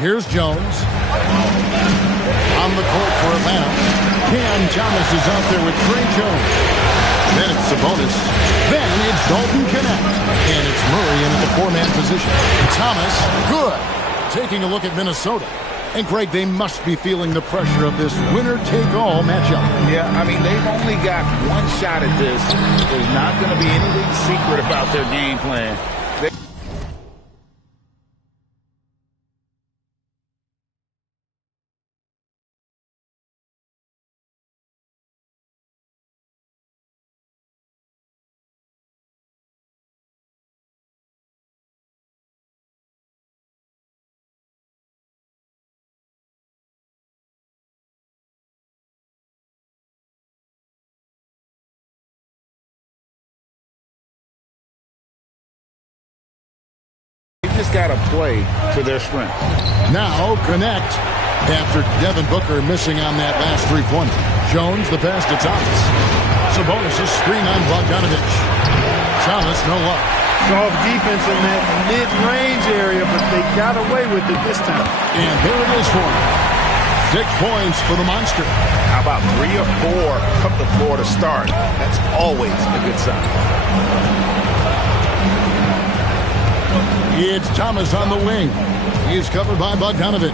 Here's Jones. On the court for Atlanta. Cam Thomas is out there with Trey Jones. Then it's Sabonis. Then it's Dalton Knecht. And it's Murray in at the four-man position. Thomas, good. Taking a look at Minnesota. And, Greg, they must be feeling the pressure of this winner-take-all matchup. Yeah, I mean, they've only got one shot at this. There's not going to be anything secret about their game plan. Just got to play to their strength. Now Knecht after Devin Booker missing on that last three-pointer. Jones the pass to Thomas. Sabonis' screen on Bogdanovic. Thomas no luck. Soft defense in that mid-range area, but they got away with it this time. And here it is for him. 6 points for the Monster. How about 3 or 4 from the floor to start? That's always a good sign. It's Thomas on the wing. He's covered by Bogdanovic.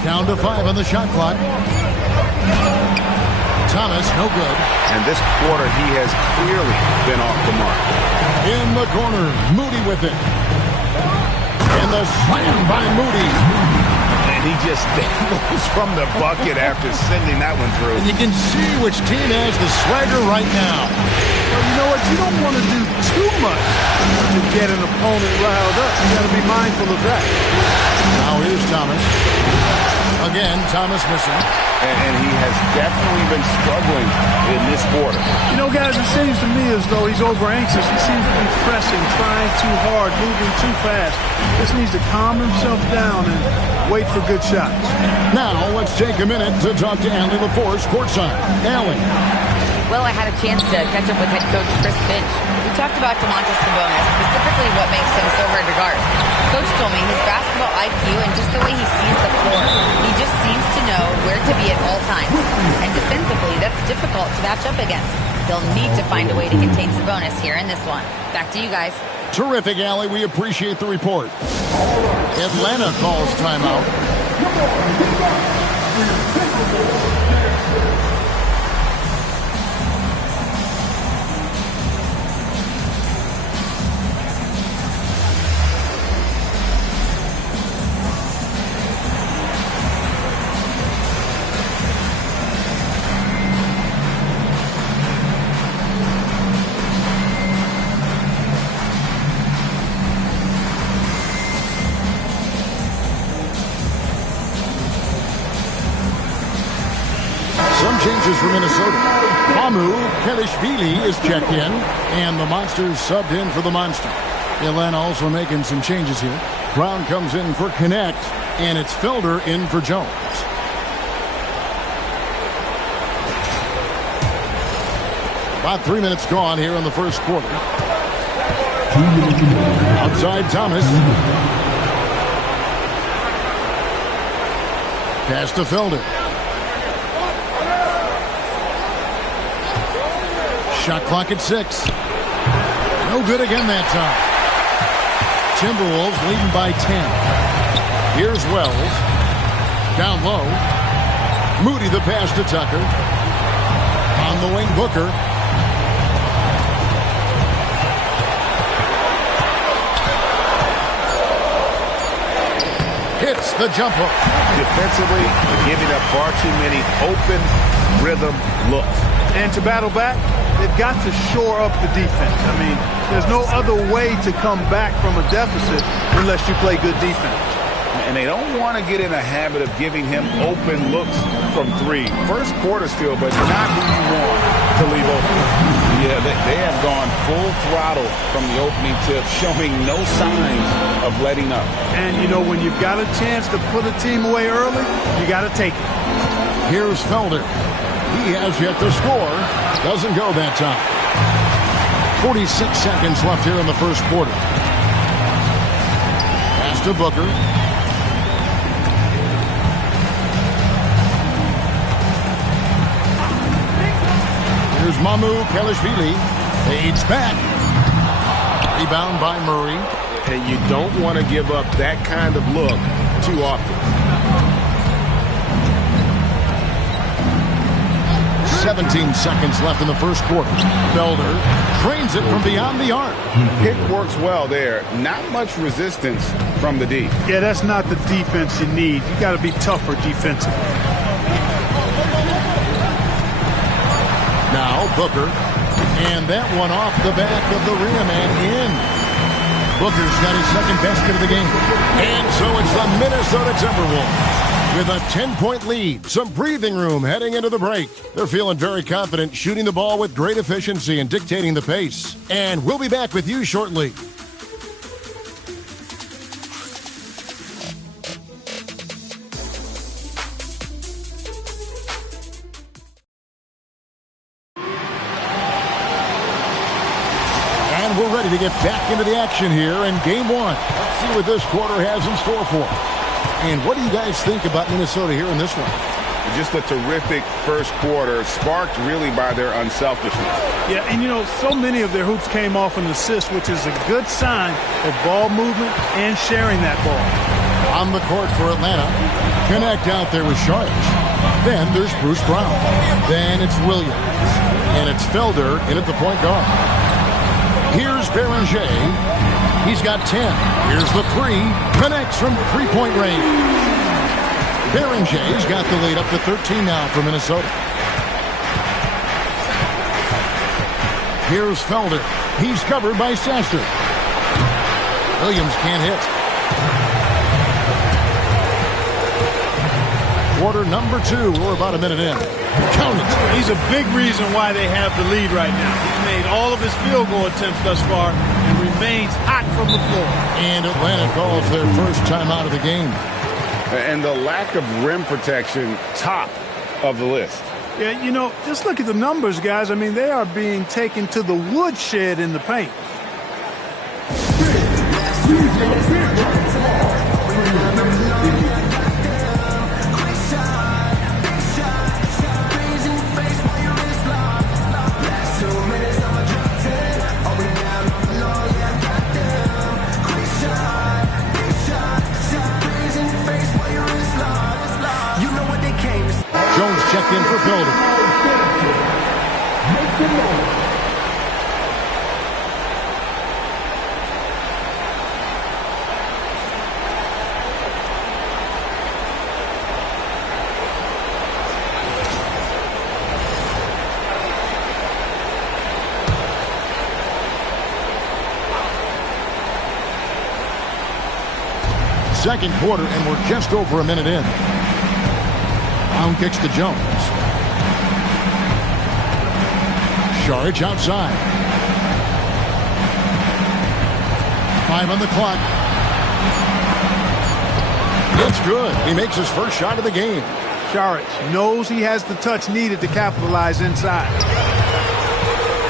Down to 5 on the shot clock. Thomas, no good. And this quarter, he has clearly been off the mark. In the corner, Moody with it. And the slam by Moody. And he just dangles from the bucket after sending that one through. And you can see which team has the swagger right now. Well, you know what? You don't want to do too much to get an opponent riled up. You got to be mindful of that. Now here's Thomas. Again, Thomas missing. And he has definitely been struggling in this quarter. You know, guys, it seems to me as though he's over-anxious. He seems to be pressing, trying too hard, moving too fast. Just needs to calm himself down and wait for good shots. Now, let's take a minute to talk to Allie LaForce courtside. Allie. Well, I had a chance to catch up with head coach Chris Finch. We talked about Domantas Sabonis, specifically what makes him so hard to guard. Coach told me his basketball IQ and just the way he sees the floor. He just seems to know where to be at all times. And defensively, that's difficult to match up against. They'll need to find a way to contain Sabonis here in this one. Back to you guys. Terrific, Allie. We appreciate the report. Atlanta calls timeout. Changes for Minnesota. Mamu Kelishvili is checked in, and the Monsters subbed in for the Monster. Atlanta also making some changes here. Brown comes in for Knecht, and it's Felder in for Jones. About 3 minutes gone here in the first quarter. Outside Thomas. Pass to Felder. Shot clock at 6. No good again that time. Timberwolves leading by 10. Here's Wells. Down low. Moody the pass to Tucker. On the wing, Booker. Hits the jumper. Defensively, giving up far too many open rhythm looks. And to battle back, they've got to shore up the defense. I mean, there's no other way to come back from a deficit unless you play good defense. And they don't want to get in a habit of giving him open looks from 3. First quarter still, but not who you want to leave open. Yeah, they have gone full throttle from the opening tip, showing no signs of letting up. And, you know, when you've got a chance to put a team away early, you got to take it. Here's Felder. He has yet to score. Doesn't go that time. 46 seconds left here in the first quarter. to Booker. Here's Mamu Kelishvili. Fades back. Rebound by Murray. And you don't want to give up that kind of look too often. 17 seconds left in the first quarter. Felder drains it from beyond the arc. Pick works well there. Not much resistance from the D. Yeah, that's not the defense you need. You got to be tougher defensively. Now Booker. And that one off the back of the rim and in. Booker's got his second basket of the game. And so it's the Minnesota Timberwolves with a 10-point lead. Some breathing room heading into the break. They're feeling very confident, shooting the ball with great efficiency and dictating the pace. And we'll be back with you shortly. We're ready to get back into the action here in game one. Let's see what this quarter has in store for us. And what do you guys think about Minnesota here in this one? Just a terrific first quarter, sparked really by their unselfishness. Yeah, and so many of their hoops came off an assist, which is a good sign of ball movement and sharing that ball. On the court for Atlanta, Connect out there with Sharp. Then there's Bruce Brown. Then it's Williams. And it's Felder in at the point guard. Here's Beringer. He's got 10. Here's the three. Connects from three-point range. Beringer's got the lead up to 13 now for Minnesota. Here's Felder. He's covered by Sasser. Williams can't hit. Quarter number 2. We're about a minute in. Count it. He's a big reason why they have the lead right now. He's made all of his field goal attempts thus far and remains hot from the floor. And Atlanta calls their first time out of the game. And the lack of rim protection, top of the list. Yeah, just look at the numbers, guys. I mean, they are being taken to the woodshed in the paint. Jones checked in for Felder. Second quarter, and we're just over a minute in. Brown kicks to Jones. Saric outside. 5 on the clock. It's good. He makes his first shot of the game. Saric knows he has the touch needed to capitalize inside.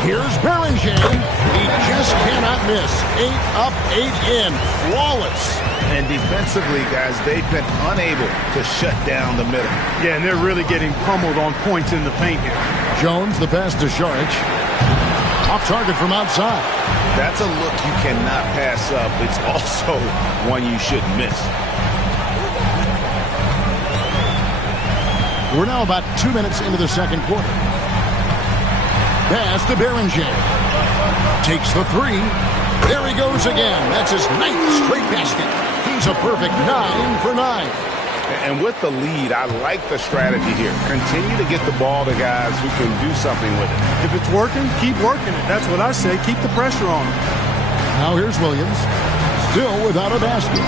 Here's Beringer. He just cannot miss. 8 up, 8 in. Flawless. And defensively, guys, they've been unable to shut down the middle. Yeah, and they're really getting pummeled on points in the paint here. Jones, the pass to Saric. Off target from outside. That's a look you cannot pass up. It's also one you shouldn't miss. We're now about 2 minutes into the second quarter. Pass to Beringer. Takes the three. There he goes again. That's his 9th straight basket. He's a perfect 9 for 9. And with the lead, I like the strategy here. Continue to get the ball to guys who can do something with it. If it's working, keep working it. That's what I say. Keep the pressure on him. Now here's Williams. Still without a basket.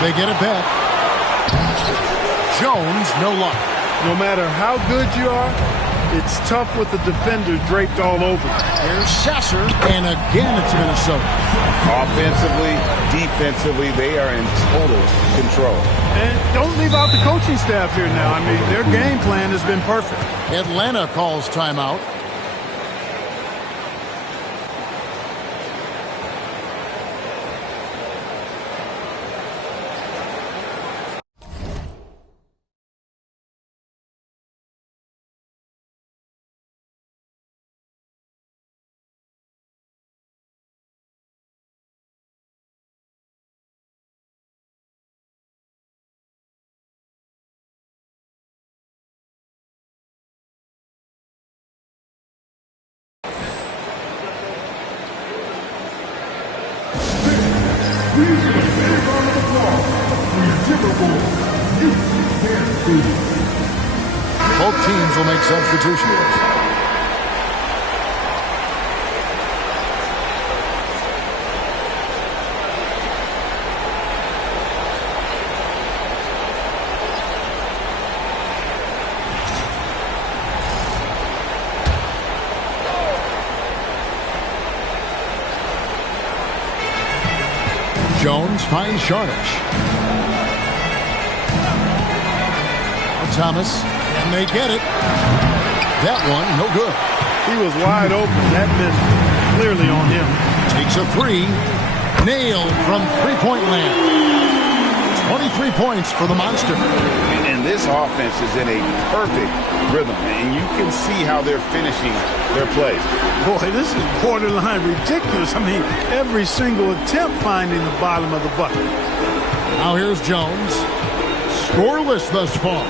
They get it back. Jones, no luck. No matter how good you are, it's tough with the defender draped all over. There's Sasser, and again it's Minnesota. Offensively, defensively, they are in total control. And don't leave out the coaching staff here now. I mean, their game plan has been perfect. Atlanta calls timeout. Both teams will make substitutions. Jones finds Sharnish. Thomas, and they get it. That one, no good. He was wide open. That missed clearly on him. Takes a three. Nailed from three-point land. 23 points for the Monster. And this offense is in a perfect rhythm, and you can see how they're finishing their plays. Boy, this is borderline ridiculous. I mean, every single attempt finding the bottom of the bucket. Now here's Jones. Scoreless thus far.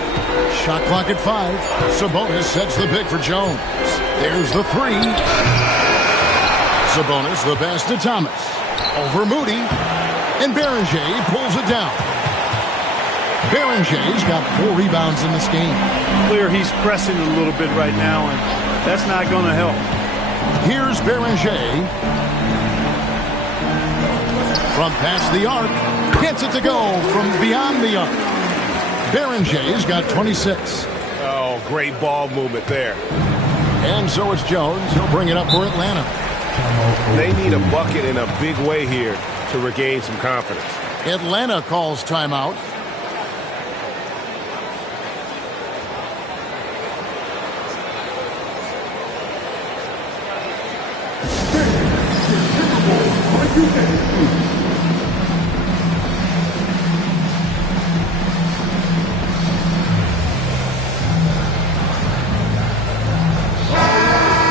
Shot clock at 5. Sabonis sets the pick for Jones. There's the three. Sabonis the pass to Thomas. Over Moody. And Beringer pulls it down. Berenger's got 4 rebounds in this game. Clear he's pressing a little bit right now, and that's not going to help. Here's Beringer. From past the arc. Gets it to go from beyond the arc. Berenger's got 26. Oh, great ball movement there. And so it's Jones. He'll bring it up for Atlanta. They need a bucket in a big way here to regain some confidence. Atlanta calls timeout.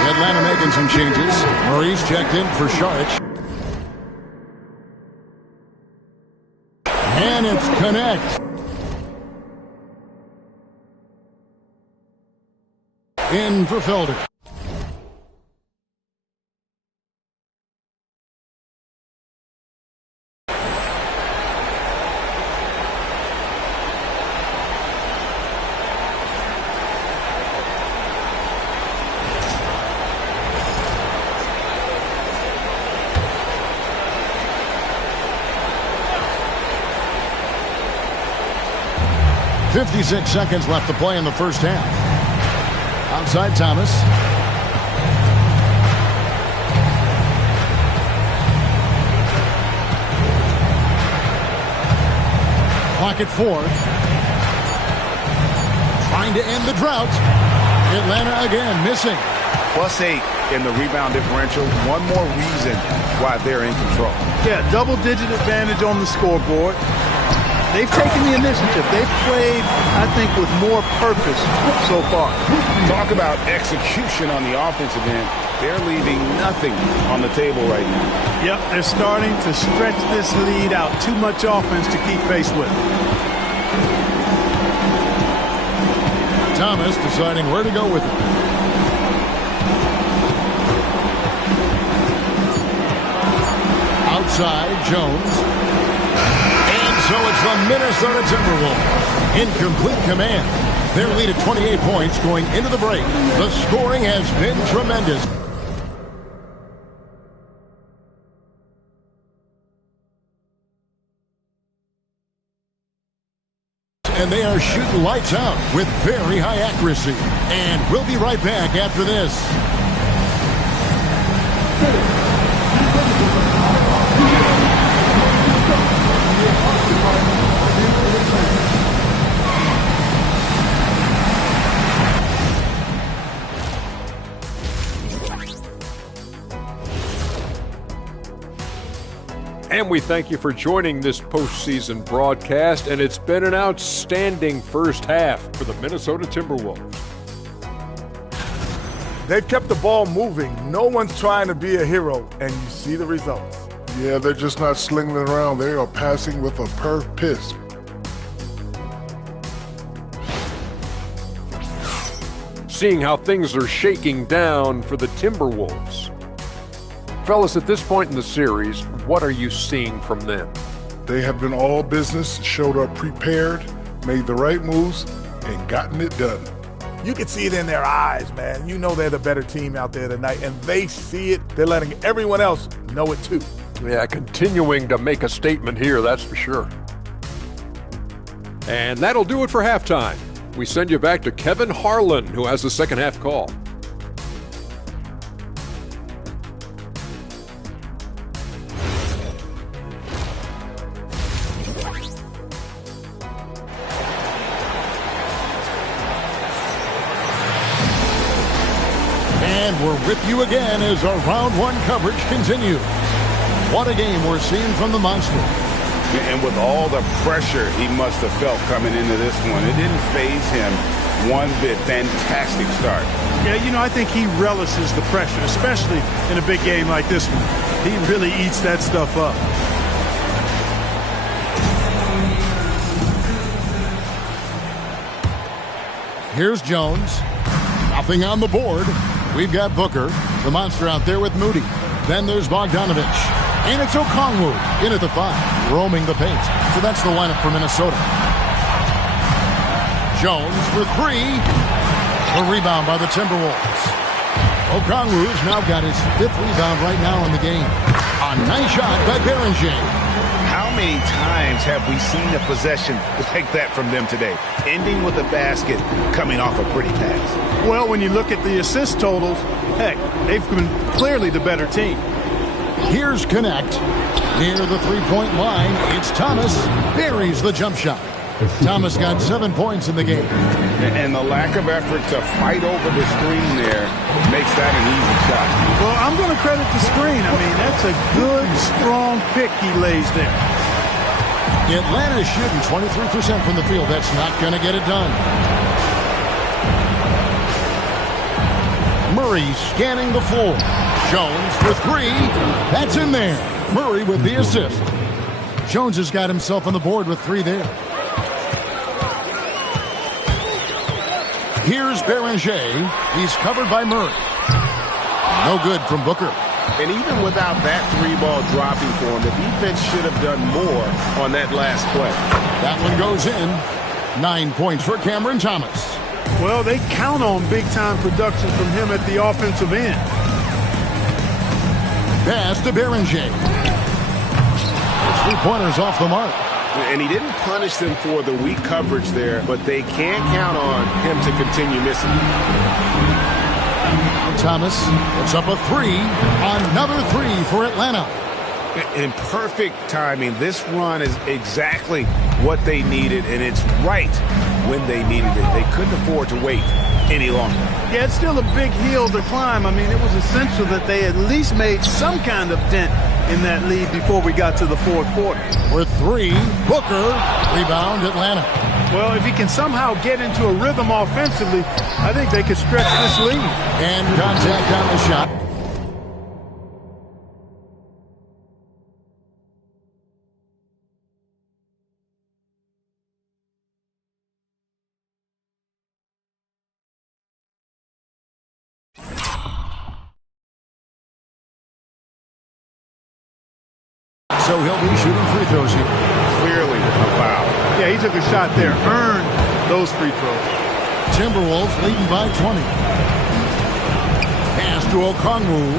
Atlanta making some changes. Maurice checked in for Saric. And it's Connect. In for Felder. .56 seconds left to play in the first half. Outside Thomas. Clock at 4. Trying to end the drought. Atlanta again missing. +8 in the rebound differential. One more reason why they're in control. Yeah, double-digit advantage on the scoreboard. They've taken the initiative. They've played, I think, with more purpose so far. Talk about execution on the offensive end. They're leaving nothing on the table right now. Yep, they're starting to stretch this lead out. Too much offense to keep pace with. Thomas deciding where to go with it. Outside, Jones. So it's the Minnesota Timberwolves in complete command. Their lead at 28 points going into the break. The scoring has been tremendous. And they are shooting lights out with very high accuracy. And we'll be right back after this. And we thank you for joining this postseason broadcast, and it's been an outstanding first half for the Minnesota Timberwolves. They've kept the ball moving. No one's trying to be a hero, and you see the results. Yeah, they're just not slinging it around. They are passing with a purpose. Seeing how things are shaking down for the Timberwolves. Fellas, at this point in the series, what are you seeing from them? They have been all business, showed up prepared, made the right moves, and gotten it done. You can see it in their eyes, man. You know they're the better team out there tonight, and they see it. They're letting everyone else know it too. Yeah, continuing to make a statement here, that's for sure. And that'll do it for halftime. We send you back to Kevin Harlan, who has the second half call. And we're with you again as our round one coverage continues. What a game we're seeing from the Monster. And with all the pressure he must have felt coming into this one, it didn't faze him one bit. Fantastic start. Yeah, you know, I think he relishes the pressure, especially in a big game like this one. He really eats that stuff up. Here's Jones. Nothing on the board. We've got Booker, the Monster, out there with Moody. Then there's Bogdanovich. And it's Okongwu in at the 5, roaming the paint. So that's the lineup for Minnesota. Jones for 3. The rebound by the Timberwolves. Okongwu's now got his 5th rebound right now in the game. A nice shot by Beringer. How many times have we seen a possession like that from them today? Ending with a basket, coming off a pretty pass. Well, when you look at the assist totals, heck, they've been clearly the better team. Here's Connect. Near the three-point line, it's Thomas. Buries the jump shot. Thomas got 7 points in the game. And the lack of effort to fight over the screen there makes that an easy shot. Well, I'm going to credit the screen. I mean, that's a good, strong pick he lays there. Atlanta's shooting 23% from the field. That's not going to get it done. Murray scanning the floor. Jones for 3. That's in there. Murray with the assist. Jones has got himself on the board with 3 there. Here's Beringer. He's covered by Murray. No good from Booker. And even without that 3-ball dropping for him, the defense should have done more on that last play. That one goes in. 9 points for Cameron Thomas. Well, they count on big-time production from him at the offensive end. Pass to Beringer. The 3-pointers off the mark. And he didn't punish them for the weak coverage there, but they can count on him to continue missing. Thomas puts up a 3. Another 3 for Atlanta. In perfect timing, this run is exactly what they needed, and it's right when they needed it. They couldn't afford to wait any longer. Yeah, it's still a big hill to climb. I mean, it was essential that they at least made some kind of dent in that lead before we got to the fourth quarter. With 3, Booker, rebound Atlanta. Well, if he can somehow get into a rhythm offensively, I think they could stretch this lead. And contact on the shot. So he'll be shooting free throws here. Clearly a foul. Yeah, he took a shot there, earned those free throws. Timberwolves leading by 20. Pass to Okongwu.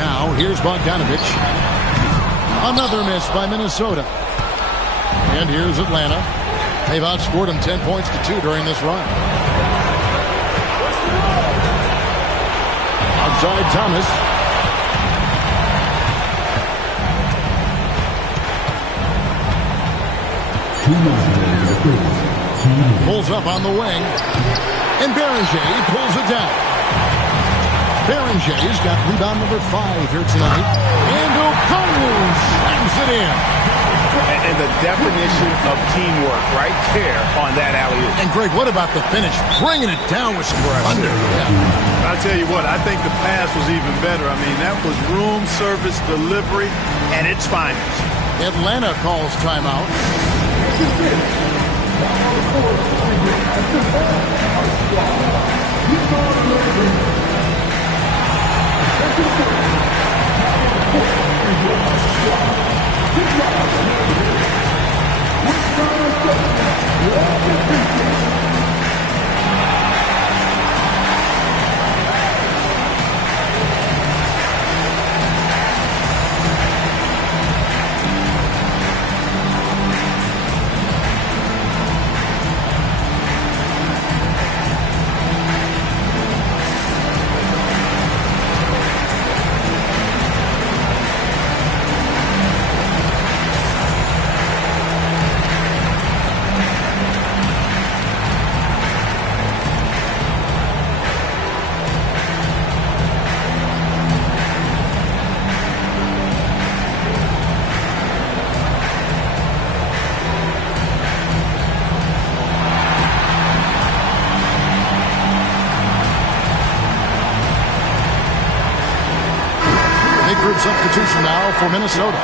Now here's Bogdanovich. Another miss by Minnesota. And here's Atlanta. They've outscored them 10 points to 2 during this run. Outside Thomas. Pulls up on the wing. And Beringer pulls it down. Berenger's got rebound number 5 here tonight. And Okongwu slams it in. And the definition of teamwork right there on that alley-oop. And Greg, what about the finish? Bringing it down with some thunder. Yeah. I'll tell you what, I think the pass was even better. I mean, that was room service delivery at its finest. Atlanta calls timeout. foul for Minnesota.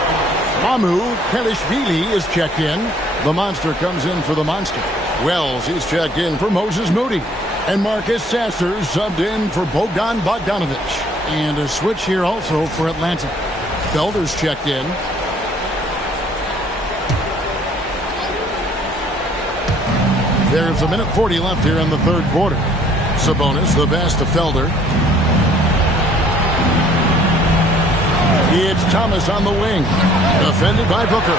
Mamu Kelishvili is checked in. The Monster comes in for the Monster. Wells is checked in for Moses Moody. And Marcus Sasser subbed in for Bogdan Bogdanovic. And a switch here also for Atlanta. Felder's checked in. There's a minute 40 left here in the third quarter. Sabonis, the pass to Felder. It's Thomas on the wing. Defended by Booker.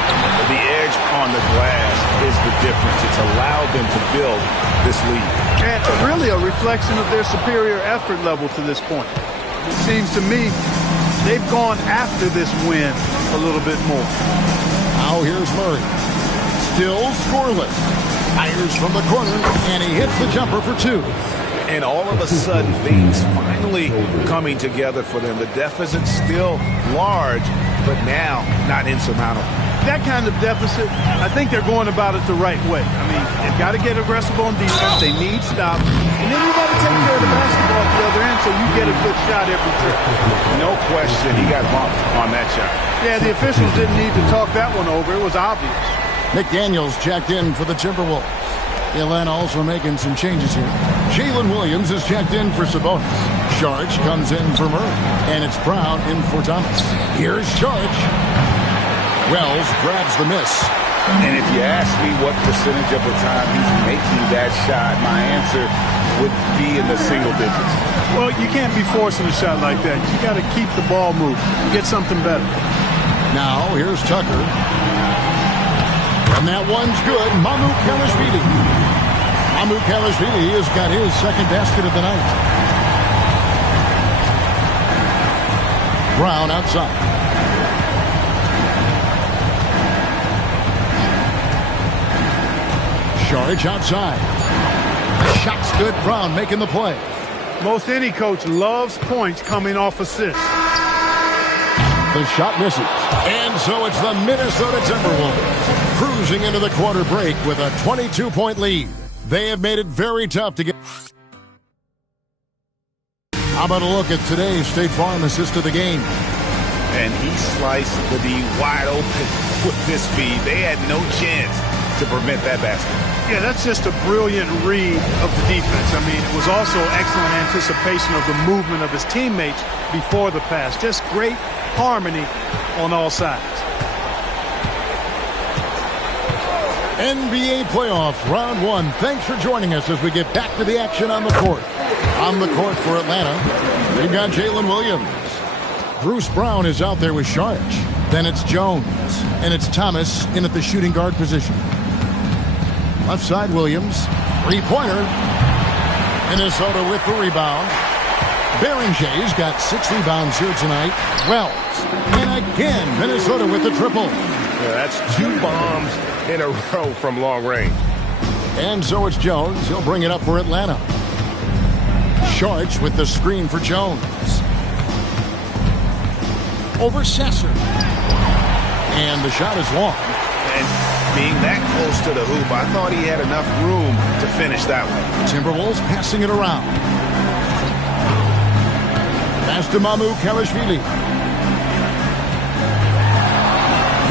The edge on the glass is the difference. It's allowed them to build this lead. And really a reflection of their superior effort level to this point. It seems to me they've gone after this win a little bit more. Now here's Murray. Still scoreless. Fires from the corner, and he hits the jumper for two. And all of a sudden, things finally coming together for them. The deficit's still large, but now not insurmountable. That kind of deficit, I think they're going about it the right way. I mean, they've got to get aggressive on defense. They need stops. And then you got to take care of the basketball at the other end so you get a good shot every trip. No question, he got bumped on that shot. Yeah, the officials didn't need to talk that one over. It was obvious. McDaniels checked in for the Timberwolves. Atlanta also making some changes here. Jalen Williams is checked in for Sabonis. Sharch comes in for Murray. And it's Brown in for Thomas. Here's Sharch. Wells grabs the miss. And if you ask me what percentage of the time he's making that shot, my answer would be in the single digits. Well, you can't be forcing a shot like that. You got to keep the ball moving. Get something better. Now, here's Tucker. And that one's good. Mamu Kelishvili. Mamu Kelishvili has got his second basket of the night. Brown outside. Sharch outside. The shot's good. Brown making the play. Most any coach loves points coming off assists. The shot misses. And so it's the Minnesota Timberwolves cruising into the quarter break with a 22-point lead. They have made it very tough to get. How about a look at today's State Farm assist of the game? And he sliced the D wide open with this feed. They had no chance to prevent that basket. Yeah, that's just a brilliant read of the defense. I mean, it was also excellent anticipation of the movement of his teammates before the pass. Just great harmony on all sides. NBA playoffs, round one. Thanks for joining us as we get back to the action on the court. On the court for Atlanta, we've got Jalen Williams. Bruce Brown is out there with Sharch. Then it's Jones. And it's Thomas in at the shooting guard position. Left side, Williams. Three-pointer. Minnesota with the rebound. Berenger's got 6 rebounds here tonight. Wells. And again, Minnesota with the triple. Yeah, that's 2 bombs in a row from long range. And so it's Jones. He'll bring it up for Atlanta. Sharch with the screen for Jones. Over Sasser. And the shot is long. And being that close to the hoop, I thought he had enough room to finish that one. Timberwolves passing it around. Pass to Mamu Kelishvili.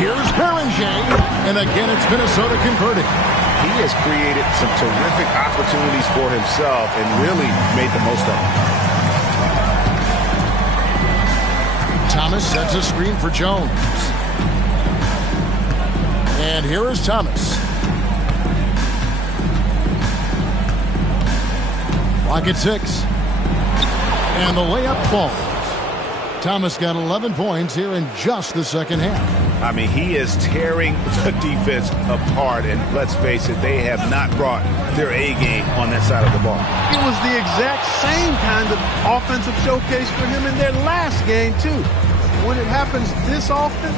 Here's Berenger. And again, it's Minnesota converting. He has created some terrific opportunities for himself and really made the most of them. Thomas sets a screen for Jones. And here is Thomas. Clock at 6. And the layup falls. Thomas got 11 points here in just the second half. I mean, he is tearing the defense apart, and let's face it, they have not brought their A game on that side of the ball. It was the exact same kind of offensive showcase for him in their last game, too. When it happens this often,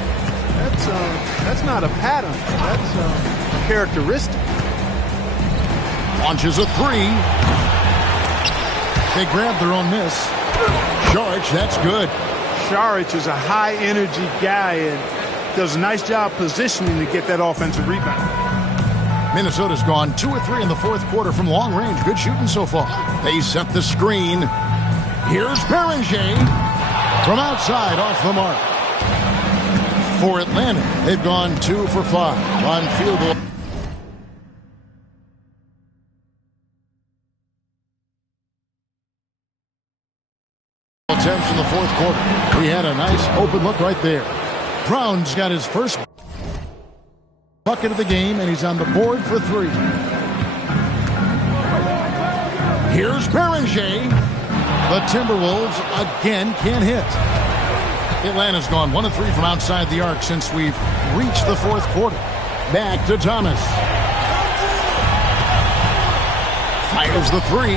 that's not a pattern. That's a characteristic. Launches a 3. They grab their own miss. Sharch, that's good. Sharch is a high-energy guy and does a nice job positioning to get that offensive rebound. Minnesota's gone 2 or 3 in the fourth quarter from long range. Good shooting so far. They set the screen. Here's Berenger from outside off the mark. For Atlanta, they've gone 2 for 5 on field goal attempts in the fourth quarter. We had a nice open look right there. Brown's got his first bucket of the game, and he's on the board for 3. Here's Beringer. The Timberwolves again can't hit. Atlanta's gone 1 of 3 from outside the arc since we've reached the fourth quarter. Back to Thomas. Fires the 3.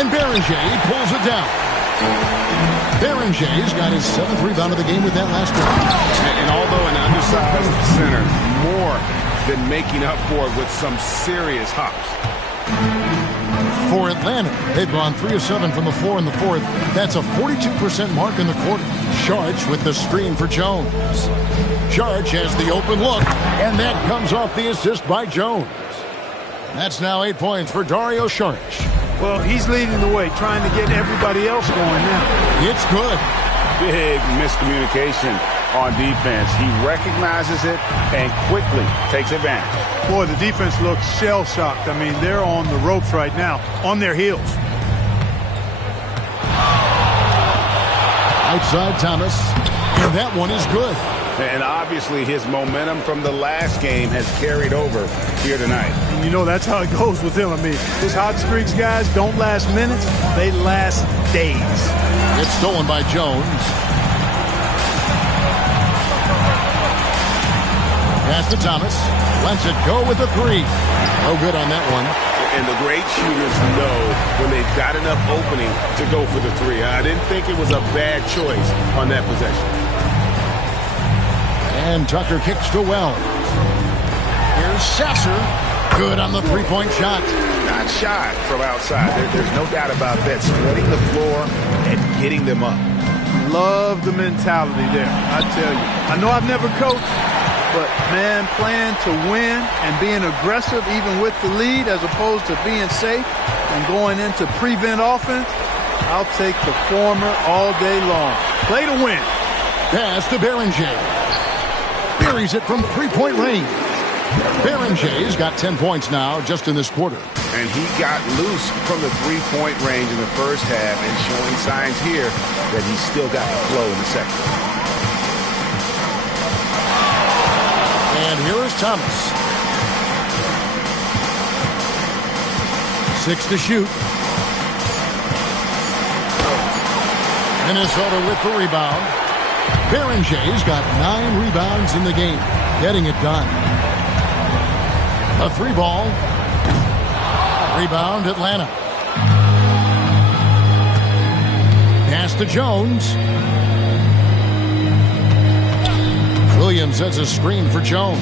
And Beringer pulls it down. Berenger's got his 7th rebound of the game with that last one. And although an undersized center, more than making up for it with some serious hops. For Atlanta, they've gone 3 of 7 from the floor in the fourth. That's a 42% mark in the quarter. Saric with the screen for Jones. Saric has the open look, and that comes off the assist by Jones. That's now 8 points for Dario Saric. Well, he's leading the way, trying to get everybody else going now. It's good. Big miscommunication on defense. He recognizes it and quickly takes advantage. Boy, the defense looks shell-shocked. I mean, they're on the ropes right now, on their heels. Outside Thomas, and that one is good. And obviously his momentum from the last game has carried over here tonight. And you know that's how it goes with him. I mean, his hot streaks, guys, don't last minutes. They last days. It's stolen by Jones. Pass to Thomas. Lets it go with the 3. No good on that one. And the great shooters know when they've got enough opening to go for the 3. I didn't think it was a bad choice on that possession. And Tucker kicks to Wells. Here's Sasser. Good on the 3-point shot. Not shy from outside. There's no doubt about that. Spreading the floor and getting them up. Love the mentality there, I tell you. I know I've never coached, but, man, playing to win and being aggressive even with the lead as opposed to being safe and going into prevent offense, I'll take the former all day long. Play to win. Pass to Beringer. Buries it from 3-point range. Berenger's got 10 points now just in this quarter. And he got loose from the 3-point range in the first half and showing signs here that he's still got the flow in the second. And here is Thomas. 6 to shoot. Minnesota with the rebound. Berenger's got 9 rebounds in the game, getting it done. A 3-ball. Rebound, Atlanta. Pass to Jones. Williams sets a screen for Jones.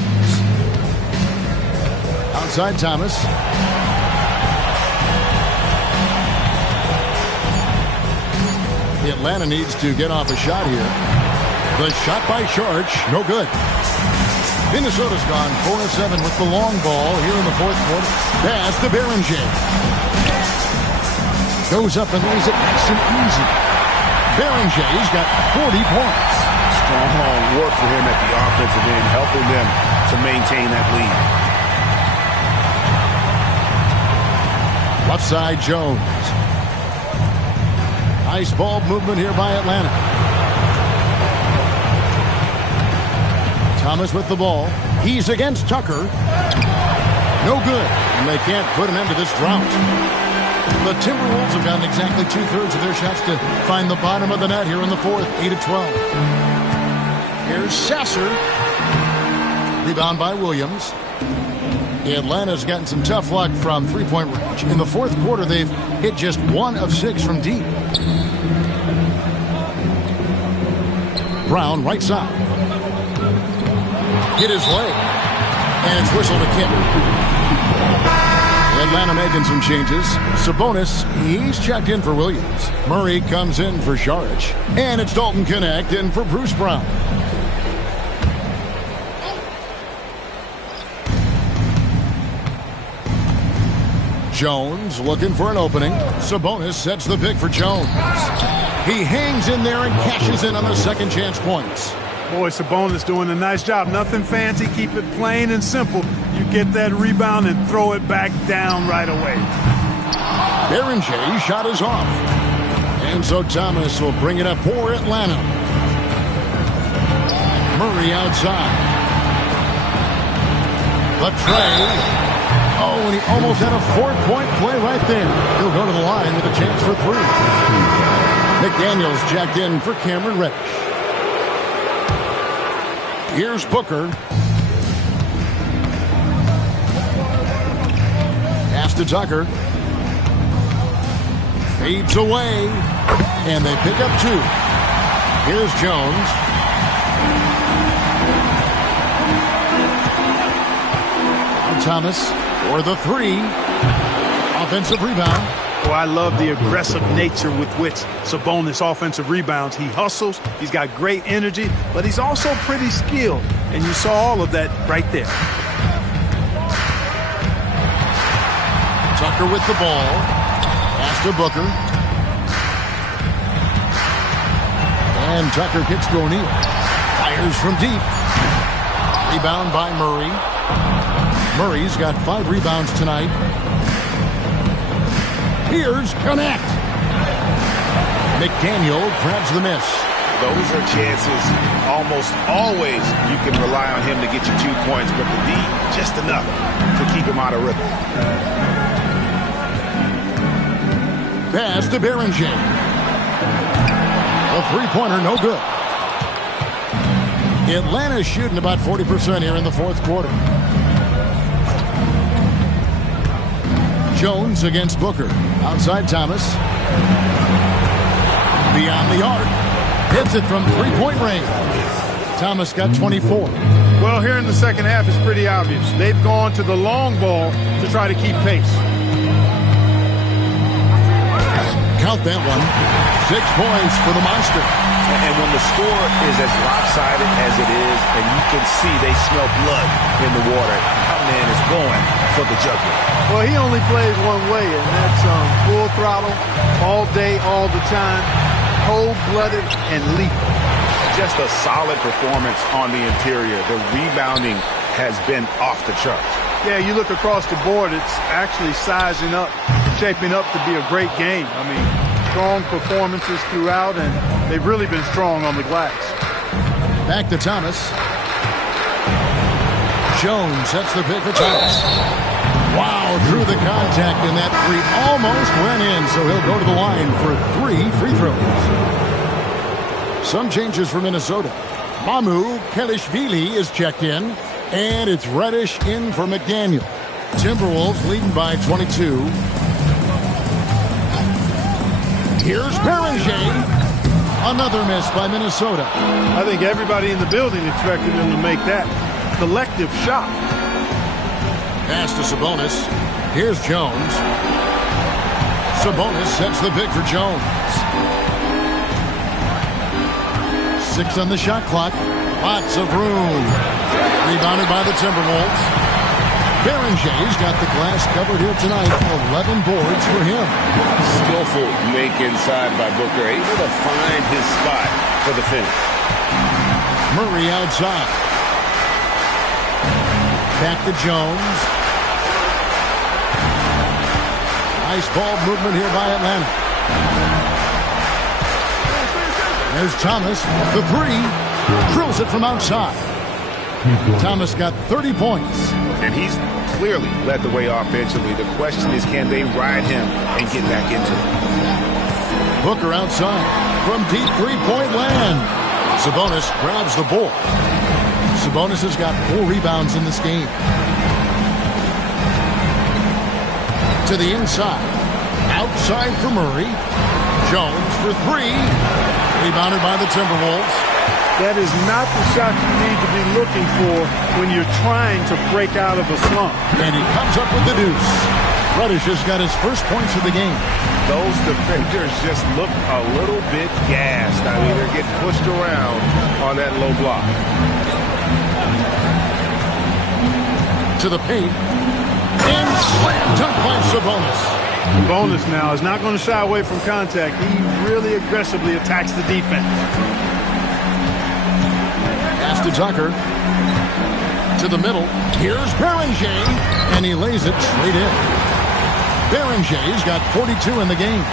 Outside Thomas. Atlanta needs to get off a shot here. The shot by Saric, no good. Minnesota's gone 4 of 7 with the long ball here in the fourth quarter. Pass to Beringer. Goes up and lays it nice and easy. Berenger's got 40 points. Strong work for him at the offensive end, helping them to maintain that lead. Left side, Jones. Nice ball movement here by Atlanta. Thomas with the ball. He's against Tucker. No good. And they can't put an end to this drought. The Timberwolves have gotten exactly 2/3 of their shots to find the bottom of the net here in the fourth. 8 of 12. Here's Sasser. Rebound by Williams. Atlanta's gotten some tough luck from 3-point range. In the fourth quarter, they've hit just 1 of 6 from deep. Brown, right side. Hit his leg. And it's whistled a kick. Atlanta making some changes. Sabonis, he's checked in for Williams. Murray comes in for Saric. And it's Dalton Knecht in for Bruce Brown. Jones looking for an opening. Sabonis sets the pick for Jones. He hangs in there and cashes in on the second chance points. Boy, Sabonis doing a nice job. Nothing fancy. Keep it plain and simple. You get that rebound and throw it back down right away. Berenger shot is off. And so Thomas will bring it up for Atlanta. Murray outside. The tray. Oh, and he almost had a 4-point play right there. He'll go to the line with a chance for 3. McDaniels jacked in for Cameron Reddish. Here's Booker. Pass to Tucker. Fades away. And they pick up 2. Here's Jones. Now Thomas for the 3. Offensive rebound. Oh, I love the aggressive nature with which Sabonis offensive rebounds. He hustles, he's got great energy, but he's also pretty skilled. And you saw all of that right there. Tucker with the ball. Pass to Booker. And Tucker kicks to O'Neal. Fires from deep. Rebound by Murray. Murray's got 5 rebounds tonight. Here's Connect. McDaniel grabs the miss. Those are chances almost always you can rely on him to get you 2 points, but the D, just enough to keep him out of rhythm. Pass to Berenger. A 3-pointer, no good. Atlanta's shooting about 40% here in the 4th quarter. Jones against Booker. Outside Thomas. Beyond the arc. Hits it from 3-point range. Thomas got 24. Well, here in the second half, it's pretty obvious. They've gone to the long ball to try to keep pace. Count that one. 6 points for the Monster. And when the score is as lopsided as it is, and you can see they smell blood in the water, our man is going for the jugular. Well, he only plays one way, and that's full throttle, all day, all the time, cold-blooded and lethal. Just a solid performance on the interior. The rebounding has been off the charts. Yeah, you look across the board, it's actually sizing up, shaping up to be a great game. I mean, strong performances throughout, and they've really been strong on the glass. Back to Thomas. Jones sets the pick for Thomas. Wow, through the contact, and that 3 almost went in, so he'll go to the line for 3 free throws. Some changes for Minnesota. Mamu Kelishvili is checked in, and it's Reddish in for McDaniel. Timberwolves leading by 22. Here's Berenger. Another miss by Minnesota. I think everybody in the building expected him to make that collective shot. Pass to Sabonis. Here's Jones. Sabonis sets the pick for Jones. 6 on the shot clock. Lots of room. Rebounded by the Timberwolves. Berenger's got the glass covered here tonight. 11 boards for him. Skillful make inside by Booker. Able to find his spot for the finish. Murray outside. Back to Jones. Nice ball movement here by Atlanta. There's Thomas with the 3. Drills it from outside. Thomas got 30 points. And he's clearly led the way offensively. The question is, can they ride him and get back into it? Booker outside from deep 3-point land. Sabonis grabs the ball. Sabonis has got 4 rebounds in this game. To the inside. Outside for Murray. Jones for 3. Rebounded by the Timberwolves. That is not the shot you need to be looking for when you're trying to break out of a slump. And he comes up with the deuce. Reddish has got his first points of the game. Those defenders just look a little bit gassed. I mean, they're getting pushed around on that low block. To the paint. And slam dunk by Sabonis. Sabonis now is not going to shy away from contact. He really aggressively attacks the defense. to Tucker. To the middle. Here's Beringer, and he lays it straight in. Berenger's got 42 in the game.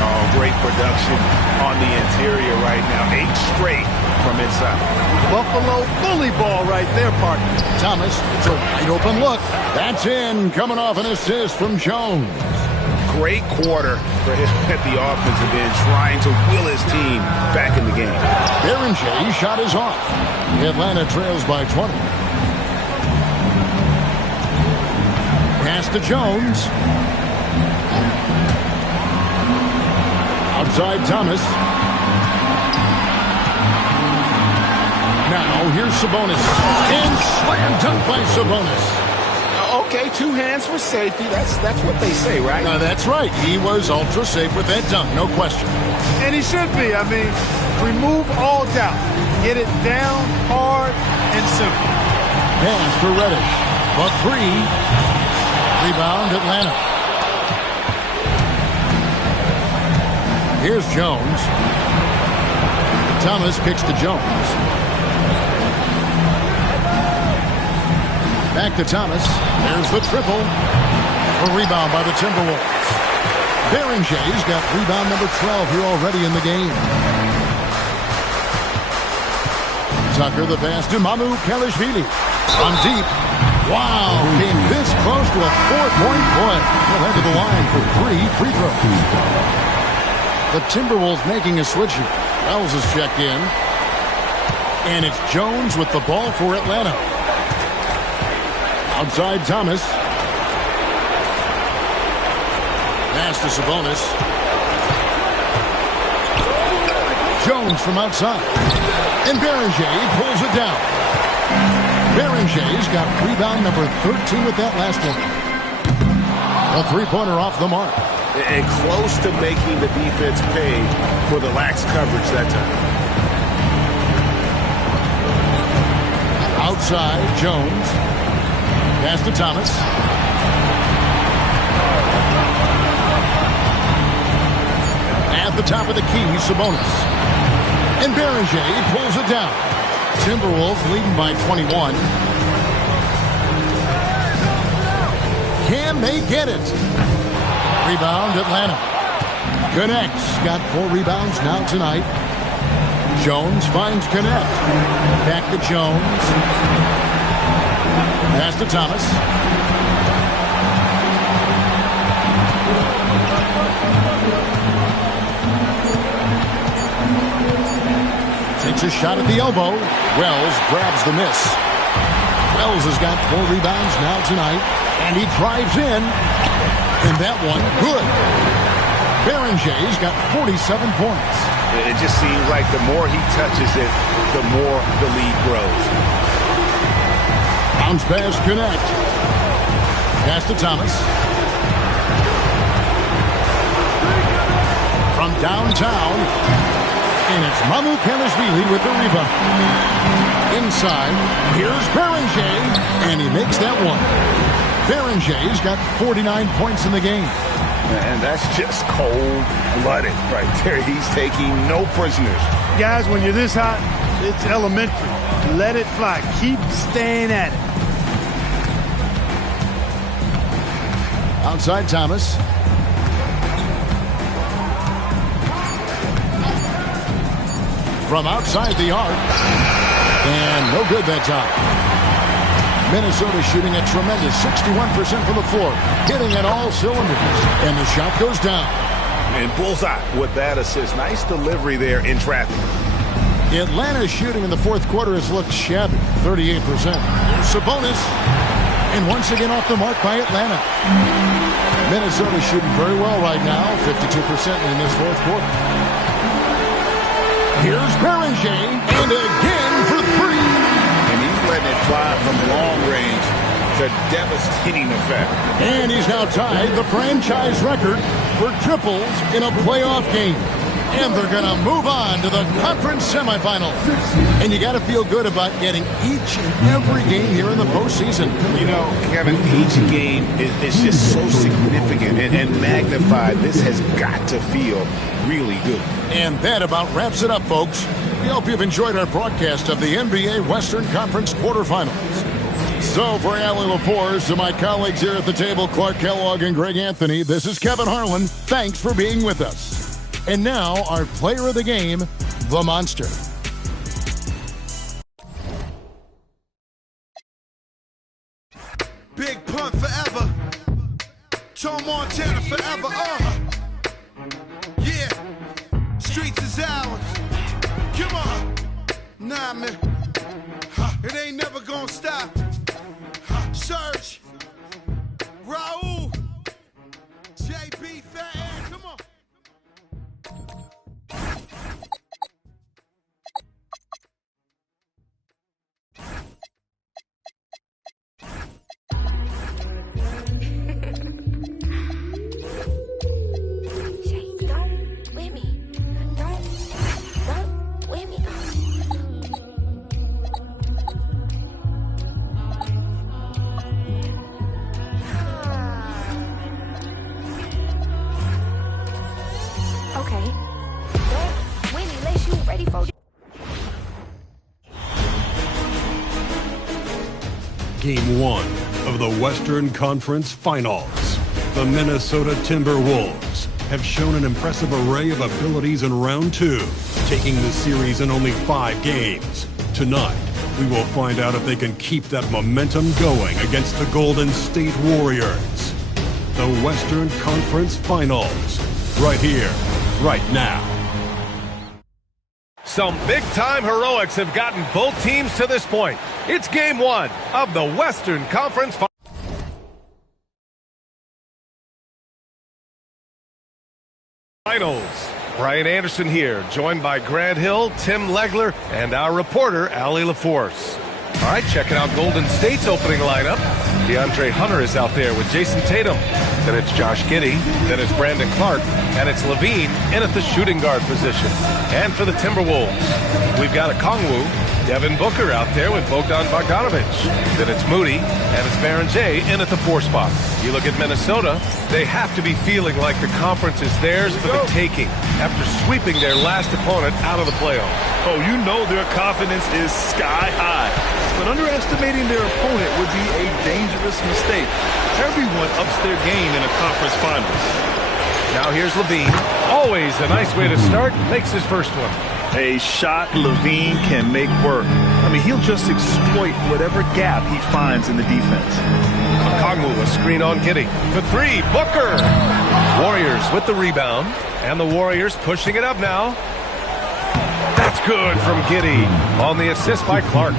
Oh, great production on the interior right now. 8 straight from inside. Buffalo bully ball right there, partner. Thomas, it's a wide open look. That's in, coming off an assist from Jones. Great quarter for him at the offensive end, trying to will his team back in the game. Beringer shot is off. Atlanta trails by 20. Pass to Jones. Outside Thomas. Now here's Sabonis. And slam dunk by Sabonis. Okay, 2 hands for safety. That's what they say, right? That's right. He was ultra safe with that dunk, no question. And he should be. I mean, remove all doubt. Get it down, hard, and simple. Pass for Reddish. For 3. Rebound Atlanta. Here's Jones. Thomas kicks to Jones. Back to Thomas. There's the triple. A rebound by the Timberwolves. Berenger's got rebound number 12 here already in the game. Tucker the pass to Mamu Kelishvili. On deep. Wow, came this close to a 4-point play. He'll head to the line for 3 free throws. The Timberwolves making a switch here. Wells is checked in. And it's Jones with the ball for Atlanta. Outside Thomas. Pass to Sabonis. Jones from outside. And Beringer pulls it down. Berenger's got rebound number 13 with that last one. A 3-pointer off the mark. And close to making the defense pay for the lax coverage that time. Outside Jones. Pass to Thomas. At the top of the key, Sabonis. And Beringer pulls it down. Timberwolves leading by 21. Can they get it? Rebound Atlanta. Connects. Got 4 rebounds now tonight. Jones finds Connect. Back to Jones. Pass to Thomas. Takes a shot at the elbow. Wells grabs the miss. Wells has got 4 rebounds now tonight. And he drives in. And that one, good. Berenger's got 47 points. It just seems like the more he touches it, the more the lead grows. Bounce pass, Connect. Pass to Thomas. From downtown. And it's Mamu Kelishvili with the rebound. Inside, here's Beringer. And he makes that one. Berenger's got 49 points in the game. And that's just cold-blooded right there. He's taking no prisoners. Guys, when you're this hot, it's elementary. Let it fly. Keep staying at it. Outside Thomas. From outside the arc. And no good that time. Minnesota shooting a tremendous 61% from the floor. Hitting at all cylinders. And the shot goes down. And bullseye with that assist. Nice delivery there in traffic. Atlanta's shooting in the fourth quarter has looked shabby. 38%. Here's Sabonis. And once again off the mark by Atlanta. Minnesota shooting very well right now. 52% in this fourth quarter. Here's Beringer. And again for 3. Letting it fly from long range to devastating effect. And he's now tied the franchise record for triples in a playoff game. And they're going to move on to the conference semifinals. And you got to feel good about getting each and every game here in the postseason. You know, Kevin, each game is just so significant and magnified. This has got to feel really good. And that about wraps it up, folks. We hope you've enjoyed our broadcast of the NBA Western Conference quarterfinals. So for Allie LaForce and my colleagues here at the table, Clark Kellogg and Greg Anthony, this is Kevin Harlan. Thanks for being with us. And now our player of the game, the Monster. Big Pun forever. Tom Montana forever. Yeah. Streets is ours. Come on. Nah, man. It ain't never gonna stop. Serge. Raul. JB Fan. Come on. Game 1 of the Western Conference Finals. The Minnesota Timberwolves have shown an impressive array of abilities in round 2, taking the series in only 5 games. Tonight, we will find out if they can keep that momentum going against the Golden State Warriors. The Western Conference Finals, right here, right now. Some big-time heroics have gotten both teams to this point. It's Game 1 of the Western Conference Finals. Brian Anderson here, joined by Grant Hill, Tim Legler, and our reporter, Allie LaForce. All right, checking out Golden State's opening lineup. DeAndre Hunter is out there with Jason Tatum. Then it's Josh Giddey. Then it's Brandon Clark. And it's LaVine in at the shooting guard position. And for the Timberwolves, we've got Okongwu, Devin Booker out there with Bogdan Bogdanović. Then it's Moody, and it's Baron J in at the 4 spot. You look at Minnesota, they have to be feeling like the conference is theirs for the taking after sweeping their last opponent out of the playoffs. Oh, you know their confidence is sky high. But underestimating their opponent would be a dangerous mistake. Everyone ups their game in a conference finals. Now here's LaVine. Always a nice way to start. Makes his first one. A shot LaVine can make work. I mean, he'll just exploit whatever gap he finds in the defense. Okongwu, a screen on Giddey. For 3, Booker. Warriors with the rebound. And the Warriors pushing it up now. That's good from Giddey on the assist by Clark.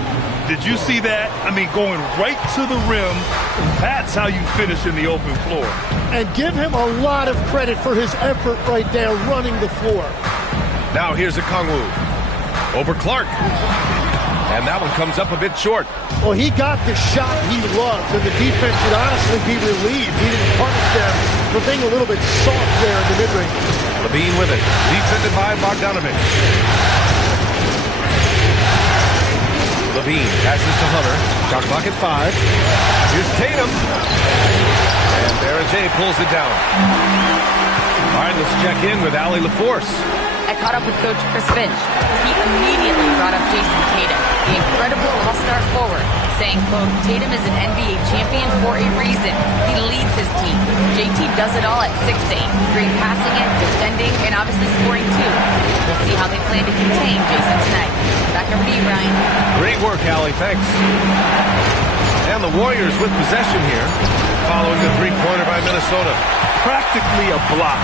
Did you see that? I mean, going right to the rim. That's how you finish in the open floor. And give him a lot of credit for his effort right there running the floor. Now here's Okongwu. Over Clark. And that one comes up a bit short. Well, he got the shot he loves, and the defense should honestly be relieved. He didn't punish them for being a little bit soft there in the mid-range. LaVine with it. Defended by Bogdanović. LaVine passes to Hunter. Shot clock at 5. Here's Tatum. And Baron J pulls it down. All right, let's check in with Allie LaForce. I caught up with Coach Chris Finch. He immediately brought up Jason Tatum, the incredible all-star forward, saying, quote, Tatum is an NBA champion for a reason. He leads his team. JT does it all at 6'8". Great passing it, defending, and obviously scoring too. We'll see how they plan to contain Jason tonight. Back over to you, Ryan. Great work, Allie. Thanks. And the Warriors with possession here, following the three-pointer by Minnesota. Practically a block.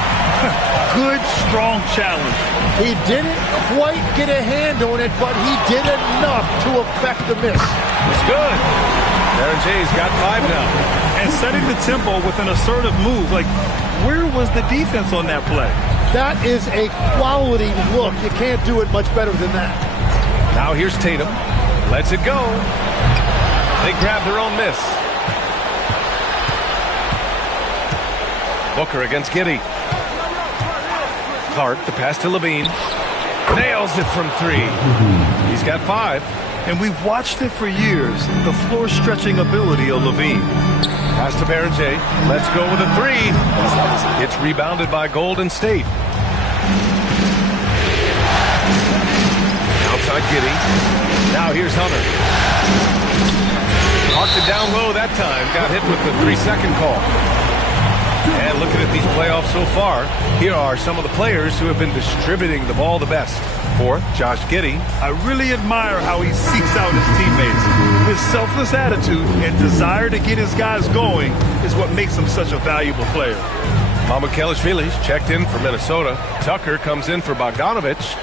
Good, strong challenge. He didn't quite get a hand on it, but he did enough to affect the miss. It's good. Baron J's got 5 now. And setting the tempo with an assertive move. Like, where was the defense on that play? That is a quality look. You can't do it much better than that. Now here's Tatum. Lets it go. They grab their own miss. Booker against Giddey. Clark, the pass to LaVine. Nails it from 3. He's got 5. And we've watched it for years, the floor stretching ability of LaVine. Pass to Baron J. Let's go with a 3. It's rebounded by Golden State. Now outside Giddey. Now here's Hunter. Marked it down low that time. Got hit with the 3-second call. And looking at these playoffs so far, here are some of the players who have been distributing the ball the best. For Josh Giddey. I really admire how he seeks out his teammates. His selfless attitude and desire to get his guys going is what makes him such a valuable player. Mamukelashvili's checked in for Minnesota. Tucker comes in for Bogdanovich.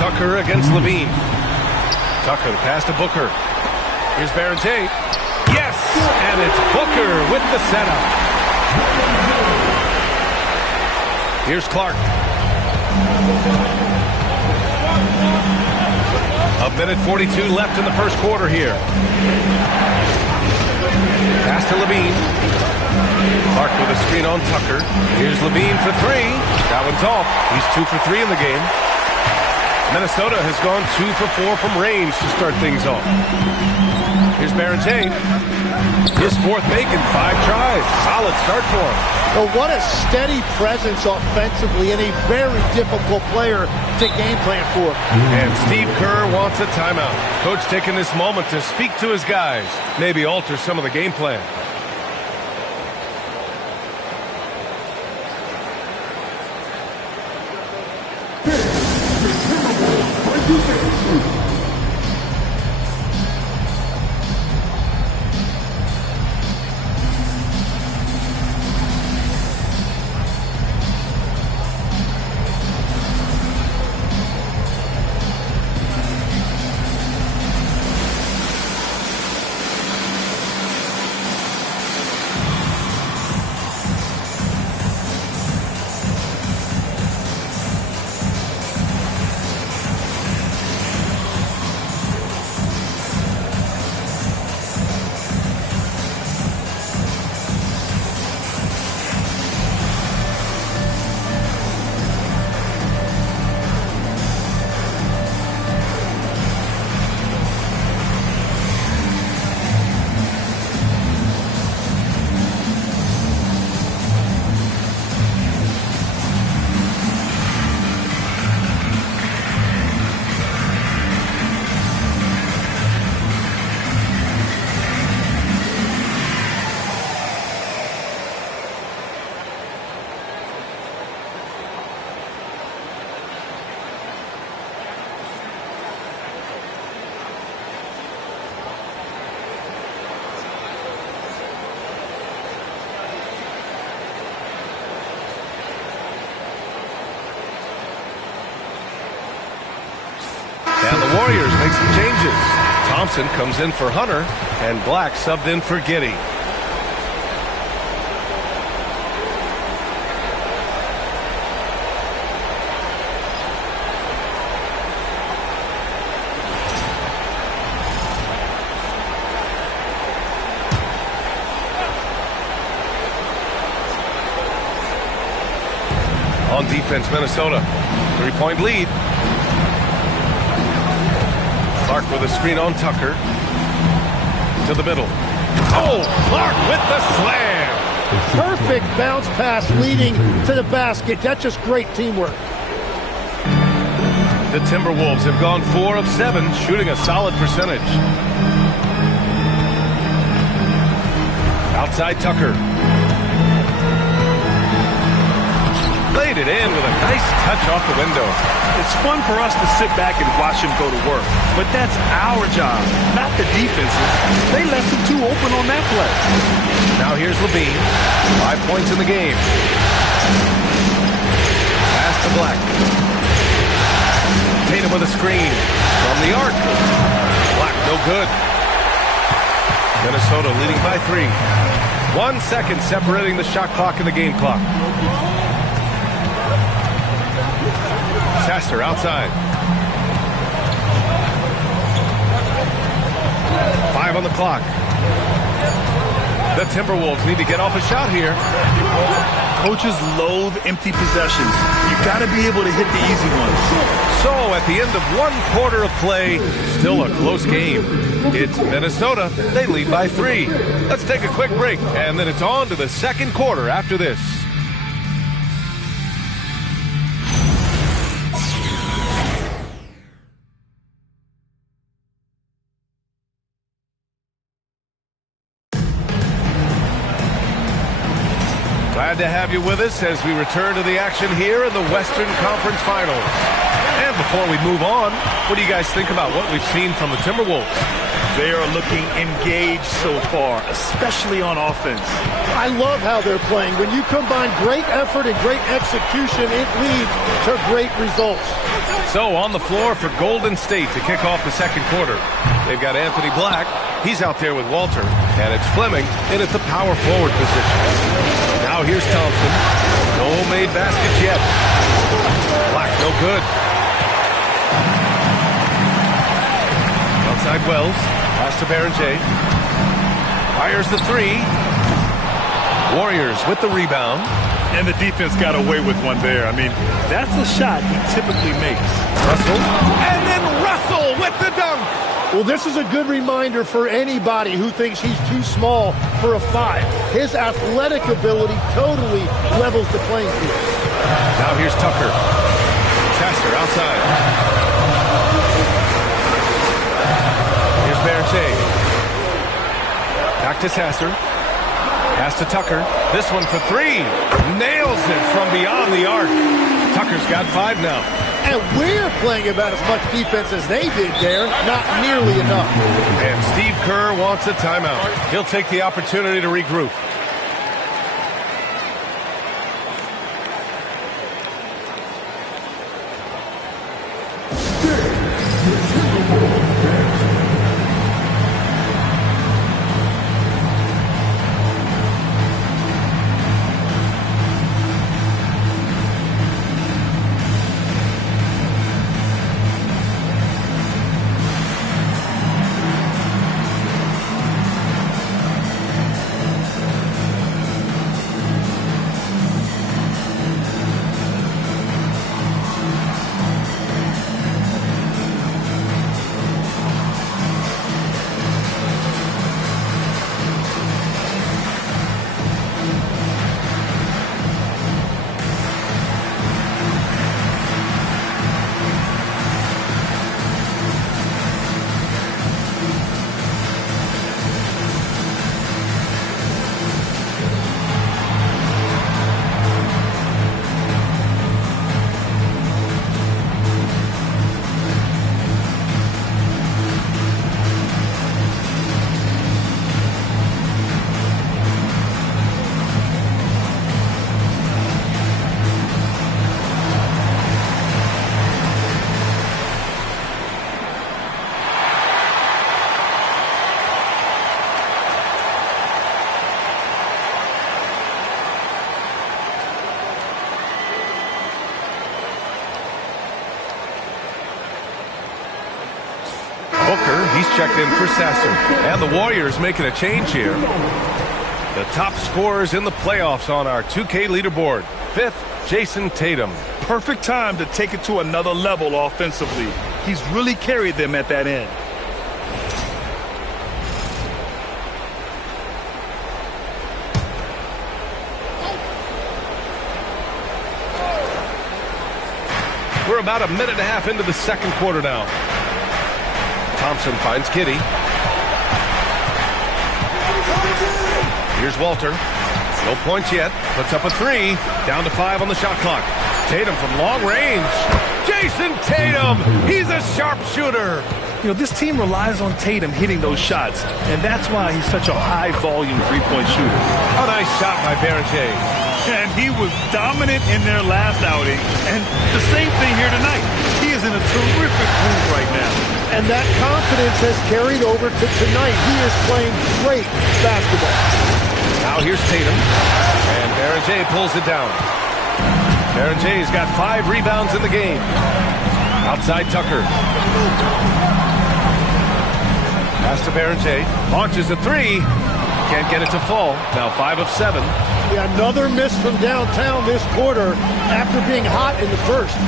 Tucker against Levine. Tucker, the pass to Booker. Here's Barrett-Tate. Yes! And it's Booker with the setup. Here's Clark. A minute 42 left in the first quarter here. Pass to Levine. Clark with a screen on Tucker. Here's Levine for three. That one's off. He's 2 for 3 in the game. Minnesota has gone 2 for 4 from range to start things off. Here's Barrett-Tate. His fourth make in 5 tries. Solid start for him. Well, what a steady presence offensively and a very difficult player to game plan for. And Steve Kerr wants a timeout. Coach taking this moment to speak to his guys. Maybe alter some of the game plan. And the Warriors make some changes. Thompson comes in for Hunter, and Black subbed in for Giddey. On defense, Minnesota. 3-point lead. Clark with a screen on Tucker. To the middle. Oh, Clark with the slam. Perfect bounce pass leading to the basket. That's just great teamwork. The Timberwolves have gone 4 of 7, shooting a solid percentage. Outside Tucker. Laid it in with a nice touch off the window. It's fun for us to sit back and watch him go to work, but that's our job, not the defense's. They left him too open on that play. Now here's Levine. 5 points in the game. Pass to Black. Tatum with a screen from the arc. Black no good. Minnesota leading by 3. 1 second separating the shot clock and the game clock. Sasser outside. 5 on the clock. The Timberwolves need to get off a shot here. Coaches loathe empty possessions. You got to be able to hit the easy ones. So at the end of 1 quarter of play, still a close game. It's Minnesota. They lead by 3. Let's take a quick break, and then it's on to the second quarter after this. Glad to have you with us as we return to the action here in the Western Conference Finals. And before we move on, what do you guys think about what we've seen from the Timberwolves? They are looking engaged so far, especially on offense. I love how they're playing. When you combine great effort and great execution, it leads to great results. So on the floor for Golden State to kick off the second quarter. They've got Anthony Black. He's out there with Walter. And it's Fleming in at the power forward position. Now here's Thompson. No made baskets yet. Black, no good. Outside Wells. Pass to Berenger. Fires the three. Warriors with the rebound. And the defense got away with one there. I mean, that's a shot he typically makes. Russell. And then Russell with the dunk. Well, this is a good reminder for anybody who thinks he's too small for a 5. His athletic ability totally levels the playing field. Now here's Tucker. Sasser outside. Here's Berenger. Back to Sasser. Pass to Tucker. This one for 3. Nails it from beyond the arc. Tucker's got 5 now. And we're playing about as much defense as they did there. Not nearly enough. And Steve Kerr wants a timeout. He'll take the opportunity to regroup. He's checked in for Sasser. And the Warriors making a change here. The top scorers in the playoffs on our 2K leaderboard. 5th, Jason Tatum. Perfect time to take it to another level offensively. He's really carried them at that end. We're about a minute and a half into the second quarter now. Thompson finds Kitty. Here's Walter. No points yet. Puts up a 3. Down to 5 on the shot clock. Tatum from long range. Jason Tatum. He's a sharpshooter. You know, this team relies on Tatum hitting those shots, and that's why he's such a high-volume three-point shooter. A nice shot by Berenger. And he was dominant in their last outing, and the same thing here tonight. He is in a terrific mood right now. And that confidence has carried over to tonight. He is playing great basketball. Now here's Tatum, and Berenger pulls it down. Berenger's got 5 rebounds in the game. Outside Tucker. Pass to Berenger. Launches a 3. Can't get it to fall. Now 5 of 7. Yeah, another miss from downtown this quarter after being hot in the first.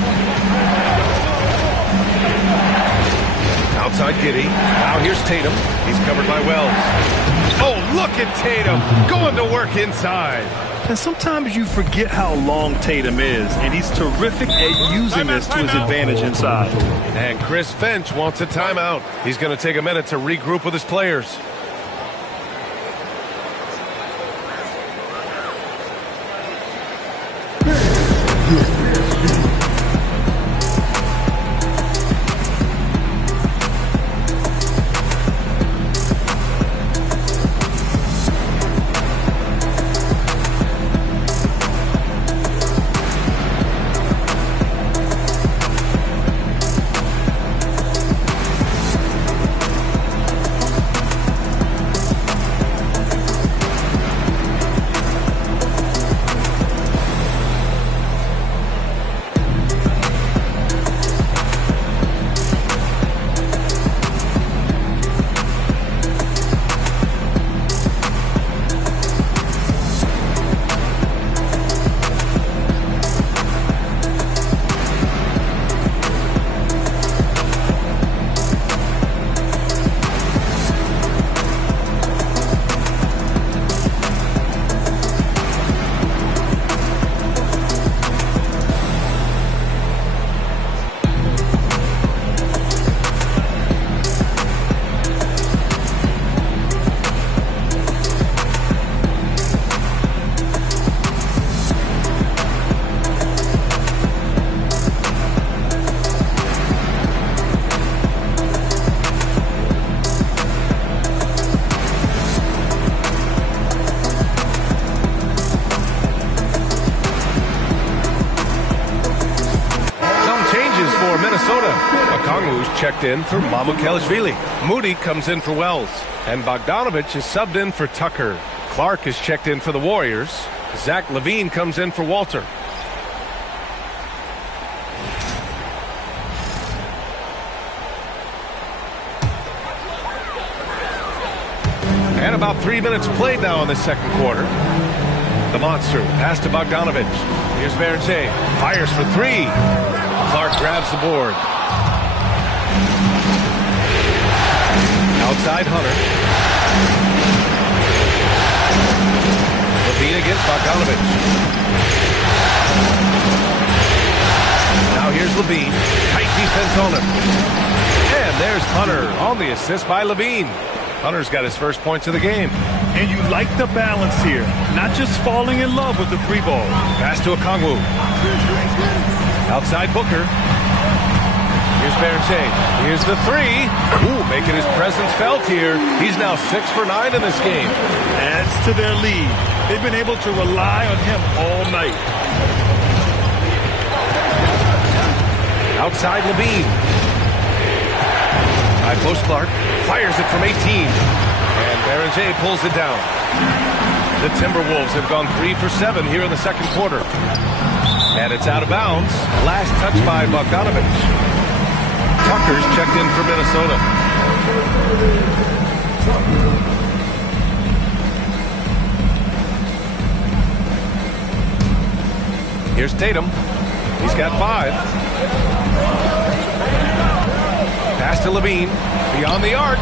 Outside Giddey. Now here's Tatum. He's covered by Wells. Oh, look at Tatum going to work inside. And sometimes you forget how long Tatum is, and he's terrific at using this to his advantage inside. And Chris Finch wants a timeout. He's going to take a minute to regroup with his players. Okongwu's checked in for Mamukelashvili. Moody comes in for Wells. And Bogdanovich is subbed in for Tucker. Clark is checked in for the Warriors. Zach LaVine comes in for Walter. And about 3 minutes played now in the second quarter. The monster pass to Bogdanovich. Here's Berger. Fires for three. Clark grabs the board. Outside Hunter. LaVine against Bogdanovich. Now here's LaVine. Tight defense on him. And there's Hunter on the assist by LaVine. Hunter's got his first points of the game. And you like the balance here. Not just falling in love with the three ball. Pass to Okongwu. Outside Booker. Here's Berger. Here's the three. Ooh, making his presence felt here. He's now 6 for 9 in this game. Adds to their lead. They've been able to rely on him all night. Outside LaVine. High post Clark. Fires it from 18. And Berger pulls it down. The Timberwolves have gone 3 for 7 here in the second quarter. And it's out of bounds. Last touch by Bogdanovich. Tucker's checked in for Minnesota. Here's Tatum. He's got 5. Pass to LaVine. Beyond the arc.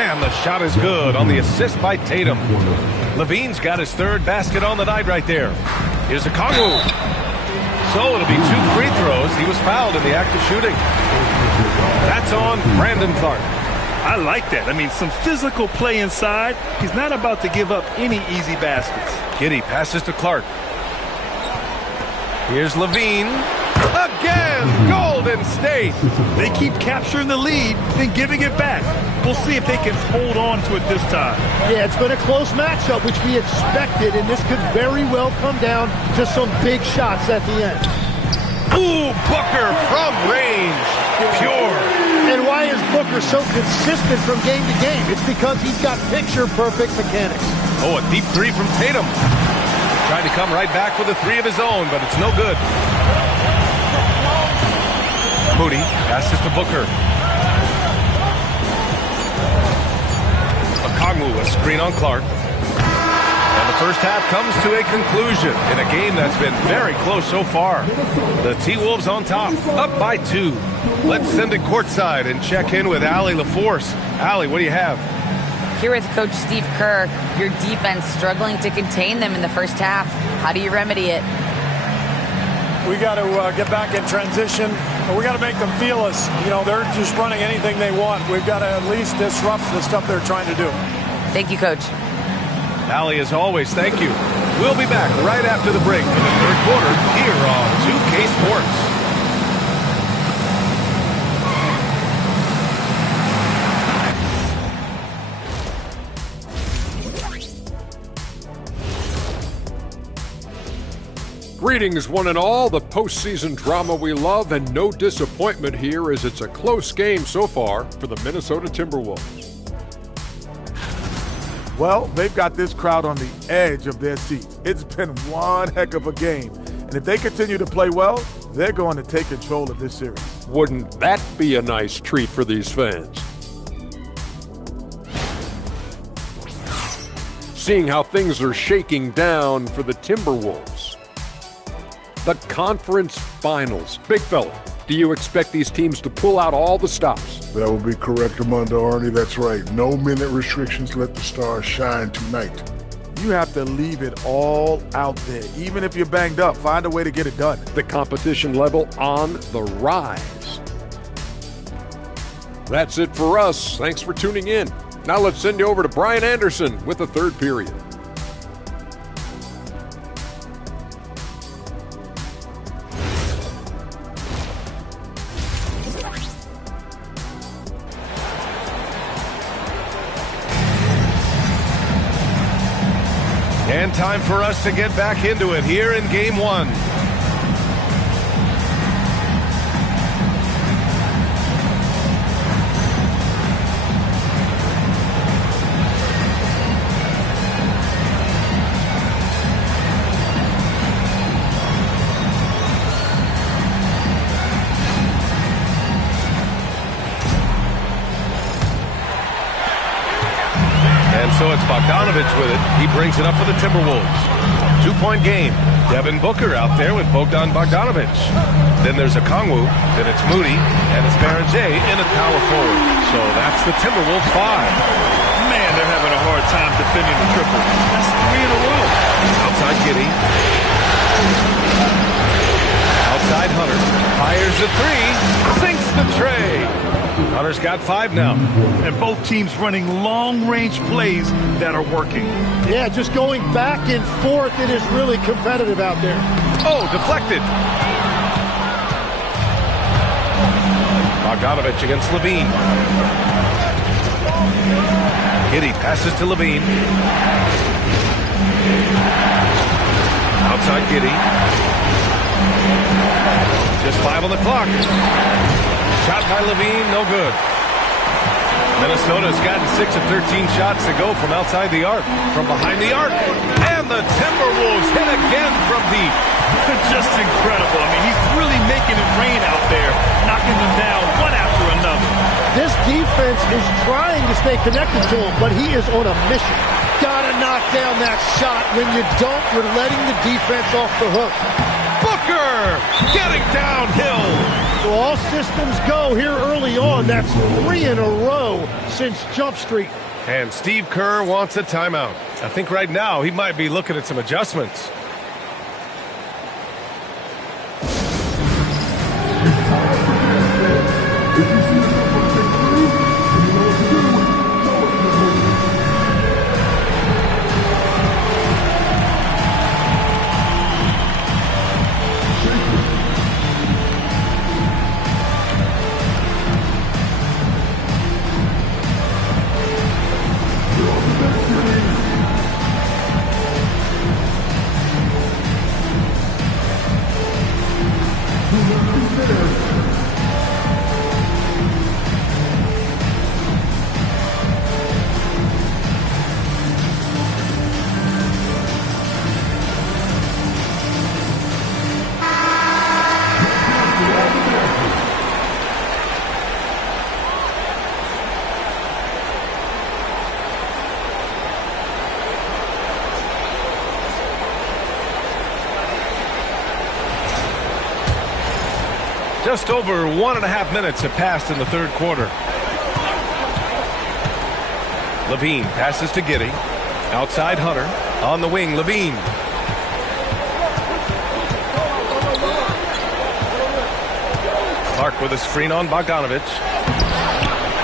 And the shot is good on the assist by Tatum. Levine's got his third basket on the night right there. Here's Okongwu. So it'll be 2 free throws. He was fouled in the act of shooting. That's on Brandon Clark. I like that. I mean, some physical play inside. He's not about to give up any easy baskets. Giddey passes to Clark. Here's Levine. Again, Golden State. They keep capturing the lead, then giving it back. We'll see if they can hold on to it this time. Yeah, it's been a close matchup, which we expected, and this could very well come down to some big shots at the end. Ooh, Booker from range. Pure. And why is Booker so consistent from game to game? It's because he's got picture-perfect mechanics. Oh, a deep 3 from Tatum. Tried to come right back with a 3 of his own, but it's no good. Moody passes to Booker. Okongwu, a screen on Clark. And the first half comes to a conclusion in a game that's been very close so far. The T-Wolves on top, up by 2. Let's send it courtside and check in with Allie LaForce. Allie, what do you have? Here with Coach Steve Kerr, your defense struggling to contain them in the first half. How do you remedy it? We got to get back in transition. We got to make them feel us. You know, they're just running anything they want. We've got to at least disrupt the stuff they're trying to do. Thank you, Coach. Allie, as always, thank you. We'll be back right after the break for the third quarter here on 2K Sports. Greetings, one and all. The postseason drama we love, and no disappointment here as it's a close game so far for the Minnesota Timberwolves. Well, they've got this crowd on the edge of their seats. It's been one heck of a game. And if they continue to play well, they're going to take control of this series. Wouldn't that be a nice treat for these fans? Seeing how things are shaking down for the Timberwolves. The conference finals. Big fella, do you expect these teams to pull out all the stops? That would be correct, Armando Arnie. That's right. No minute restrictions. Let the stars shine tonight. You have to leave it all out there. Even if you're banged up, find a way to get it done. The competition level on the rise. That's it for us. Thanks for tuning in. Now let's send you over to Brian Anderson with the third period. And time for us to get back into it here in Game 1. So it's Bogdanovich with it. He brings it up for the Timberwolves. 2-point game. Devin Booker out there with Bogdan Bogdanovich. Then there's Okongwu. Then it's Moody. And it's Baron J in at power forward. So that's the Timberwolves 5. Man, they're having a hard time defending the triple. That's 3 in a row. Outside Giddey. Outside Hunter. Fires the 3. Sinks the tray. Hunter's got 5 now. And both teams running long-range plays that are working. Yeah, just going back and forth. It is really competitive out there. Oh, deflected. Bogdanovich against Levine. Giddey passes to Levine. Outside Giddey. Just 5 on the clock. Shot by Levine, no good. Minnesota's gotten 6 of 13 shots to go from outside the arc, from behind the arc. And the Timberwolves hit again from deep. Just incredible. I mean, he's really making it rain out there, knocking them down one after another. This defense is trying to stay connected to him, but he is on a mission. Gotta knock down that shot. When you don't, you're letting the defense off the hook. Booker getting downhill. So all systems go here early on. That's 3 in a row since Jump Street. And Steve Kerr wants a timeout. I think right now he might be looking at some adjustments. Just over 1.5 minutes have passed in the third quarter. Levine passes to Giddey. Outside Hunter. On the wing, Levine. Clark with a screen on Bogdanovich.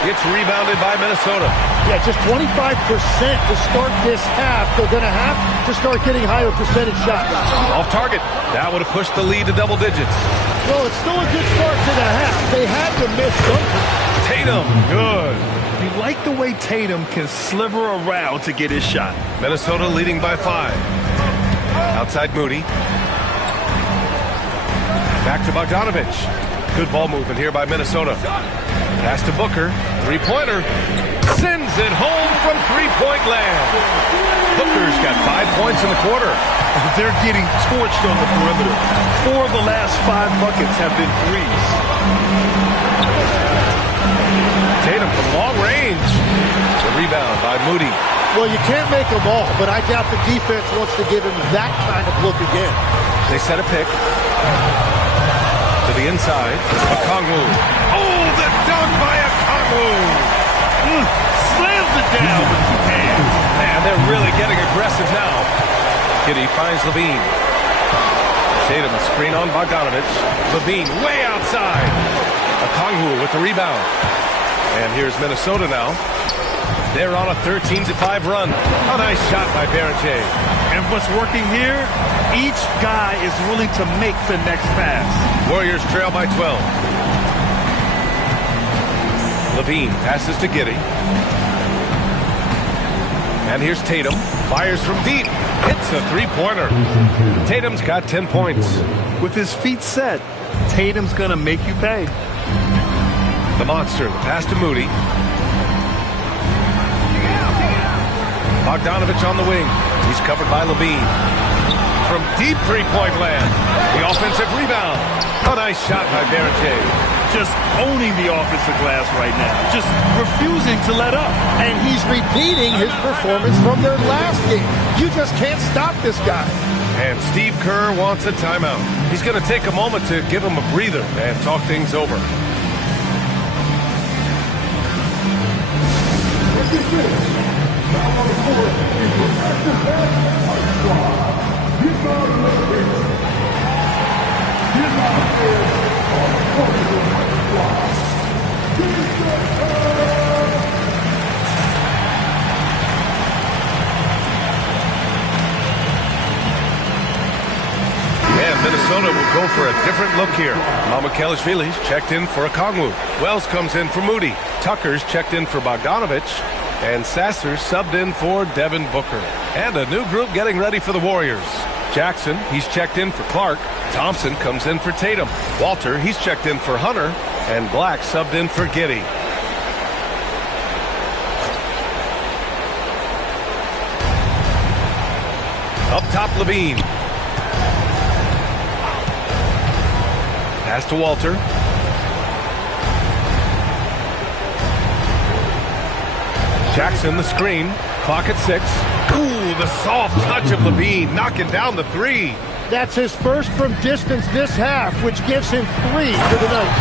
It's rebounded by Minnesota. Yeah, just 25% to start this half. They're going to have to start getting higher percentage shots. Off target. That would have pushed the lead to double digits. Well, it's still a good start to the half. They had to miss something. Tatum, good. You like the way Tatum can sliver around to get his shot. Minnesota leading by 5. Outside Moody. Back to Bogdanovich. Good ball movement here by Minnesota. Pass to Booker. Three-pointer. Sends it home from three-point land. Booker's got 5 points in the quarter. They're getting torched on the perimeter. 4 of the last 5 buckets have been threes. Tatum from long range. The rebound by Moody. Well, you can't make them all, but I doubt the defense wants to give him that kind of look again. They set a pick. To the inside. Okongwu. Oh, the dunk by Okongwu. Slams it down with 2 hands. Man, they're really getting aggressive now. Giddey finds Levine. Tatum screen on Bogdanovich. Levine way outside. Okongwu with the rebound. And here's Minnesota now. They're on a 13-5 run. A nice shot by Barrett-Jay. And what's working here, each guy is willing to make the next pass. Warriors trail by 12. Levine passes to Giddey. And here's Tatum. Fires from deep. Hits a three-pointer. Tatum's got 10 points. With his feet set, Tatum's going to make you pay. The monster. The pass to Moody. Bogdanovich on the wing. He's covered by Levine. From deep three-point land. The offensive rebound. A nice shot by Barrett-Jay. Just owning the offensive glass right now. Just refusing to let up. And he's repeating his performance from their last game. You just can't stop this guy. And Steve Kerr wants a timeout. He's going to take a moment to give him a breather and talk things over. And Minnesota will go for a different look here. Mamukelashvili's checked in for Okongwu. Wells comes in for Moody. Tucker's checked in for Bogdanovich. And Sasser subbed in for Devin Booker. And a new group getting ready for the Warriors. Jackson, he's checked in for Clark. Thompson comes in for Tatum. Walter, he's checked in for Hunter. And Black subbed in for Giddey. Up top, Levine. Pass to Walter. Jackson, the screen. Clock at 6. Ooh, the soft touch of Levine, knocking down the three. That's his first from distance this half, which gives him 3 for the night.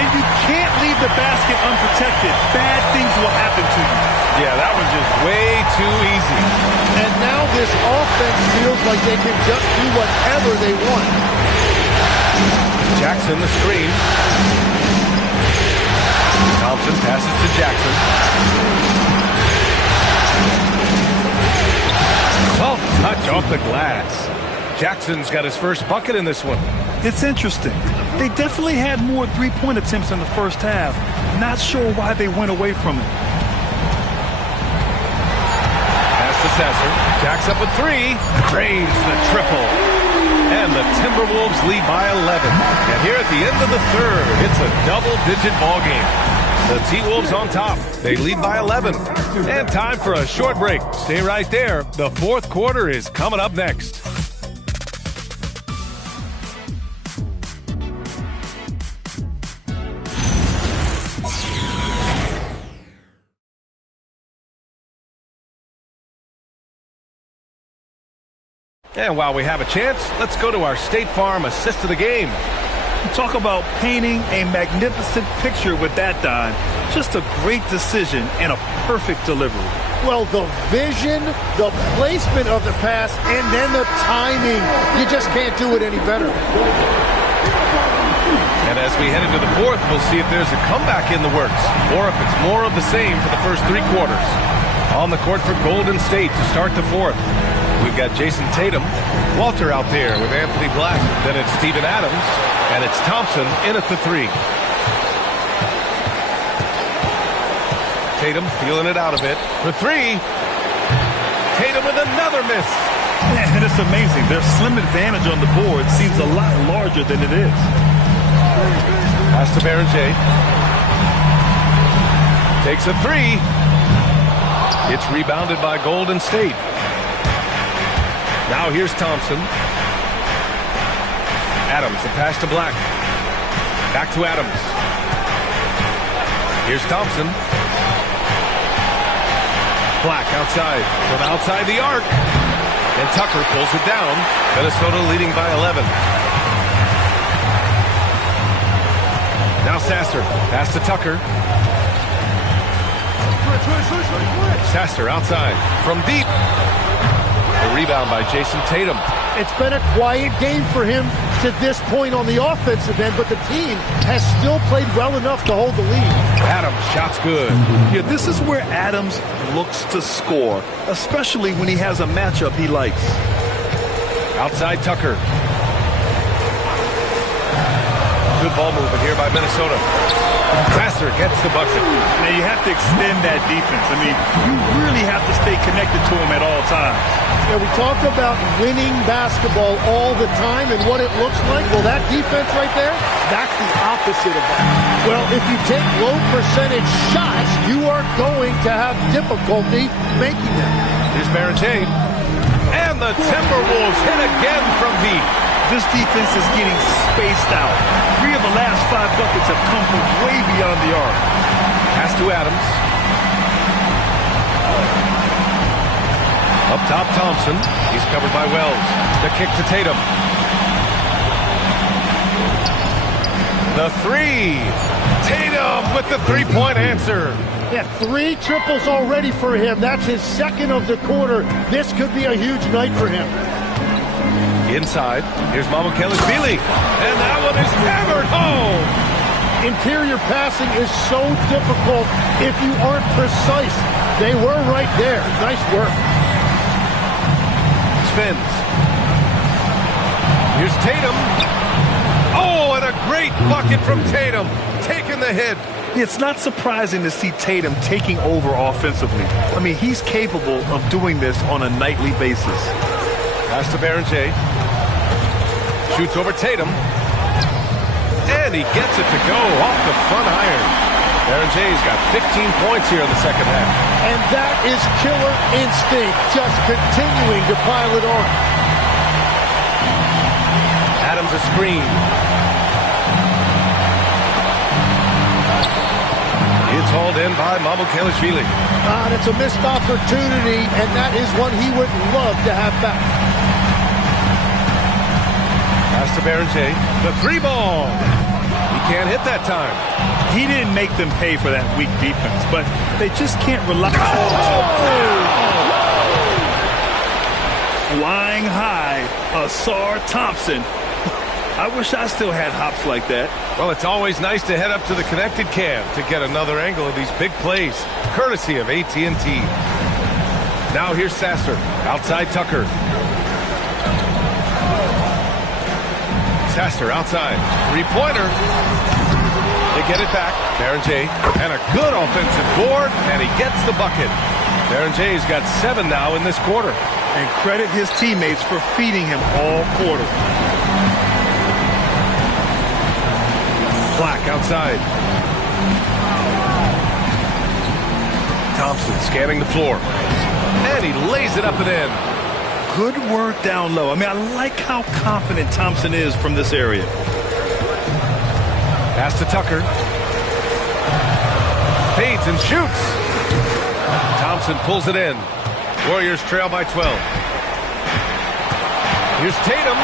And you can't leave the basket unprotected. Bad things will happen to you. Yeah, that was just way too easy. And now this offense feels like they can just do whatever they want. Jackson the screen. Thompson passes to Jackson. 12th touch off the glass. Jackson's got his first bucket in this one. It's interesting. They definitely had more three-point attempts in the first half. Not sure why they went away from it. Pass to Sasser. Jacks up with 3. Drains the triple. And the Timberwolves lead by 11. And here at the end of the third, it's a double-digit ball game. The T-Wolves on top. They lead by 11. And time for a short break. Stay right there. The fourth quarter is coming up next. And while we have a chance, let's go to our State Farm assist of the game. Talk about painting a magnificent picture with that dime. Just a great decision and a perfect delivery. Well, the vision, the placement of the pass, and then the timing. You just can't do it any better. And as we head into the fourth, we'll see if there's a comeback in the works or if it's more of the same for the first 3 quarters. On the court for Golden State to start the fourth. We've got Jason Tatum, Walter out there with Anthony Black. Then it's Steven Adams, and it's Thompson in at the 3. Tatum feeling it out a bit for 3. Tatum with another miss. Man, it's amazing. Their slim advantage on the board seems a lot larger than it is. Pass to Baron J. Takes a 3. It's rebounded by Golden State. Now here's Thompson. Adams, the pass to Black. Back to Adams. Here's Thompson. Black outside, from outside the arc. And Tucker pulls it down. Minnesota leading by 11. Now Sasser, pass to Tucker. Sasser outside, from deep. A rebound by Jason Tatum. It's been a quiet game for him to this point on the offensive end, but the team has still played well enough to hold the lead. Adams, shot's good. Yeah, this is where Adams looks to score, especially when he has a matchup he likes. Outside Tucker. Good ball movement here by Minnesota. Sasser gets the bucket. Now you have to extend that defense. I mean, you really have to stay connected to him at all times. Yeah, we talk about winning basketball all the time and what it looks like. Well, that defense right there, that's the opposite of that. Well, if you take low percentage shots, you are going to have difficulty making them. Here's Baron J. And the Timberwolves hit again from deep. This defense is getting spaced out. 3 of the last 5 buckets have come from way beyond the arc. Pass to Adams. Up top, Thompson. He's covered by Wells. The kick to Tatum. The 3. Tatum with the 3-point answer. Yeah, 3 triples already for him. That's his second of the quarter. This could be a huge night for him. Inside, here's Mamukelashvili, and that one is hammered home. Interior passing is so difficult if you aren't precise. They were right there. Nice work. Spins. Here's Tatum. Oh, and a great bucket from Tatum, taking the hit. It's not surprising to see Tatum taking over offensively. I mean, he's capable of doing this on a nightly basis. Pass to Baron J. Shoots over Tatum. And he gets it to go off the front iron. Baron J's got 15 points here in the second half. And that is killer instinct, just continuing to pile it on. Adams a screen. It's hauled in by Mamukelashvili. And it's a missed opportunity, and that is one he would love to have back. Pass to Berenger. The 3-ball. He can't hit that time. He didn't make them pay for that weak defense, but they just can't rely. Flying high, Asar Thompson. I wish I still had hops like that. Well, it's always nice to head up to the connected cam to get another angle of these big plays, courtesy of AT&T. Now here's Sasser, outside Tucker. Sasser outside, 3-pointer. They get it back. Berenger, and a good offensive board, and he gets the bucket. Berenger's got 7 now in this quarter. And credit his teammates for feeding him all quarter. Black outside. Thompson scanning the floor. And he lays it up and in. Good work down low. I mean, I like how confident Thompson is from this area. Pass to Tucker. Fades and shoots. Thompson pulls it in. Warriors trail by 12. Here's Tatum.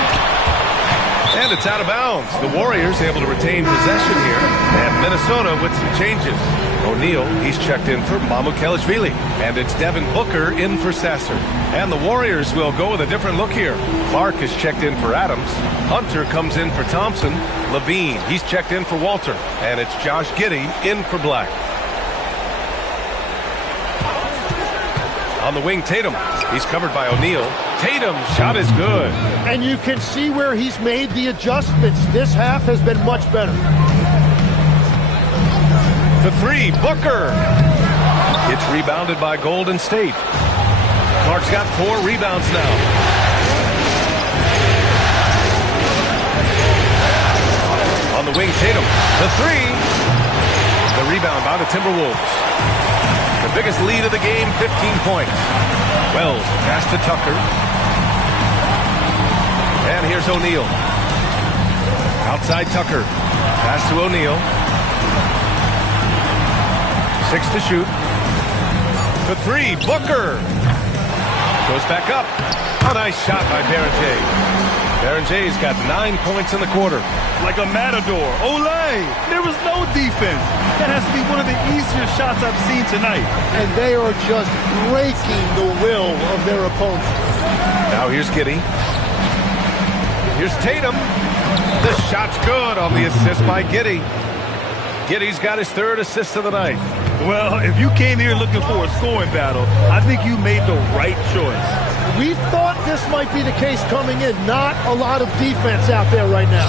And it's out of bounds. The Warriors able to retain possession here. And Minnesota with some changes. O'Neal, he's checked in for Mamukelashvili. And it's Devin Booker in for Sasser. And the Warriors will go with a different look here. Clark is checked in for Adams. Hunter comes in for Thompson. Levine, he's checked in for Walter. And it's Josh Giddey in for Black. On the wing, Tatum. He's covered by O'Neal. Tatum's shot is good. And you can see where he's made the adjustments. This half has been much better. The 3, Booker. It's rebounded by Golden State. Clark's got 4 rebounds now. On the wing, Tatum. The 3. The rebound by the Timberwolves. The biggest lead of the game, 15 points. Wells, pass to Tucker. And here's O'Neal. Outside Tucker. Pass to O'Neal. 6 to shoot. The 3, Booker. Goes back up. A nice shot by Berenger. Berenger's got 9 points in the quarter. Like a matador. Olay! There was no defense. That has to be one of the easier shots I've seen tonight. And they are just breaking the will of their opponent. Now here's Giddey. Here's Tatum. The shot's good on the assist by Giddey. Giddey's got his 3rd assist of the night. Well, if you came here looking for a scoring battle, I think you made the right choice. We thought this might be the case coming in. Not a lot of defense out there right now.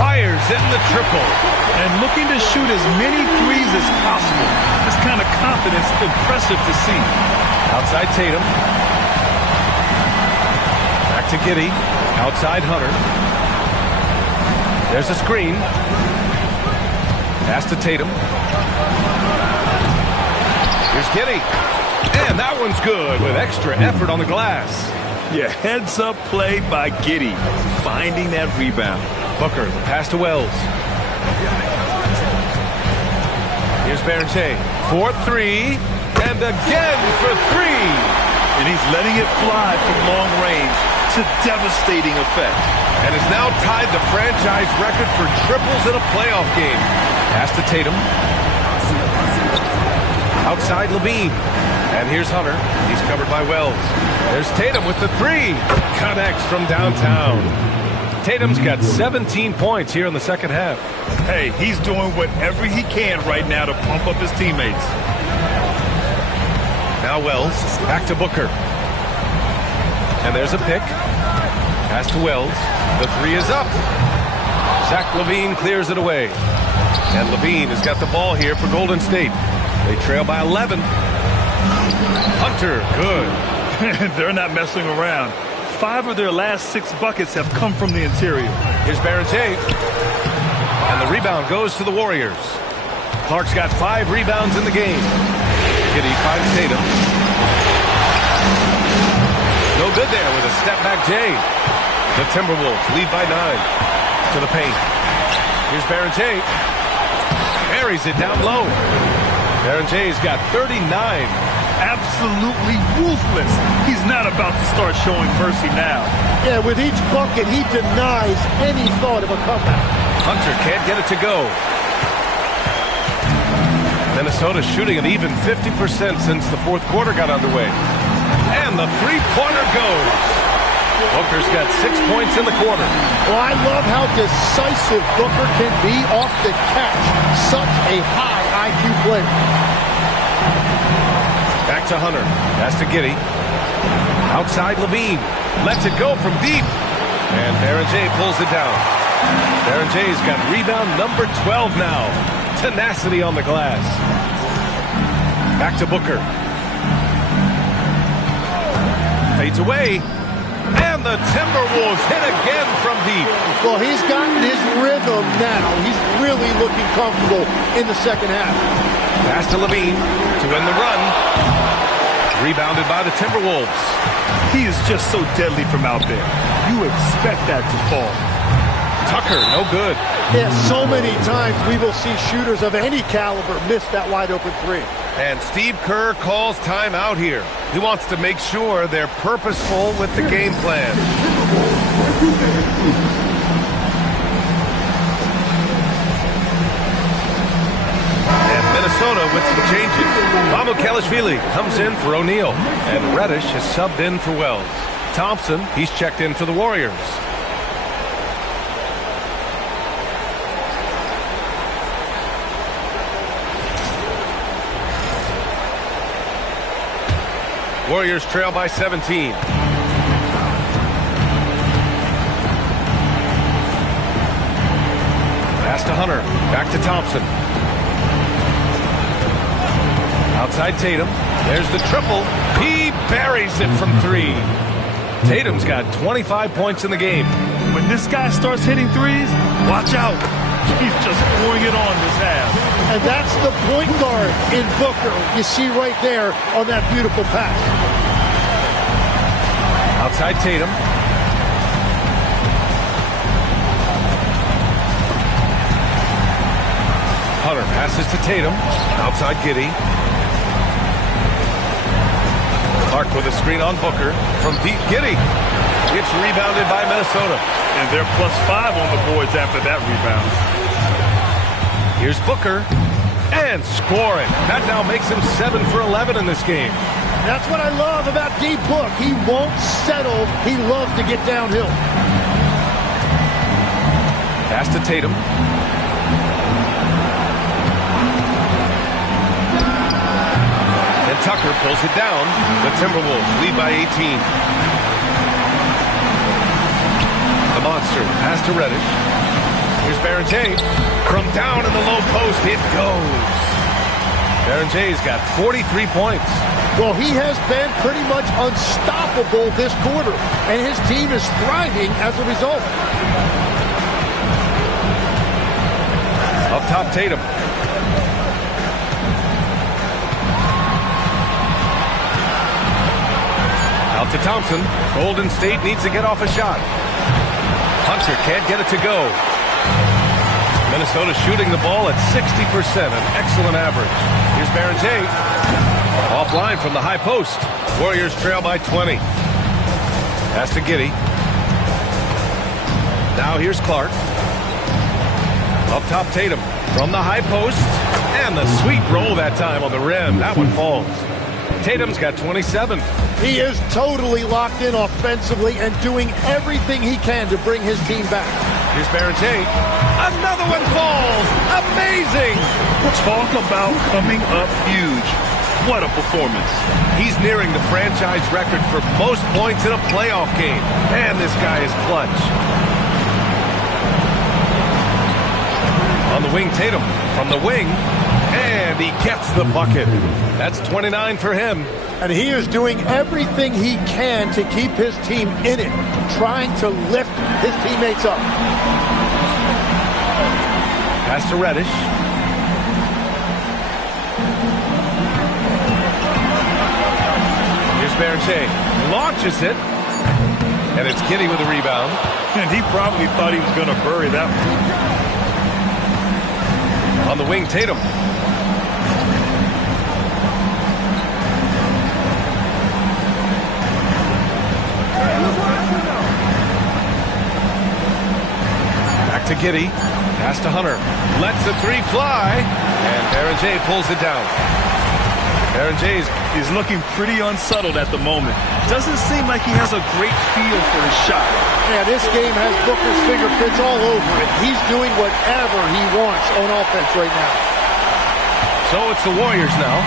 Fires in the triple. And looking to shoot as many threes as possible. This kind of confidence, impressive to see. Outside Tatum. Back to Giddey. Outside Hunter. There's a screen. Pass to Tatum. Here's Giddey. And that one's good with extra effort on the glass. Yeah, heads-up play by Giddey. Finding that rebound. Booker, the pass to Wells. Here's Berenger. 4-3. And again for 3. And he's letting it fly from long range to devastating effect. And has now tied the franchise record for triples in a playoff game. Pass to Tatum. Outside Levine. And here's Hunter. He's covered by Wells. There's Tatum with the 3. Connects from downtown. Tatum's got 17 points here in the second half. Hey, he's doing whatever he can right now to pump up his teammates. Now Wells. Back to Booker. And there's a pick. Pass to Wells. The 3 is up. Zach LaVine clears it away. And LaVine has got the ball here for Golden State. They trail by 11. Hunter, good. They're not messing around. 5 of their last 6 buckets have come from the interior. Here's Berenger. And the rebound goes to the Warriors. Clark's got 5 rebounds in the game. Giddey finds Tatum. No good there with a step-back Jay. The Timberwolves lead by 9. To the paint. Here's Berenger. Buries it down low. Berenger's got 39. absolutely ruthless. He's not about to start showing mercy now. Yeah, with each bucket, he denies any thought of a comeback. Hunter can't get it to go. Minnesota shooting an even 50% since the fourth quarter got underway. And the three-pointer goes. Booker's got 6 points in the quarter. Well, I love how decisive Booker can be off the catch. Such a high IQ player. Back to Hunter. Pass to Giddey. Outside Levine. Lets it go from deep. And Baron J pulls it down. Baron J's got rebound number 12 now. Tenacity on the glass. Back to Booker. Fades away. And the Timberwolves hit again from deep. Well, he's gotten his rhythm now. He's really looking comfortable in the second half. Pass to Levine to win the run. Rebounded by the Timberwolves. He is just so deadly from out there. You expect that to fall. Tucker, no good. Yeah, so many times we will see shooters of any caliber miss that wide open three. And Steve Kerr calls timeout here. He wants to make sure they're purposeful with the game plan. And Minnesota with some changes. Mamukelashvili comes in for O'Neal. And Reddish is subbed in for Wells. Thompson, he's checked in for the Warriors. Warriors trail by 17. Pass to Hunter. Back to Thompson. Outside Tatum. There's the triple. He buries it from three. Tatum's got 25 points in the game. When this guy starts hitting threes, watch out. He's just pouring it on this half. And that's the point guard in Booker you see right there on that beautiful pass. Outside Tatum. Hunter passes to Tatum. Outside Giddey. Clark with a screen on Booker. From deep, Giddey gets rebounded by Minnesota. And they're +5 on the boards after that rebound. Here's Booker. And scoring. That now makes him 7 for 11 in this game. That's what I love about D-Book. He won't settle. He loves to get downhill. Pass to Tatum. And Tucker pulls it down. The Timberwolves lead by 18. The monster. Pass to Reddish. Here's Baron J. From down in the low post, it goes. Baron J's got 43 points. Well, he has been pretty much unstoppable this quarter, and his team is thriving as a result. Up top, Tatum. Out to Thompson. Golden State needs to get off a shot. Hunter can't get it to go. Minnesota shooting the ball at 60%, an excellent average. Here's Baron J. Offline from the high post. Warriors trail by 20. Pass to Giddey. Now here's Clark. Up top, Tatum. From the high post. And the sweet roll that time on the rim. That one falls. Tatum's got 27. He is totally locked in offensively and doing everything he can to bring his team back. Here's Baron J. Another one falls. Amazing. Talk about coming up huge. What a performance. He's nearing the franchise record for most points in a playoff game. And this guy is clutch. On the wing, Tatum. From the wing. And he gets the bucket. That's 29 for him. And he is doing everything he can to keep his team in it, trying to lift his teammates up. Pass to Reddish. Here's Baron J. Launches it. And it's Giddey with a rebound. And he probably thought he was going to bury that one. On the wing, Tatum. Kitty. Pass to Hunter. Lets the three fly. And Baron J pulls it down. Baron J is looking pretty unsettled at the moment. Doesn't seem like he has a great feel for his shot. Yeah, this game has Booker's fingerprints all over it. He's doing whatever he wants on offense right now. So it's the Warriors now.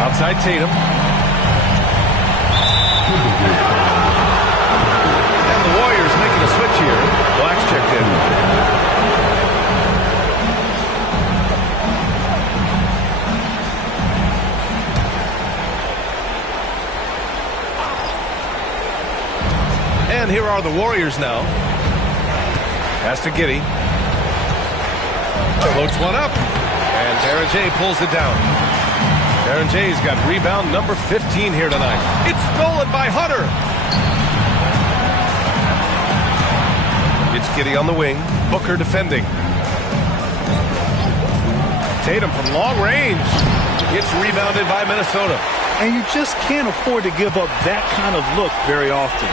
Outside Tatum. And the Warriors making a switch here. Black's checked in. And here are the Warriors now. Pass to Giddey. Floats one up. And Baron J pulls it down. Baron J's got rebound number 15 here tonight. It's stolen by Hunter. It's Giddey on the wing. Booker defending. Tatum from long range. Gets rebounded by Minnesota. And you just can't afford to give up that kind of look very often.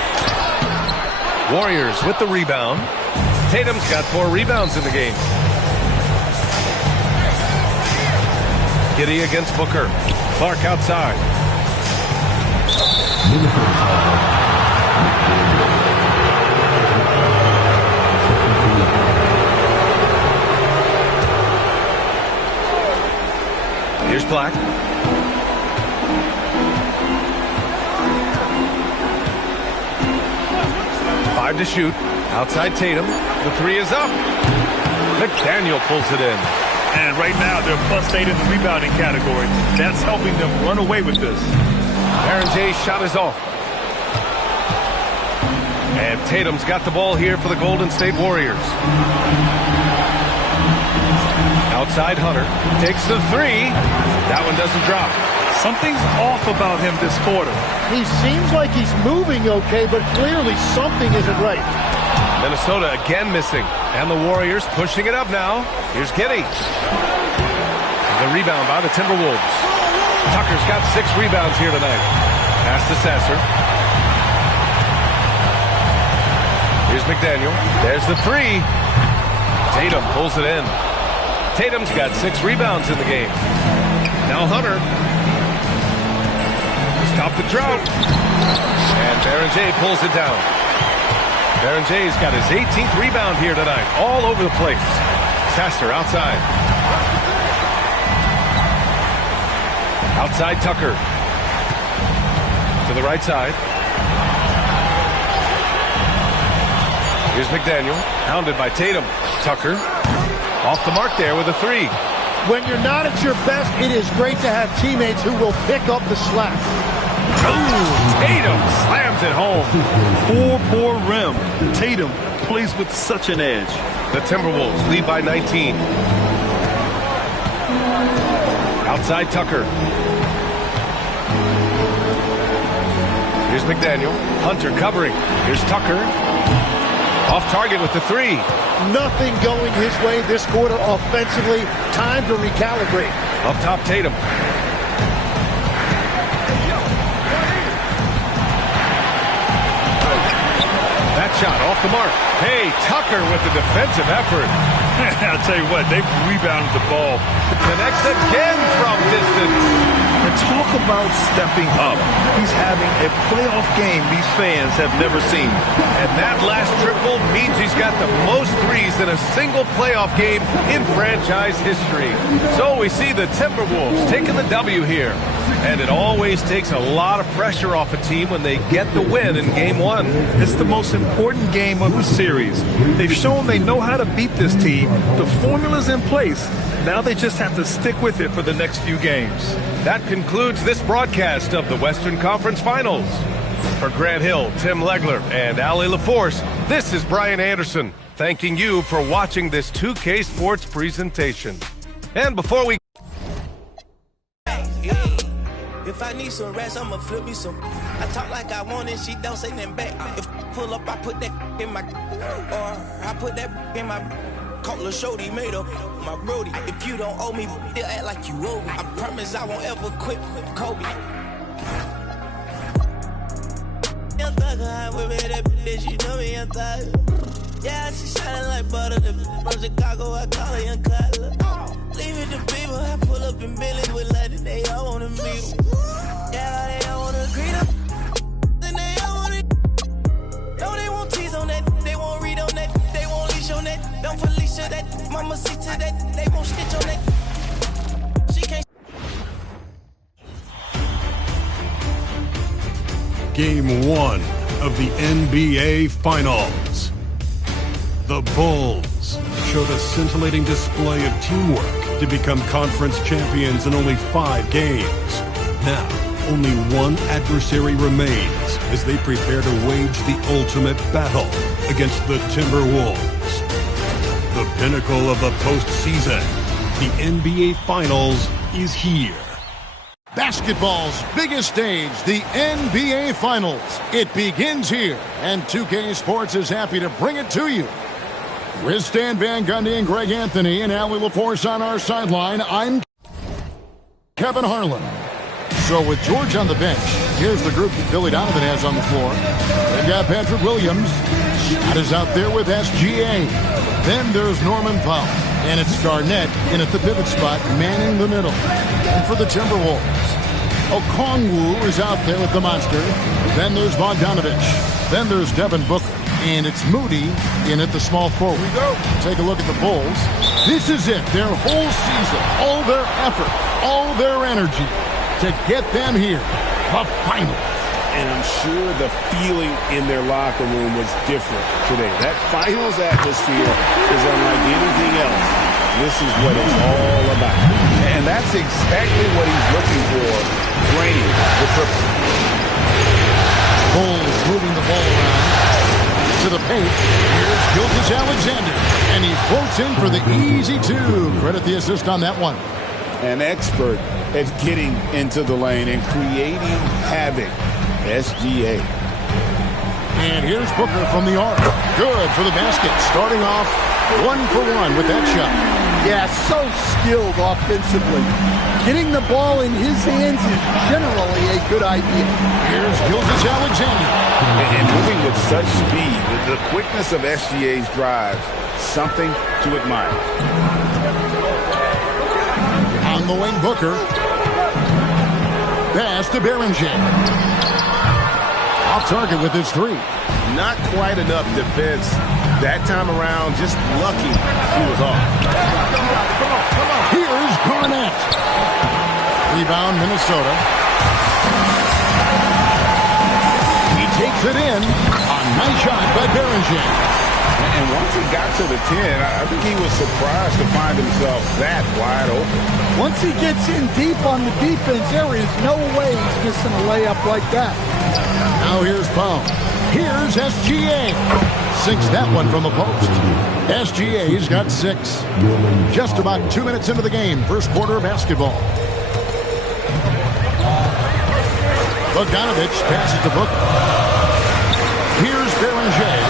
Warriors with the rebound. Tatum's got 4 rebounds in the game. Giddey against Booker. Clark outside. Here's Black. Five to shoot. Outside Tatum. The three is up. McDaniel pulls it in. And right now they're +8 in the rebounding category. That's helping them run away with this. Baron J's shot is off. And Tatum's got the ball here for the Golden State Warriors. Outside Hunter. Takes the three. That one doesn't drop. Something's off about him this quarter. He seems like he's moving okay, but clearly something isn't right. Minnesota again missing. And the Warriors pushing it up now. Here's Giddey. The rebound by the Timberwolves. Tucker's got 6 rebounds here tonight. Pass to Sasser. Here's McDaniel. There's the three. Tatum pulls it in. Tatum's got 6 rebounds in the game. Now Hunter. Stop the drought. And Baron J pulls it down. Baron J's got his 18th rebound here tonight. All over the place. Sasser outside. Outside Tucker. To the right side. Here's McDaniel. Hounded by Tatum. Tucker. Off the mark there with a three. When you're not at your best, it is great to have teammates who will pick up the slack. Ooh, Tatum slams it home. Poor rim. Tatum plays with such an edge. The Timberwolves lead by 19. Outside Tucker. Here's McDaniel. Hunter covering. Here's Tucker. Off target with the three. Nothing going his way this quarter offensively. Time to recalibrate. Up top, Tatum. That shot off the mark. Hey, Tucker with the defensive effort. I'll tell you what, they've rebounded the ball. Connects again from distance. And talk about stepping up. He's having a playoff game these fans have never seen. And that last triple means he's got the most threes in a single playoff game in franchise history. So we see the Timberwolves taking the W here. And it always takes a lot of pressure off a team when they get the win in Game 1. It's the most important game of the series. They've shown they know how to beat this team. The formula's in place. Now they just have to stick with it for the next few games. That concludes this broadcast of the Western Conference Finals. For Grant Hill, Tim Legler, and Allie LaForce, this is Brian Anderson, thanking you for watching this 2K Sports presentation. And before we... If I need some rest, I'ma flip me some. I talk like I want it, she don't say nothing back. If pull up, I put that in my, or I put that in my. Call a shorty, made up my brody. If you don't owe me, they'll act like you owe me. I promise I won't ever quit Kobe. Young thug, I whip it, that bitch, you know me, young thug. Yeah, she shining like butter. The from Chicago, I call her Young Cutler. Leave it to people, I pull up in Billy with Latin. They all wanna meet. Yeah, they all wanna greet up. Then they all wanna. No, they won't tease on that. They won't read on that. They won't leash on that. Don't Felicia that. Mama see to that. They won't stitch on that. She can't. Game 1 of the NBA Finals. The Bulls showed a scintillating display of teamwork to become conference champions in only 5 games. Now, only one adversary remains as they prepare to wage the ultimate battle against the Timberwolves. The pinnacle of the postseason, the NBA Finals, is here. Basketball's biggest stage, the NBA Finals. It begins here, and 2K Sports is happy to bring it to you. With Stan Van Gundy and Greg Anthony and Allie LaForce on our sideline, I'm Kevin Harlan. So with George on the bench, here's the group that Billy Donovan has on the floor. They've got Patrick Williams. Scott is out there with SGA. Then there's Norman Powell. And it's Garnett in at the pivot spot, manning the middle. And for the Timberwolves, Okongwu is out there with the monster. Then there's Bogdanovich. Then there's Devin Booker. And it's Moody in at the small forward. Here we go. Take a look at the Bulls. This is it. Their whole season, all their effort, all their energy to get them here. The final. And I'm sure the feeling in their locker room was different today. That finals atmosphere is unlike anything else. This is what it's all about. And that's exactly what he's looking for. Draining the triple. Bulls moving the ball around to the paint. Here's Gilgeous-Alexander. And he floats in for the easy 2. Credit the assist on that one. An expert at getting into the lane and creating havoc. SGA. And here's Booker from the arc. Good for the basket. Starting off 1 for 1 with that shot. Yeah, so skilled offensively. Getting the ball in his hands is generally a good idea. Here's Gilgeous-Alexander. And moving with such speed, the quickness of SGA's drives, something to admire. On the wing, Booker. Pass to Berenger. Off target with his 3. Not quite enough defense that time around. Just lucky he was off. Come on. Here's Garnett. Rebound, Minnesota. He takes it in. A nice shot by Berenger. And once he got to the 10, I think he was surprised to find himself that wide open. Once he gets in deep on the defense, there is no way he's missing a layup like that. Now here's Powell. Here's SGA. Sinks that one from the post. SGA's got 6. Just about 2 minutes into the game. First quarter of basketball. Bogdanovich passes to Booker. Here's Berenger.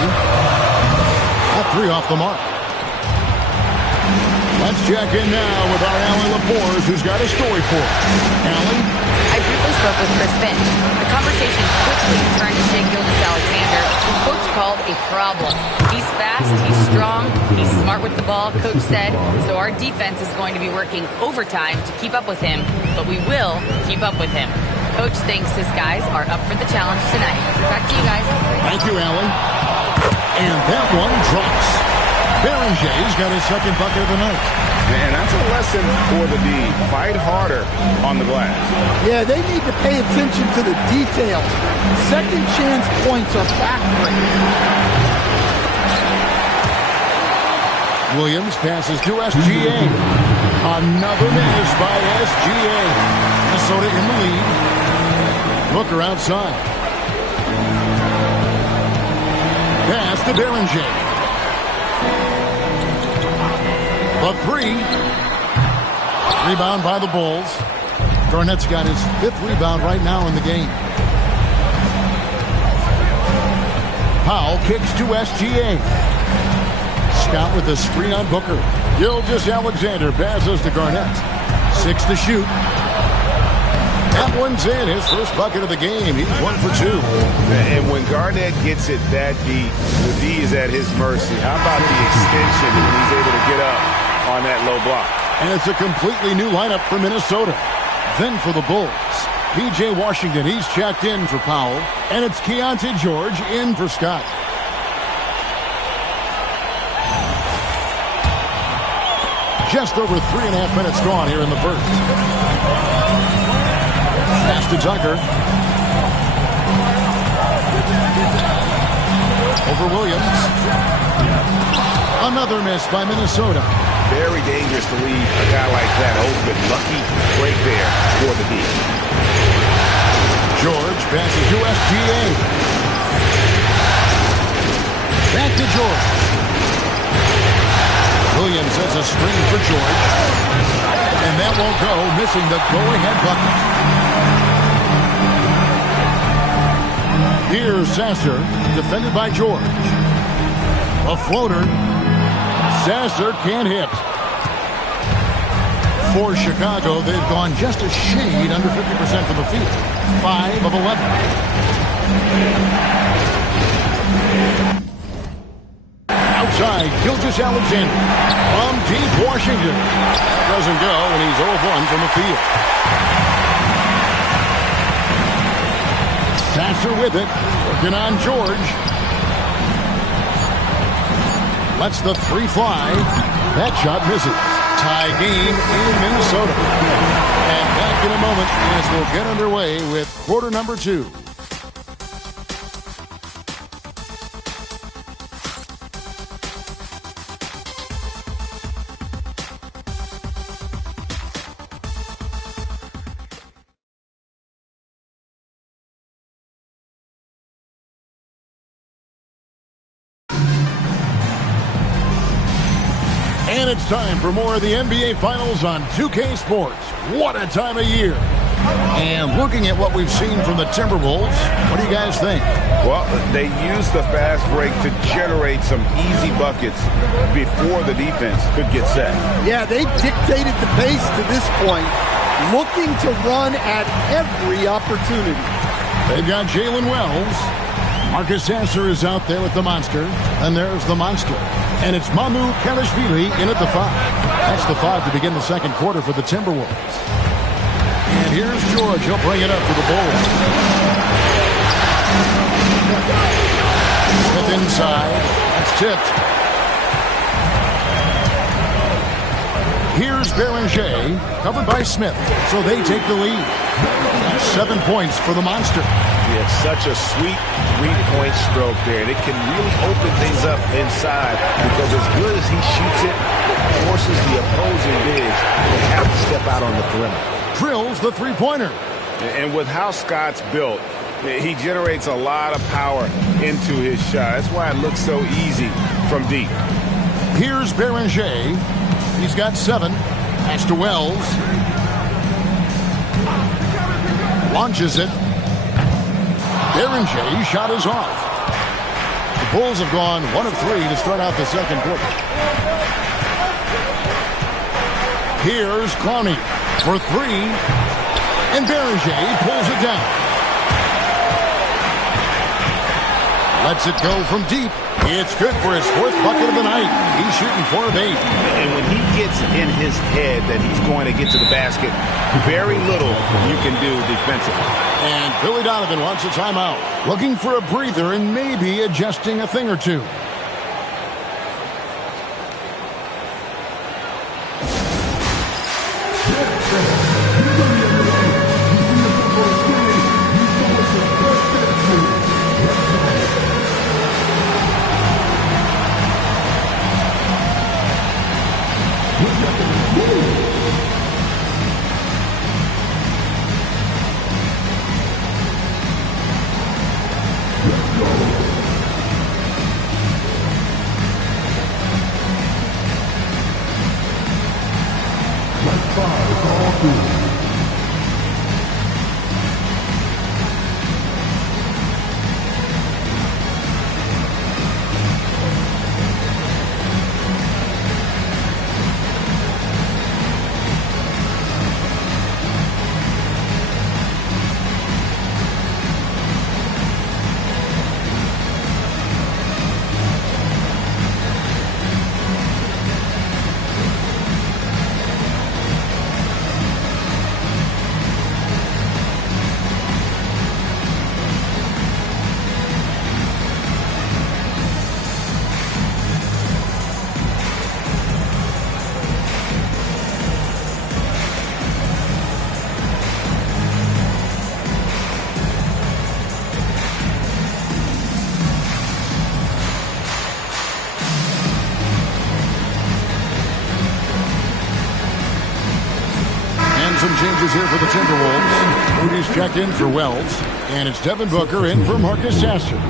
That 3 off the mark. Let's check in now with our Allie LaForce, who's got a story for us. Allie? I briefly spoke with Chris Finch. The conversation quickly turned to Shai Gilgeous-Alexander, who Coach called a problem. He's fast, he's strong, he's smart with the ball, Coach said. So our defense is going to be working overtime to keep up with him, but we will keep up with him. Coach thinks his guys are up for the challenge tonight. Back to you guys. Thank you, Allie. And that one drops. Berenger's got his second bucket of the night. And that's a lesson for the D. Fight harder on the glass. Yeah, they need to pay attention to the details. Second chance points are factoring. Williams passes to SGA. Another miss by SGA. Minnesota in the lead. Booker outside. Pass to Berenger. The 3. Rebound by the Bulls. Garnett's got his 5th rebound right now in the game. Powell kicks to SGA. Scott with a screen on Booker. Gilgeous-Alexander passes to Garnett. 6 to shoot. That one's in. His first bucket of the game. He's 1 for 2. And when Garnett gets it that deep, the D is at his mercy. How about the extension when he's able to get up on that low block? And it's a completely new lineup for Minnesota. Then for the Bulls, P.J. Washington, he's checked in for Powell. And it's Keontae George in for Scott. Just over 3.5 minutes gone here in the first. Pass to Tucker. Over Williams. Another miss by Minnesota. Very dangerous to leave a guy like that open. Lucky break there for the D. George passes to SGA. Back to George. Williams has a screen for George. And that won't go, missing the go-ahead bucket. Here's Sasser, defended by George. A floater. Sasser can't hit. For Chicago, they've gone just a shade under 50% from the field. 5 of 11. Outside, Gilgeous-Alexander. From deep Washington. Doesn't go, and he's 0 of 1 from the field. Sasser with it. Working on George. Lets the 3 fly. That shot misses. Tie game in Minnesota. And back in a moment as we'll get underway with quarter number 2. And it's time for more of the NBA Finals on 2K Sports. What a time of year. And looking at what we've seen from the Timberwolves, what do you guys think? Well, they used the fast break to generate some easy buckets before the defense could get set. Yeah, they dictated the pace to this point, looking to run at every opportunity. They've got Jalen Wells. Marcus Sasser is out there with the monster. And there's the monster. And it's Mamu Kelishvili in at the 5. That's the 5 to begin the second quarter for the Timberwolves. And here's George. He'll bring it up for the Bulls. Smith inside. That's tipped. Here's Beringer, covered by Smith. So they take the lead. That's 7 points for the monster. Yeah, it's such a sweet three-point stroke there. And it can really open things up inside because as good as he shoots it, it forces the opposing bigs to have to step out on the perimeter. Drills the three-pointer. And with how Scott's built, he generates a lot of power into his shot. That's why it looks so easy from deep. Here's Beringer. He's got 7. Pass to Wells. Launches it. Beringer shot is off. The Bulls have gone 1 of 3 to start out the second quarter. Here's Clowney for 3. And Beringer pulls it down. Lets it go from deep. It's good for his 4th bucket of the night. He's shooting 4 of 8. And when he gets in his head that he's going to get to the basket, very little you can do defensively. And Billy Donovan wants a timeout. Looking for a breather and maybe adjusting a thing or two. some changes here for the Timberwolves. Moody's checked in for Wells, and it's Devin Booker in for Marcus Sasser.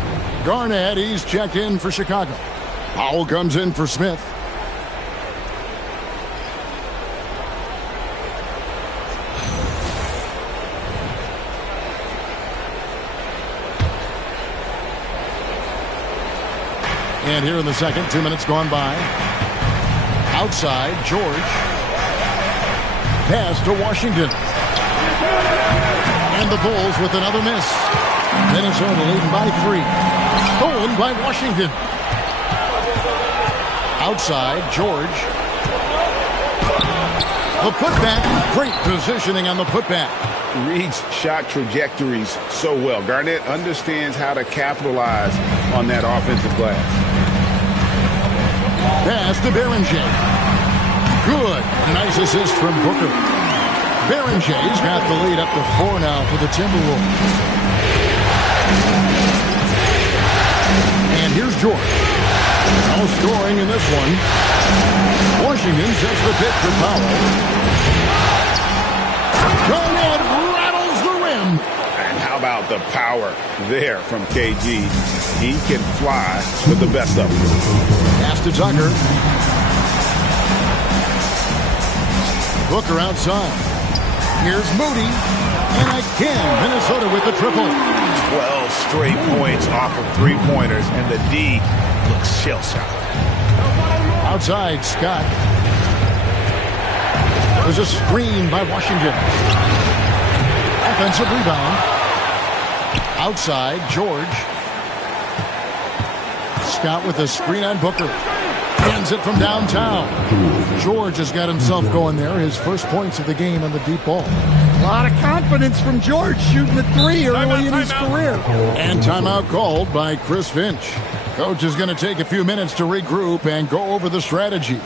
Garnett, he's checked in for Chicago. Powell comes in for Smith. And here in the second, 2 minutes gone by. Outside, George. Pass to Washington. And the Bulls with another miss. Minnesota leading by 3. Stolen by Washington. Outside, George. The putback. Great positioning on the putback. Reads shot trajectories so well. Garnett understands how to capitalize on that offensive glass. Pass to Berenger. Good. Nice assist from Booker. Berenger's got the lead up to 4 now for the Timberwolves. And here's George. No scoring in this one. Washington sets the pitch for Powell. Garnett rattles the rim. And how about the power there from KG? He can fly with the best of them. Pass to Tucker. Booker outside. Here's Moody. And again, Minnesota with the triple. 12 straight points off of three-pointers, and the D looks shell-shocked. Outside, Scott. There's a screen by Washington. Offensive rebound. Outside, George. Scott with a screen on Booker. Hands it from downtown. George has got himself going there. His first points of the game on the deep ball. A lot of confidence from George shooting the 3 early in his career. And timeout called by Chris Finch. Coach is going to take a few minutes to regroup and go over the strategy.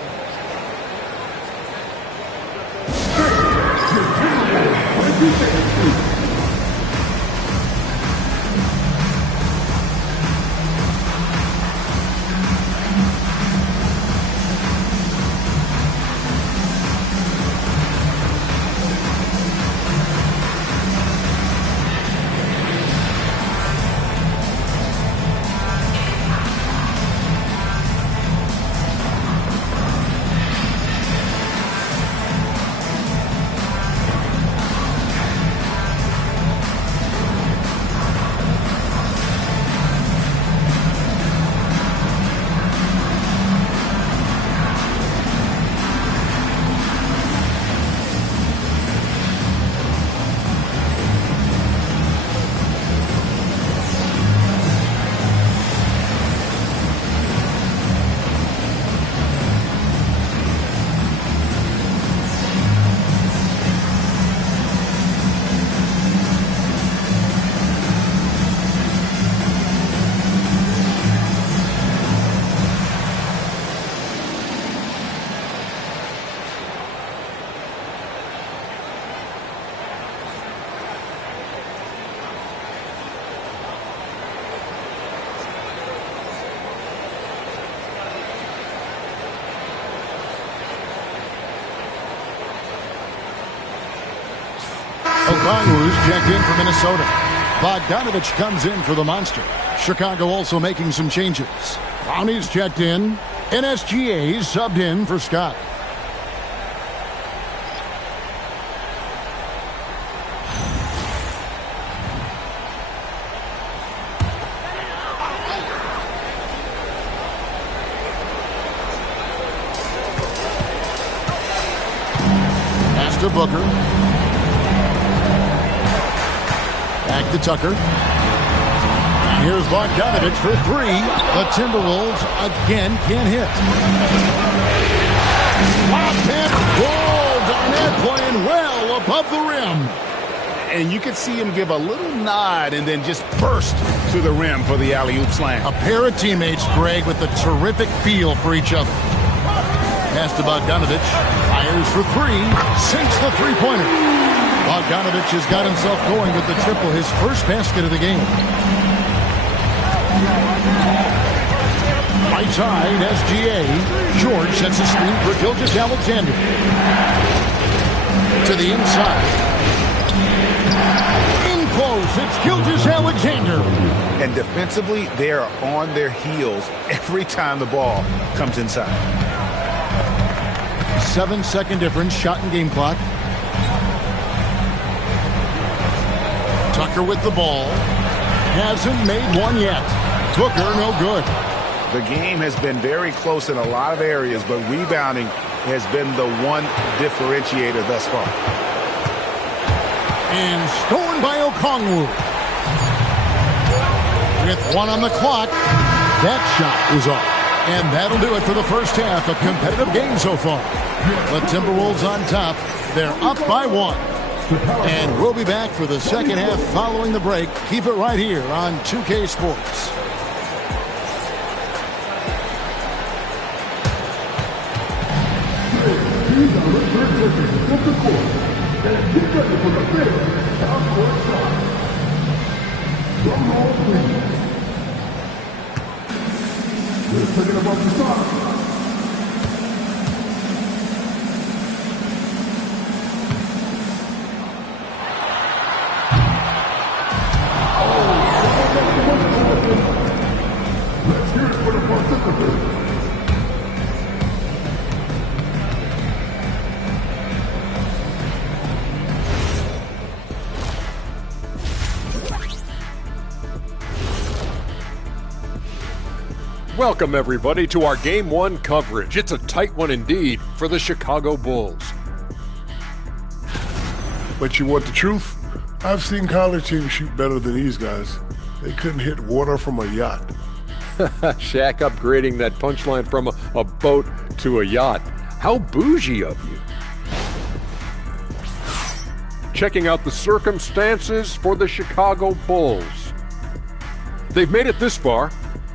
Okongwu's checked in for Minnesota. Bogdanovich comes in for the Monster. Chicago also making some changes. Brownie's checked in. NSGA's subbed in for Scott. Pass to Booker. Back to Tucker. And here's Bogdanovich for 3. The Timberwolves again can't hit. Lob pass. Whoa, Garnett playing well above the rim. And you could see him give a little nod and then just burst to the rim for the alley-oop slam. A pair of teammates, Greg, with a terrific feel for each other. Pass to Bogdanovich. Fires for 3. Sinks the three-pointer. Bogdanovich has got himself going with the triple, his first basket of the game. Right side, SGA. George sets a screen for Gilgeous-Alexander. To the inside. In close, it's Gilgeous-Alexander. And defensively, they are on their heels every time the ball comes inside. 7-second difference, shot and game clock. Tucker with the ball. Hasn't made one yet. Booker, no good. The game has been very close in a lot of areas, but rebounding has been the one differentiator thus far. And stolen by Okongwu. With one on the clock, that shot is off. And that'll do it for the first half. A competitive game so far. The Timberwolves on top. They're up by 1. And we'll be back for the second half following the break. Keep it right here on 2K Sports. Welcome, everybody, to our Game 1 coverage. It's a tight one indeed for the Chicago Bulls. But you want the truth? I've seen college teams shoot better than these guys. They couldn't hit water from a yacht. Shaq upgrading that punchline from a boat to a yacht. How bougie of you. Checking out the circumstances for the Chicago Bulls. They've made it this far.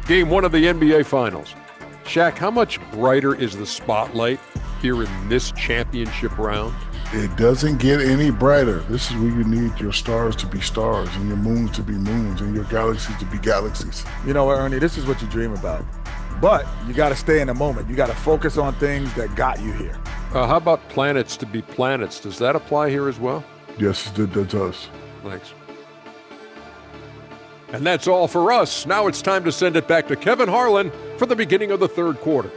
Game 1 of the NBA Finals. Shaq, how much brighter is the spotlight here in this championship round? It doesn't get any brighter. This is where you need your stars to be stars and your moons to be moons and your galaxies to be galaxies. You know what, Ernie? This is what you dream about. But you got to stay in the moment. You got to focus on things that got you here. How about planets to be planets? Does that apply here as well? Yes, it does. Thanks. And that's all for us. Now it's time to send it back to Kevin Harlan for the beginning of the third quarter.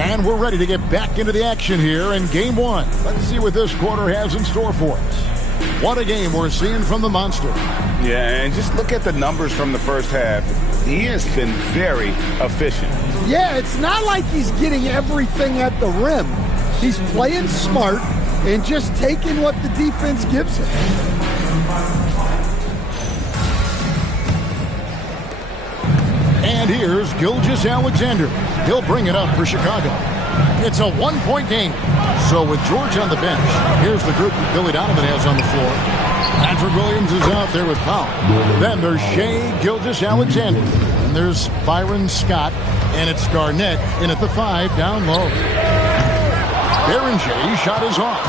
And we're ready to get back into the action here in Game 1. Let's see what this quarter has in store for us. What a game we're seeing from the Monster. Yeah, and just look at the numbers from the first half. He has been very efficient. Yeah, it's not like he's getting everything at the rim. He's playing smart and just taking what the defense gives him. And here's Gilgeous-Alexander. He'll bring it up for Chicago. It's a one-point game. So with George on the bench, here's the group that Billy Donovan has on the floor. Patrick Williams is out there with Powell. Then there's Shai Gilgeous-Alexander. And there's Byron Scott. And it's Garnett in at the 5 down low. Berenger shot is off.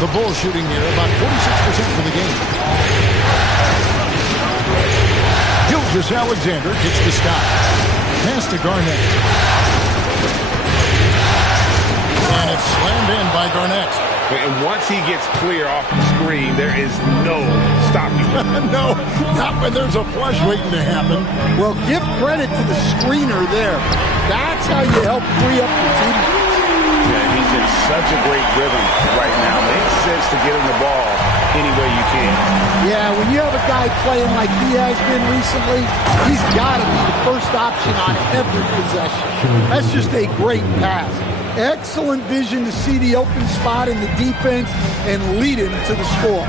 The Bulls shooting here about 46% for the game. Gilgeous-Alexander gets to Scott. Pass to Garnett. And it's slammed in by Garnett. And once he gets clear off the screen, there is no stopping him. No, not when there's a flush waiting to happen. Well, give credit to the screener there. That's how you help free up your teammates. Yeah, he's in such a great rhythm right now. Makes sense to get him the ball any way you can. Yeah, when you have a guy playing like he has been recently, he's got to be the first option on every possession. That's just a great pass. Excellent vision to see the open spot in the defense and lead him to the score.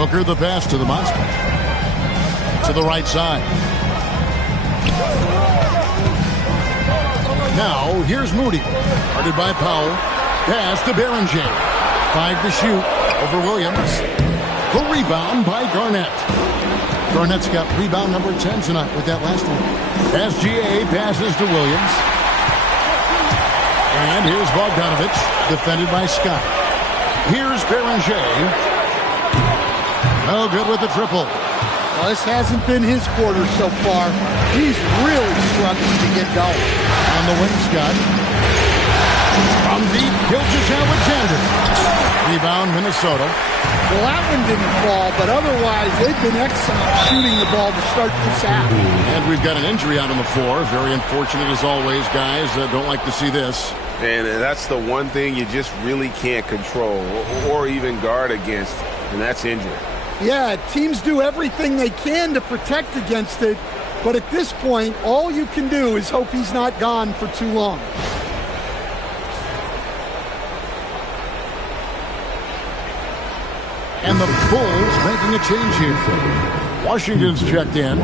Booker the pass to the Monster. To the right side. Now, here's Moody. Guarded by Powell. Pass to Berenger. 5 to shoot over Williams. The rebound by Garnett. Garnett's got rebound number 10 tonight with that last one. SGA passes to Williams. And here's Bogdanovich, defended by Scott. Here's Beringer. No good with the triple. Well, this hasn't been his quarter so far. He's really struggling to get going. On the wing, Scott. From deep, Gilgeous-Alexander. Rebound, Minnesota. Well, that one didn't fall, but otherwise, they've been excellent shooting the ball to start this half. And we've got an injury out on the floor. Very unfortunate as always, guys. Don't like to see this. And that's the one thing you just really can't control or even guard against, and that's injury. Yeah, teams do everything they can to protect against it, but at this point, all you can do is hope he's not gone for too long. And the Bulls making a change here. Washington's checked in.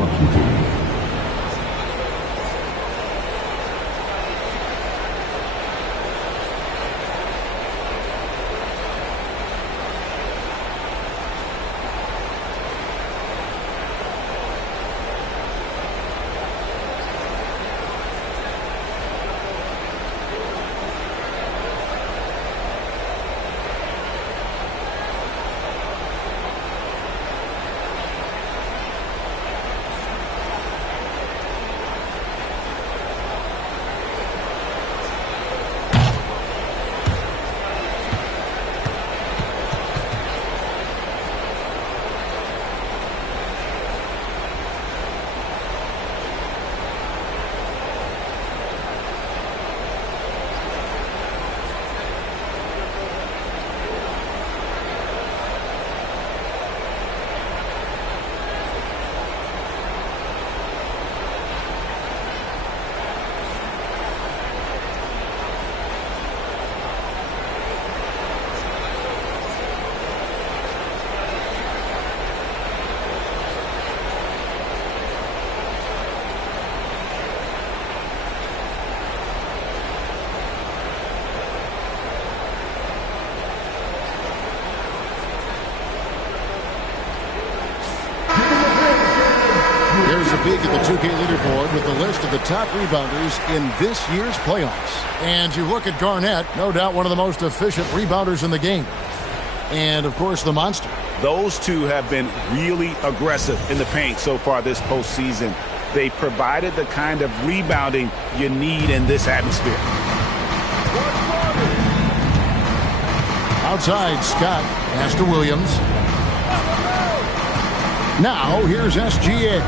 Here's a peek at the 2K leaderboard with the list of the top rebounders in this year's playoffs. And you look at Garnett, no doubt one of the most efficient rebounders in the game. And, of course, the monster. Those two have been really aggressive in the paint so far this postseason. They provided the kind of rebounding you need in this atmosphere. Outside, Scott. Pass to Williams. Now, here's SGA.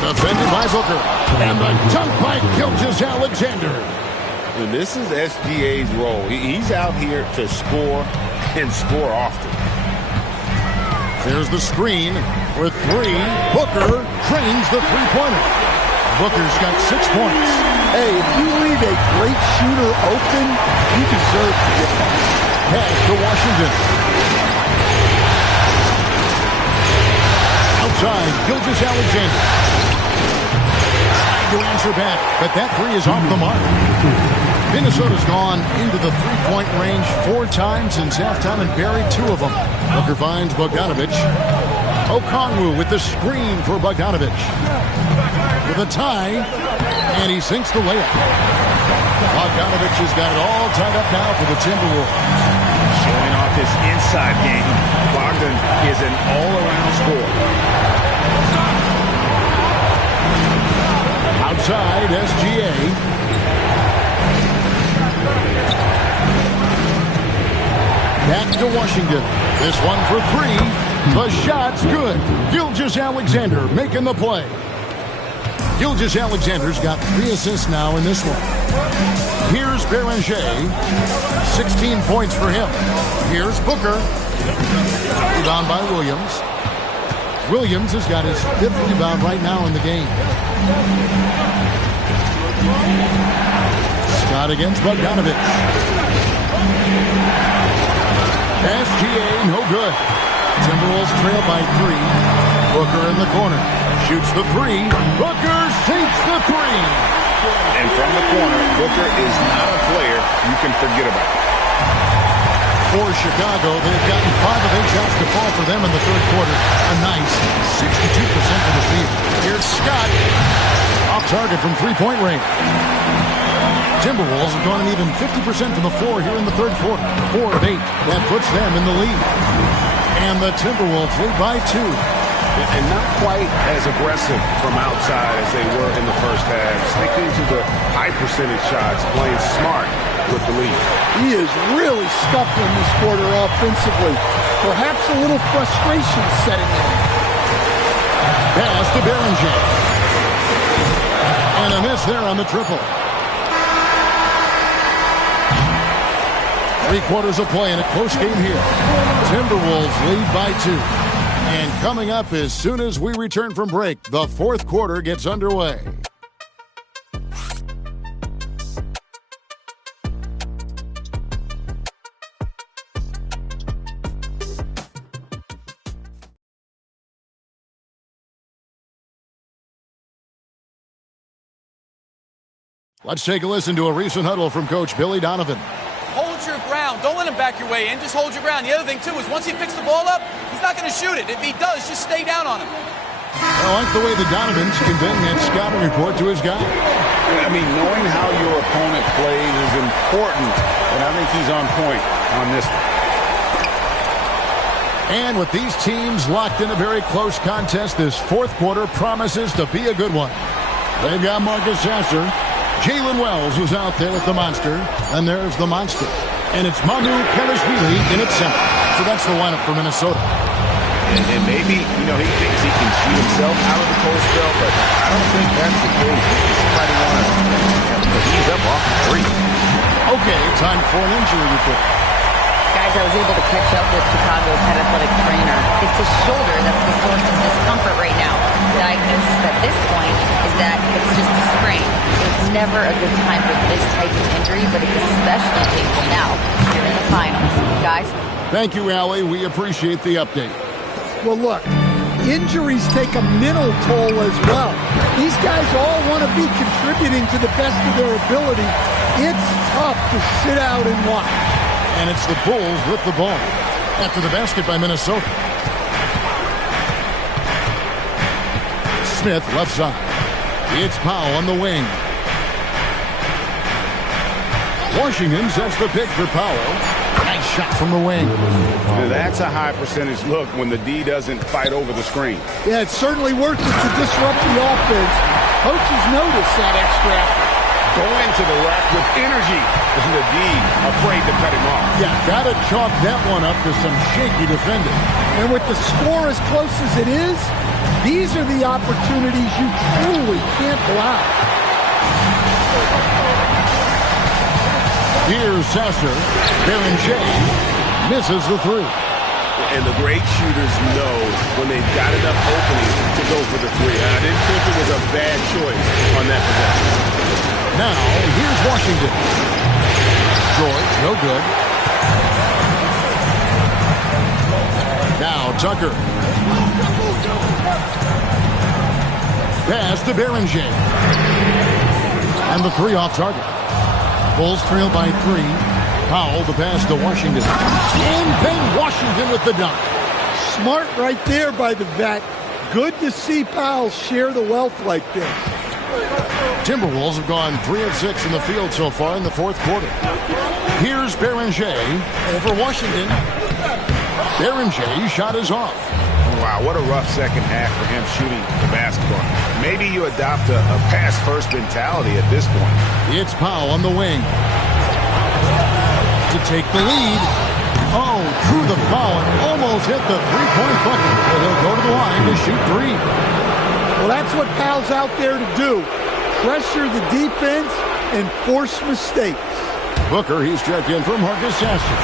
Defended by Booker. And the dunk by Gilgeous-Alexander. And this is SGA's role. He's out here to score and score often. There's the screen with three. Booker trains the three-pointer. Booker's got 6 points. Hey, if you leave a great shooter open, you deserve to get that. Pass to Washington. Outside, Gilgeous-Alexander. Trying to answer back, but that three is off the mark. Minnesota's gone into the three-point range 4 times since halftime and buried 2 of them. Booker finds Bogdanovic. Okongwu with the screen for Bogdanovic. With a tie, and he sinks the layup. Bogdanovic has got it all tied up now for the Timberwolves. Showing off his inside game, Bogdan is an all-around scorer. Outside, SGA. Back to Washington. This one for 3. The shot's good. Gilgeous-Alexander making the play. Gilgeous-Alexander's got 3 assists now in this one. Here's Beringer. 16 points for him. Here's Booker. Rebound by Williams. Williams has got his 5th rebound right now in the game. Scott against Bogdanovic. SGA, no good. Timberwolves trail by 3. Booker in the corner. Shoots the 3. Booker sinks the 3. And from the corner, Booker is not a player you can forget about. For Chicago, they've gotten 5 of 8 shots to fall for them in the third quarter. A nice 62% from the field. Here's Scott. Off target from three-point range. Timberwolves have gone an even 50% from the floor here in the third quarter. 4 of 8. That puts them in the lead. And the Timberwolves lead by 2. And not quite as aggressive from outside as they were in the first half. Sticking to the high percentage shots, playing smart with the lead. He is really scuffling this quarter offensively. Perhaps a little frustration setting in. Pass to Behringer. And a miss there on the triple. 3 quarters of play in a close game here. Timberwolves lead by 2. And coming up as soon as we return from break, the 4th quarter gets underway. Let's take a listen to a recent huddle from Coach Billy Donovan. Hold your ground. Don't let him back your way in. Just hold your ground. The other thing, too, is once he picks the ball up, he's not going to shoot it. If he does, just stay down on him. I like the way the Donovans conveying that scouting report to his guy. I mean, knowing how your opponent plays is important, and I think he's on point on this one. And with these teams locked in a very close contest, this 4th quarter promises to be a good one. They've got Marcus Sasser. Jalen Wells was out there with the monster, and there's the monster. And it's Manu Kelishvili in its center. So that's the lineup for Minnesota. And maybe, he thinks he can shoot himself out of the cold spell, but I don't think that's the case. Somebody want to ease up off the three. Okay, time for an injury report. Guys, I was able to catch up with Chicago's head athletic trainer. It's his shoulder that's the source of discomfort right now. The diagnosis at this point is that it's just a sprain. It's never a good time for this type of injury, but it's especially painful now. You're in the finals. Guys? Thank you, Allie. We appreciate the update. Well, look, injuries take a mental toll as well. These guys all want to be contributing to the best of their ability. It's tough to sit out and watch. And it's the Bulls with the ball. After the basket by Minnesota. Smith left side. It's Powell on the wing. Washington sets the pick for Powell. Nice shot from the wing. That's a high percentage look when the D doesn't fight over the screen. Yeah, it's certainly worth it to disrupt the offense. Coaches notice that extra effort. Going to the rack with energy, and the D afraid to cut him off. Yeah, gotta chalk that one up to some shaky defending. And with the score as close as it is, these are the opportunities you truly can't allow. Here's Sasser. Behringer misses the three. And the great shooters know when they've got enough opening to go for the three. I didn't think it was a bad choice on that possession. Now, here's Washington. George, no good. Now, Tucker. Pass to Behringer. And the three off target. Bulls trail by 3. Powell, the pass to Washington. And then Washington with the dunk. Smart right there by the vet. Good to see Powell share the wealth like this. Timberwolves have gone 3 of 6 in the field so far in the 4th quarter. Here's Behringer over Washington. Behringer's shot is off. Wow, what a rough second half for him shooting the basketball. Maybe you adopt a pass-first mentality at this point. It's Powell on the wing. To take the lead. Oh, drew the foul and almost hit the three-point bucket. But he'll go to the line to shoot 3. Well, that's what Powell's out there to do. Pressure the defense and force mistakes. Booker, he's checked in for Marcus Sasser.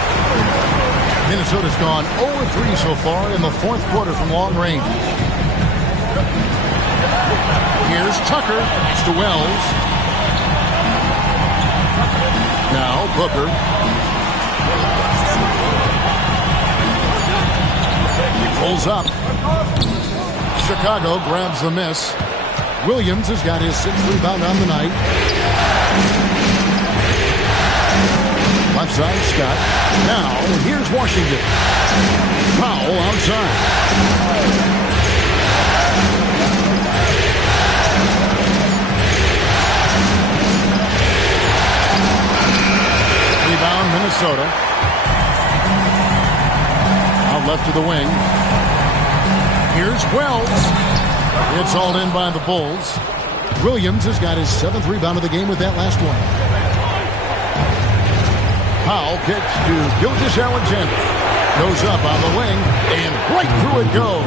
Minnesota's gone 0-3 so far in the 4th quarter from long range. Here's Tucker. Pass to Wells. Now Booker. He pulls up. Chicago grabs the miss. Williams has got his 6th rebound on the night. Left side, Scott. Now, here's Washington. Powell outside. Rebound, Minnesota. left to the wing. Here's Wells. It's all in by the Bulls. Williams has got his 7th rebound of the game with that last one. Powell kicks to Gilgeous-Alexander. Goes up on the wing, and right through it goes.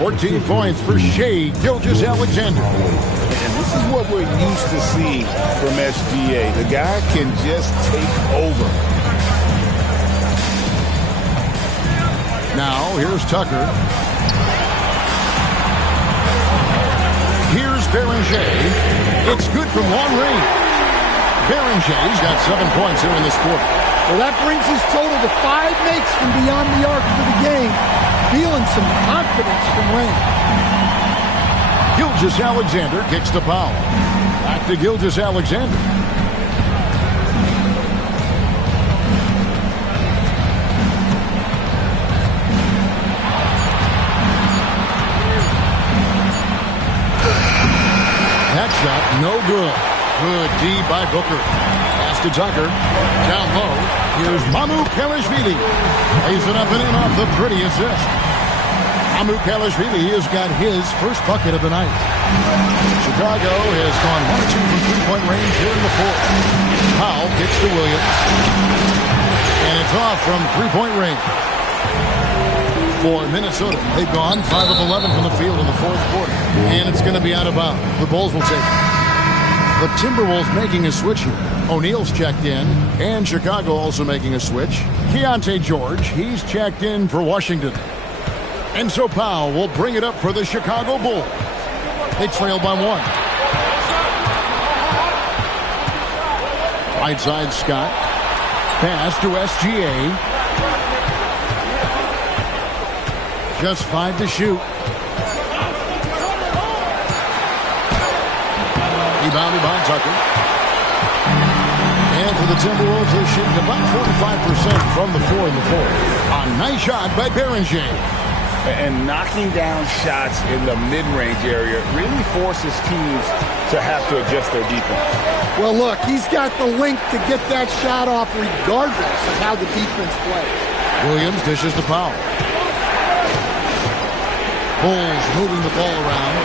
14 points for Shai Gilgeous-Alexander. And this is what we're used to seeing from SGA. The guy can just take over. Now, here's Tucker. Here's Beringer. It's good from long range. Berenger's got 7 points here in this quarter. Well, that brings his total to 5 makes from beyond the arc for the game. Feeling some confidence from range. Gilgeous-Alexander kicks to Powell. Back to Gilgeous-Alexander. That shot, no good. Good D by Booker. Pass to Tucker. Down low. Here's Mamoukelashvili. Lays it up and in off the pretty assist. Mamoukelashvili has got his first bucket of the night. Chicago has gone 1 or 2 from three-point range here in the fourth. Powell kicks to Williams. And it's off from three-point range. For Minnesota, they've gone 5 of 11 from the field in the fourth quarter. And it's going to be out of bounds. The Bulls will take it. The Timberwolves making a switch here. O'Neal's checked in, and Chicago also making a switch. Keontae George, he's checked in for Washington. And so Powell will bring it up for the Chicago Bulls. They trail by 1. Right side Scott. Pass to SGA. Just 5 to shoot. Rebounded by Tucker. And for the Timberwolves, they're shooting about 45% from the floor in the fourth. A nice shot by Beringer. And knocking down shots in the mid-range area really forces teams to have to adjust their defense. Well, look, he's got the length to get that shot off regardless of how the defense plays. Williams dishes to Powell. Bulls moving the ball around.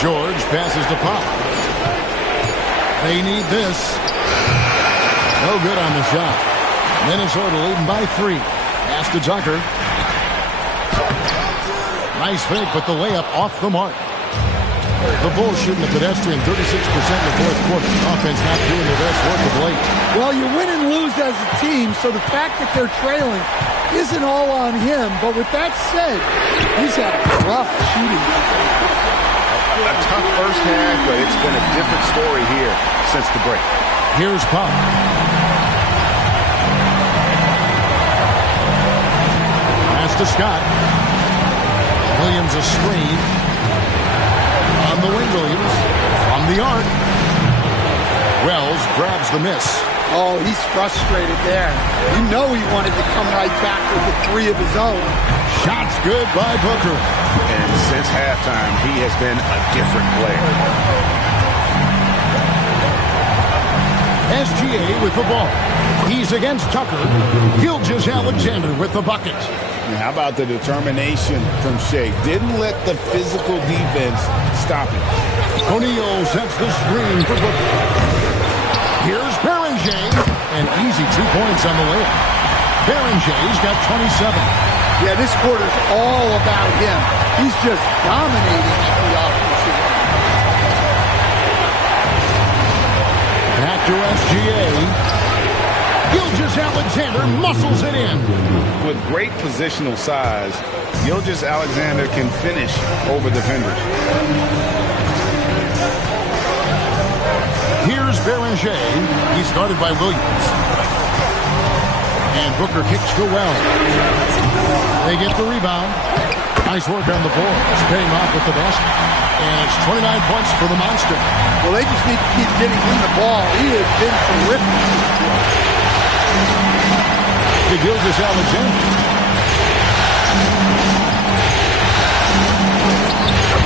George passes to Powell. They need this. No good on the shot. Minnesota leading by 3. Pass to Tucker. Nice fake, but the layup off the mark. The Bulls shooting a pedestrian 36% in the fourth quarter. Offense not doing their best work of late. Well, you win and lose as a team, so the fact that they're trailing isn't all on him. But with that said, he's had a rough shooting. A tough first half, but it's been a different story here since the break. Here's Powell. Pass to Scott. Williams a screen. On the wing, Williams. From the arc. Wells grabs the miss. Oh, he's frustrated there. You know he wanted to come right back with the 3 of his own. Shots good by Booker. And since halftime, he has been a different player. SGA with the ball. He's against Tucker. Gilgeous-Alexander with the bucket. And how about the determination from Shai? Didn't let the physical defense stop him. O'Neal sets the screen for Booker. Here's Beringer. An easy 2 points on the layup. Berenger's got 27. Yeah, this quarter's all about him. He's just dominating at the offensive end. Back to SGA. Gilgeous-Alexander muscles it in. With great positional size, Gilgeous-Alexander can finish over defenders. Here's Beringer. He's guarded by Williams. And Booker kicks to Wells. They get the rebound. Nice work on the board. It's paying off with the basket. And it's 29 points for the Monster. Well, they just need to keep getting him the ball. He has been terrific. To Gilgeous-Alexander.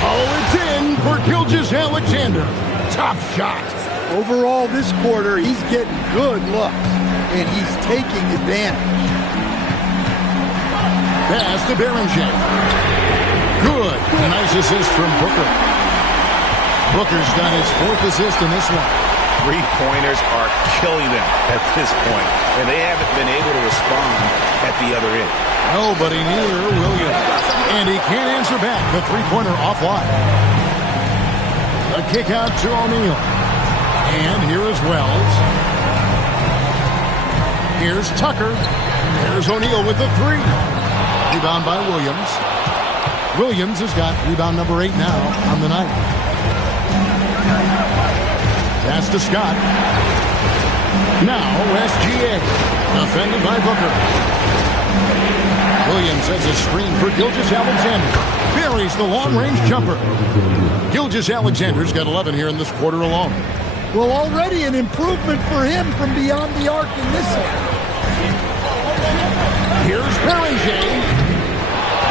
Oh, it's in for Gilgeous-Alexander. Tough shot. Overall, this quarter, he's getting good looks, and he's taking advantage. Pass to Beringer. Good. Nice assist from Booker. Booker's got his 4th assist in this one. Three-pointers are killing them at this point, and they haven't been able to respond at the other end. Nobody near Williams. And he can't answer back. The three-pointer offline. A kick out to O'Neal. And here is Wells. Here's Tucker. There's O'Neal with the 3. Rebound by Williams. Williams has got rebound number 8 now on the night. Pass to Scott. Now SGA. Defended by Booker. Williams sets a screen for Gilgeous-Alexander. Buries the long-range jumper. Gilgeous-Alexander's got 11 here in this quarter alone. Well, already an improvement for him from beyond the arc in this area. Here's Beringer.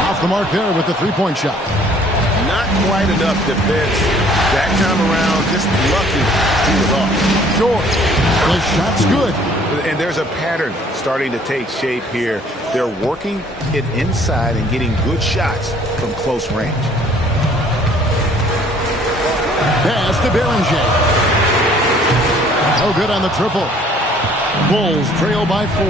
Off the mark there with the three-point shot. Not quite enough defense. That time around, just lucky he was off. George. The shot's good. And there's a pattern starting to take shape here. They're working it inside and getting good shots from close range. Pass to Beringer. No good on the triple. Bulls trail by 4.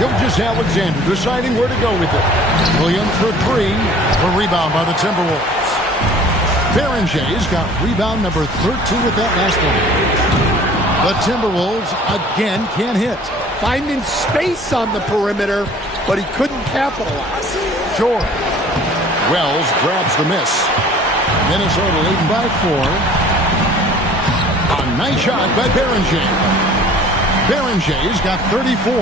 Gilgeous-Alexander deciding where to go with it. Williams for 3. A rebound by the Timberwolves. Berenger's got rebound number 13 with that last one. The Timberwolves again can't hit. Finding space on the perimeter, but he couldn't capitalize. George. Wells grabs the miss. Minnesota leading by 4. A nice shot by Beringer. Berenger's got 34.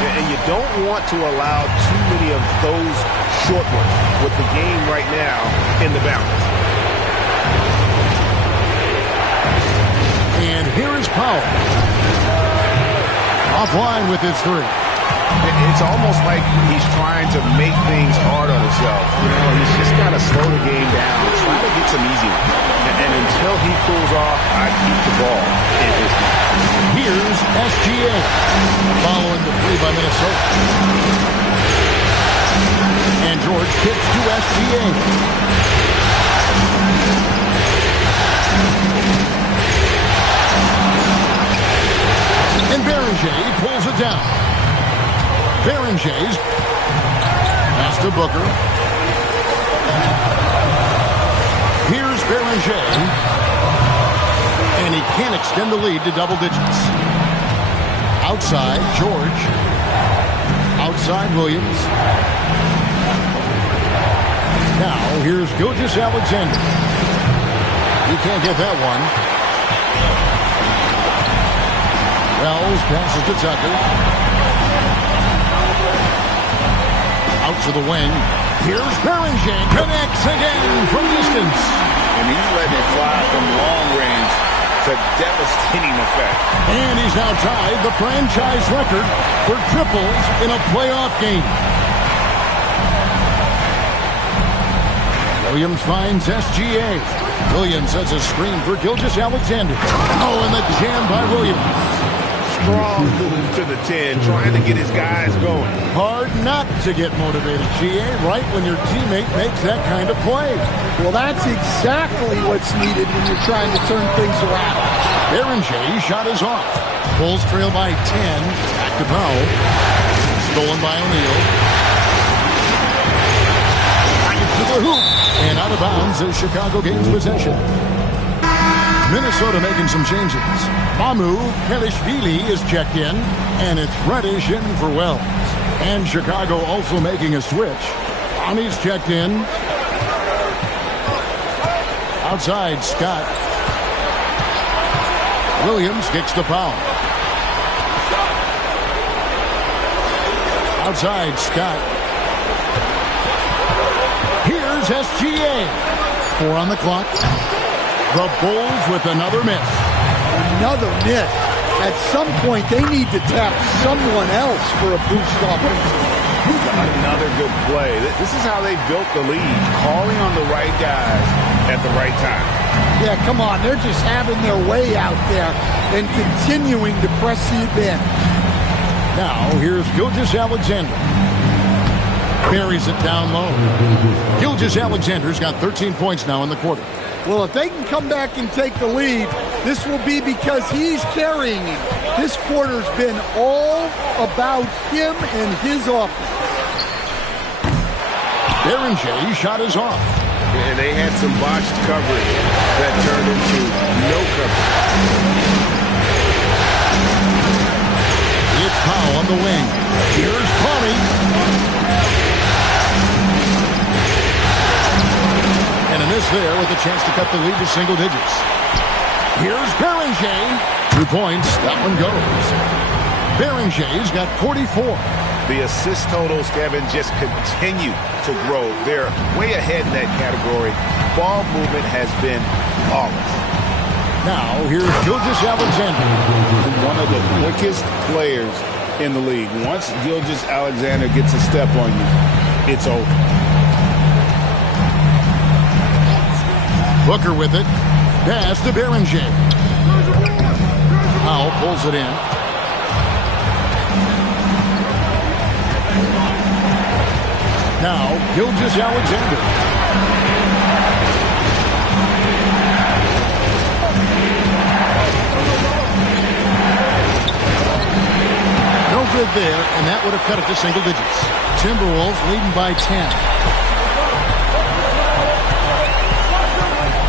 And you don't want to allow too many of those short ones with the game right now in the balance. And here is Powell. Offline with his 3. It's almost like he's trying to make things hard on himself. You know, he's just got to slow the game down and try to get some easy ones. And until he cools off, I keep the ball in his hand. Here's SGA. Following the 3 by Minnesota. And George kicks to SGA. And Beringer pulls it down. Berenger's pass to Booker. Here's Beringer. And he can't extend the lead to double digits. Outside, George. Outside, Williams. Now, here's Gilgeous-Alexander. He can't get that one. Wells passes to Tucker. Out to the wing. Here's Beringer. Connects again from distance. And he's letting it fly from long range to devastating effect. And he's now tied the franchise record for triples in a playoff game. Williams finds SGA. Williams sets a screen for Gilgeous-Alexander. Oh, and the jam by Williams. Strong move to the 10, trying to get his guys going. Hard not to get motivated, GA, right when your teammate makes that kind of play. Well, that's exactly what's needed when you're trying to turn things around. Beringer shot is off. Bulls trail by 10. Back to Powell. Stolen by O'Neal. Back to the hoop. And out of bounds as Chicago gains possession. Minnesota making some changes. Mamu Kelishvili is checked in, and it's Reddish in for Wells. And Chicago also making a switch. Bonnie's checked in. Outside, Scott. Williams kicks the foul. Outside, Scott. Here's SGA. 4 on the clock. The Bulls with another miss. Another miss. At some point, they need to tap someone else for a boost offensively. Another good play. This is how they built the lead, calling on the right guys at the right time. Yeah, come on. They're just having their way out there and continuing to press the advantage. Now, here's Gilgeous-Alexander. Buries it down low. Gilgeous-Alexander's got 13 points now in the quarter. Well, if they can come back and take the lead, this will be because he's carrying him. This quarter's been all about him and his offense. Beringer shot is off. And they had some botched coverage that turned into no coverage. It's Powell on the wing. Here's Pauley. And a miss there with a chance to cut the lead to single digits. Here's Beringer. 2 points. That one goes. Berenger's got 44. The assist totals, Kevin, just continue to grow. They're way ahead in that category. Ball movement has been flawless. Now, here's Gilgeous-Alexander. One of the quickest players in the league. Once Gilgeous-Alexander gets a step on you, it's over. Booker with it. Pass to Beringer. Powell pulls it in. Now, Gilgeous-Alexander. No good there, and that would have cut it to single digits. Timberwolves leading by 10.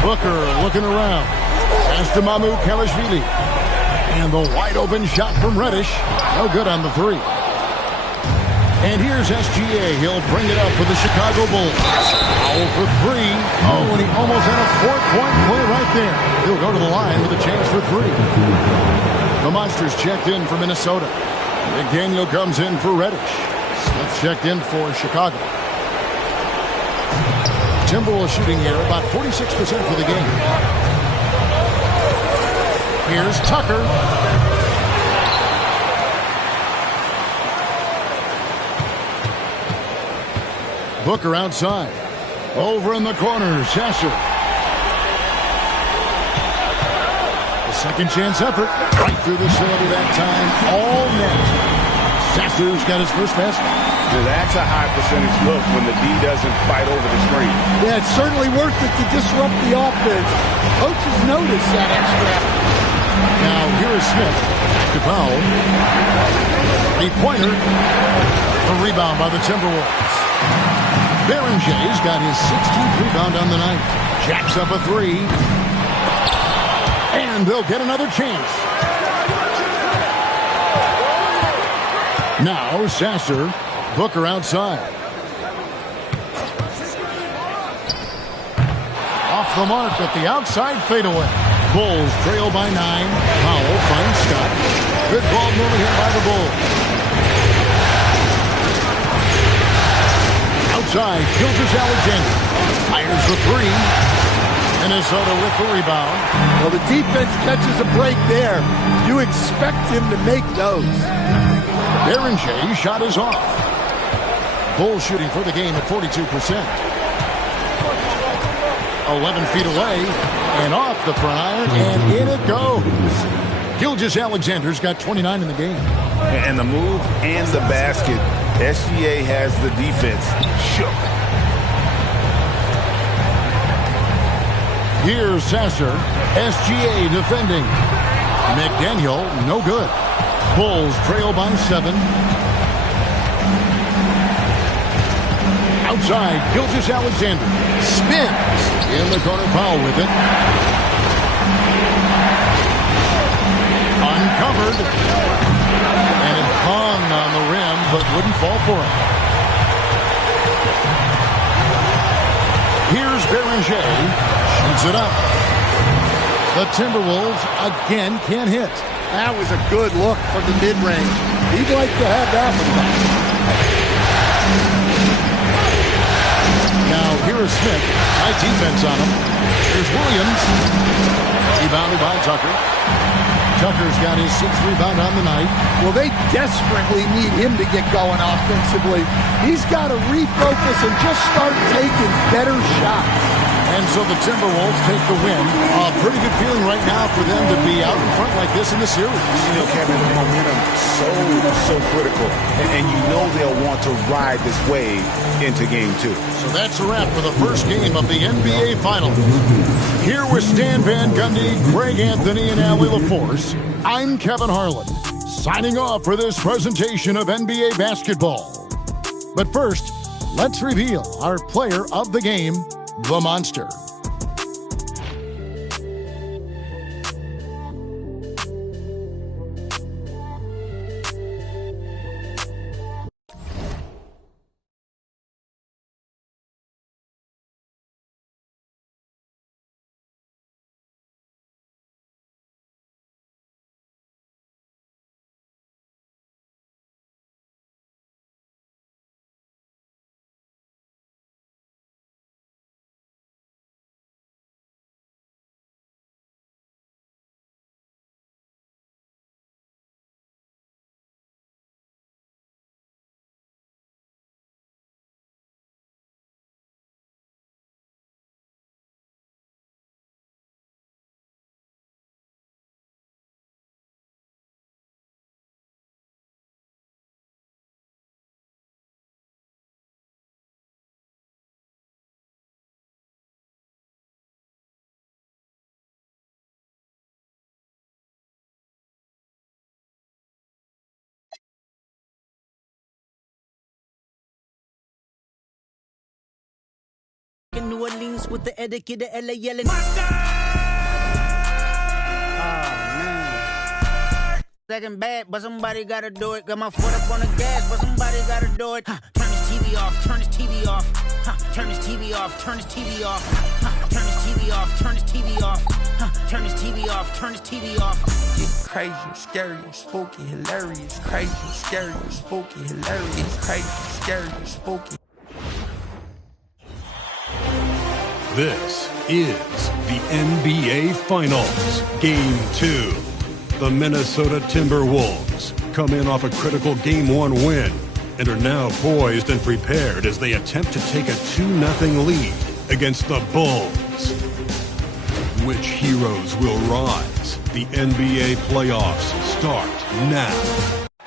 Booker looking around. Pass to Mamukelashvili. And the wide open shot from Reddish. No good on the three. And here's SGA. He'll bring it up for the Chicago Bulls. Foul for three. Oh, and he almost had a 4-point play right there. He'll go to the line with a chance for three. The Monsters checked in for Minnesota. McDaniel comes in for Reddish. Smith checked in for Chicago. Timberwolves shooting here about 46% for the game. Here's Tucker. Booker outside. Over in the corner, Sasser. The second chance effort. Right through the cylinder that time. All net. Sasser's got his first basket. That's a high percentage look when the D doesn't fight over the screen. Yeah, it's certainly worth it to disrupt the offense. Coaches notice that extra effort. Now, here is Smith. Back to Powell. Three-pointer. A rebound by the Timberwolves. Berenger's got his 16th rebound on the night. Jacks up a three. And they'll get another chance. Now, Sasser. Booker outside. Off the mark at the outside fadeaway. Bulls trail by 9. Powell finds Scott. Good ball moving here by the Bulls. Outside, Gilgeous-Alexander. Fires the three. Minnesota with the rebound. Well, the defense catches a break there. You expect him to make those. Beringer shot is off. Bulls shooting for the game at 42%. 11 feet away and off the front iron, and in it goes. Gilgeous-Alexander's got 29 in the game. And the move and the basket, SGA has the defense shook. Here's Sasser. SGA defending. McDaniel, no good. Bulls trail by 7. Outside, Gilgeous-Alexander spins in the corner. Powell with it. Uncovered. And it hung on the rim, but wouldn't fall for him. Here's Beringer. Shoots it up. The Timberwolves again can't hit. That was a good look from the mid-range. He'd like to have that one. Now, here is Smith. High defense on him. Here's Williams. Rebounded by Tucker. Tucker's got his 6th rebound on the night. Well, they desperately need him to get going offensively. He's got to refocus and just start taking better shots. And so the Timberwolves take the win. A pretty good feeling right now for them to be out in front like this in the series. You know, Kevin, the momentum so critical. And you know they'll want to ride this wave into game 2. So that's a wrap for the first game of the NBA Finals. Here with Stan Van Gundy, Greg Anthony, and Allie LaForce, I'm Kevin Harlan, signing off for this presentation of NBA basketball. But first, let's reveal our player of the game, the Monster. In New Orleans with the etiquette, the LA yelling. Second bad, but somebody gotta do it. Got my foot up on the gas, but somebody gotta do it. Turn his TV off, turn his TV off. Turn his TV off, turn his TV off. Turn his TV off, turn his TV off. Turn his TV off, turn his TV off. It's crazy, scary, spooky, hilarious. Crazy, scary, spooky, hilarious. Crazy, scary, spooky. This is the NBA Finals, Game 2. The Minnesota Timberwolves come in off a critical Game 1 win and are now poised and prepared as they attempt to take a 2-0 lead against the Bulls. Which heroes will rise? The NBA playoffs start now.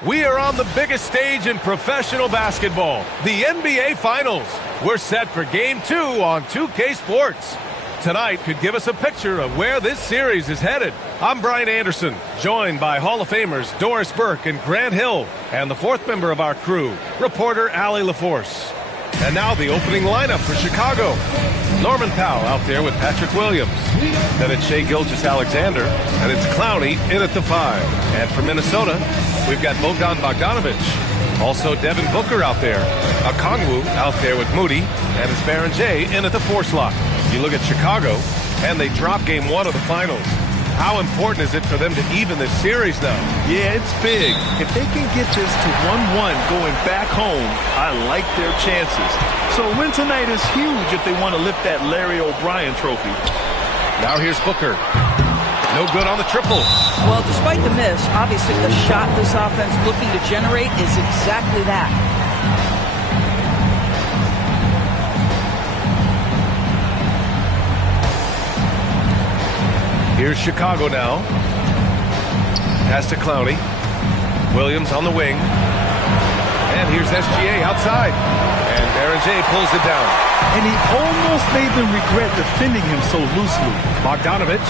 We are on the biggest stage in professional basketball, the NBA Finals. We're set for Game 2 on 2K Sports. Tonight could give us a picture of where this series is headed. I'm Brian Anderson, joined by Hall of Famers Doris Burke and Grant Hill, and the fourth member of our crew, reporter Allie LaForce. And now the opening lineup for Chicago. Norman Powell out there with Patrick Williams. Then it's Shai Gilgeous-Alexander, and it's Clowney in at the 5. And for Minnesota, we've got Bogdan Bogdanovic. Also Devin Booker out there. Okongwu out there with Moody, and it's Baron J in at the 4 slot. You look at Chicago, and they drop Game 1 of the Finals. How important is it for them to even this series, though? Yeah, it's big. If they can get this to 1-1 going back home, I like their chances. So a win tonight is huge if they want to lift that Larry O'Brien trophy. Now here's Booker. No good on the triple. Well, despite the miss, obviously the shot this offense looking to generate is exactly that. Here's Chicago now. Pass to Clowney. Williams on the wing. And here's SGA outside. And Baron J pulls it down. And he almost made them regret defending him so loosely. Bogdanovic.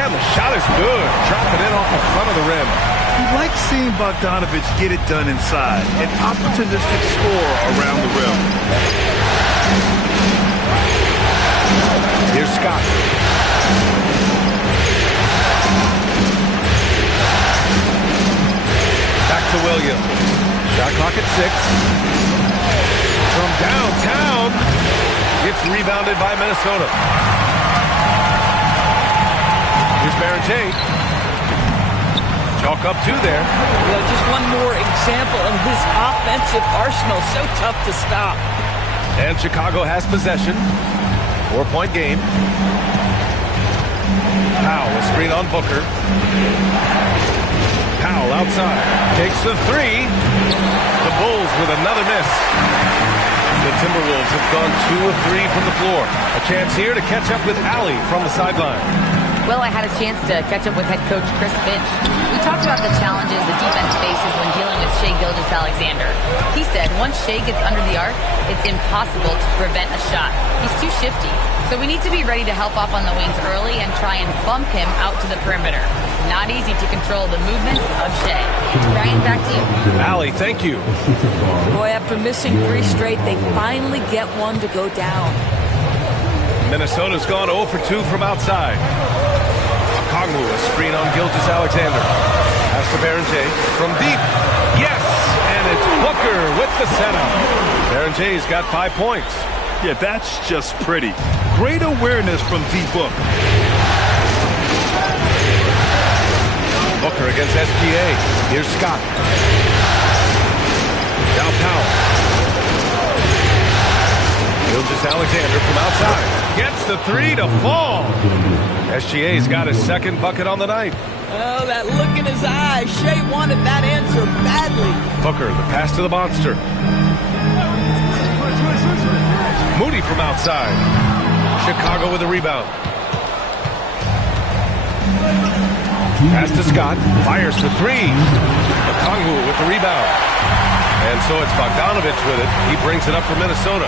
And the shot is good. Dropping in off the front of the rim. You like seeing Bogdanovic get it done inside. An opportunistic score around the rim. Here's Scott. Back to Williams. Shot clock at 6. From downtown. Gets rebounded by Minnesota. Here's Baron J. Chalk up 2 there. Well, just one more example of his offensive arsenal. So tough to stop. And Chicago has possession. 4-point game. Powell, a screen on Booker. Powell outside. Takes the 3. The Bulls with another miss. The Timberwolves have gone 2 of 3 from the floor. A chance here to catch up with Allie from the sideline. Well, I had a chance to catch up with head coach Chris Finch. We talked about the challenges the defense faces when dealing with Shai Gilgeous-Alexander. He said once Shai gets under the arc, it's impossible to prevent a shot. He's too shifty. So we need to be ready to help off on the wings early and try and bump him out to the perimeter. Not easy to control the movements of Shai. Brian, back to you. Allie, thank you. Boy, after missing 3 straight, they finally get one to go down. Minnesota's gone 0 for 2 from outside. Kongwu, a screen on Gilgeous-Alexander. Pass to Berenger from deep. Yes! And it's Booker with the setup. Berenger's got 5 points. Yeah, that's just pretty. Great awareness from D-Book. Booker against SGA. Here's Scott. Now Powell. Gilgeous-Alexander from outside. Gets the 3 to fall. SGA's got his second bucket on the night. Oh, that look in his eye. Shai wanted that answer badly. Booker, the pass to the monster. Moody from outside. Chicago with a rebound. Pass to Scott. Fires for 3. Okongwu with the rebound. And so it's Bogdanovich with it. He brings it up for Minnesota.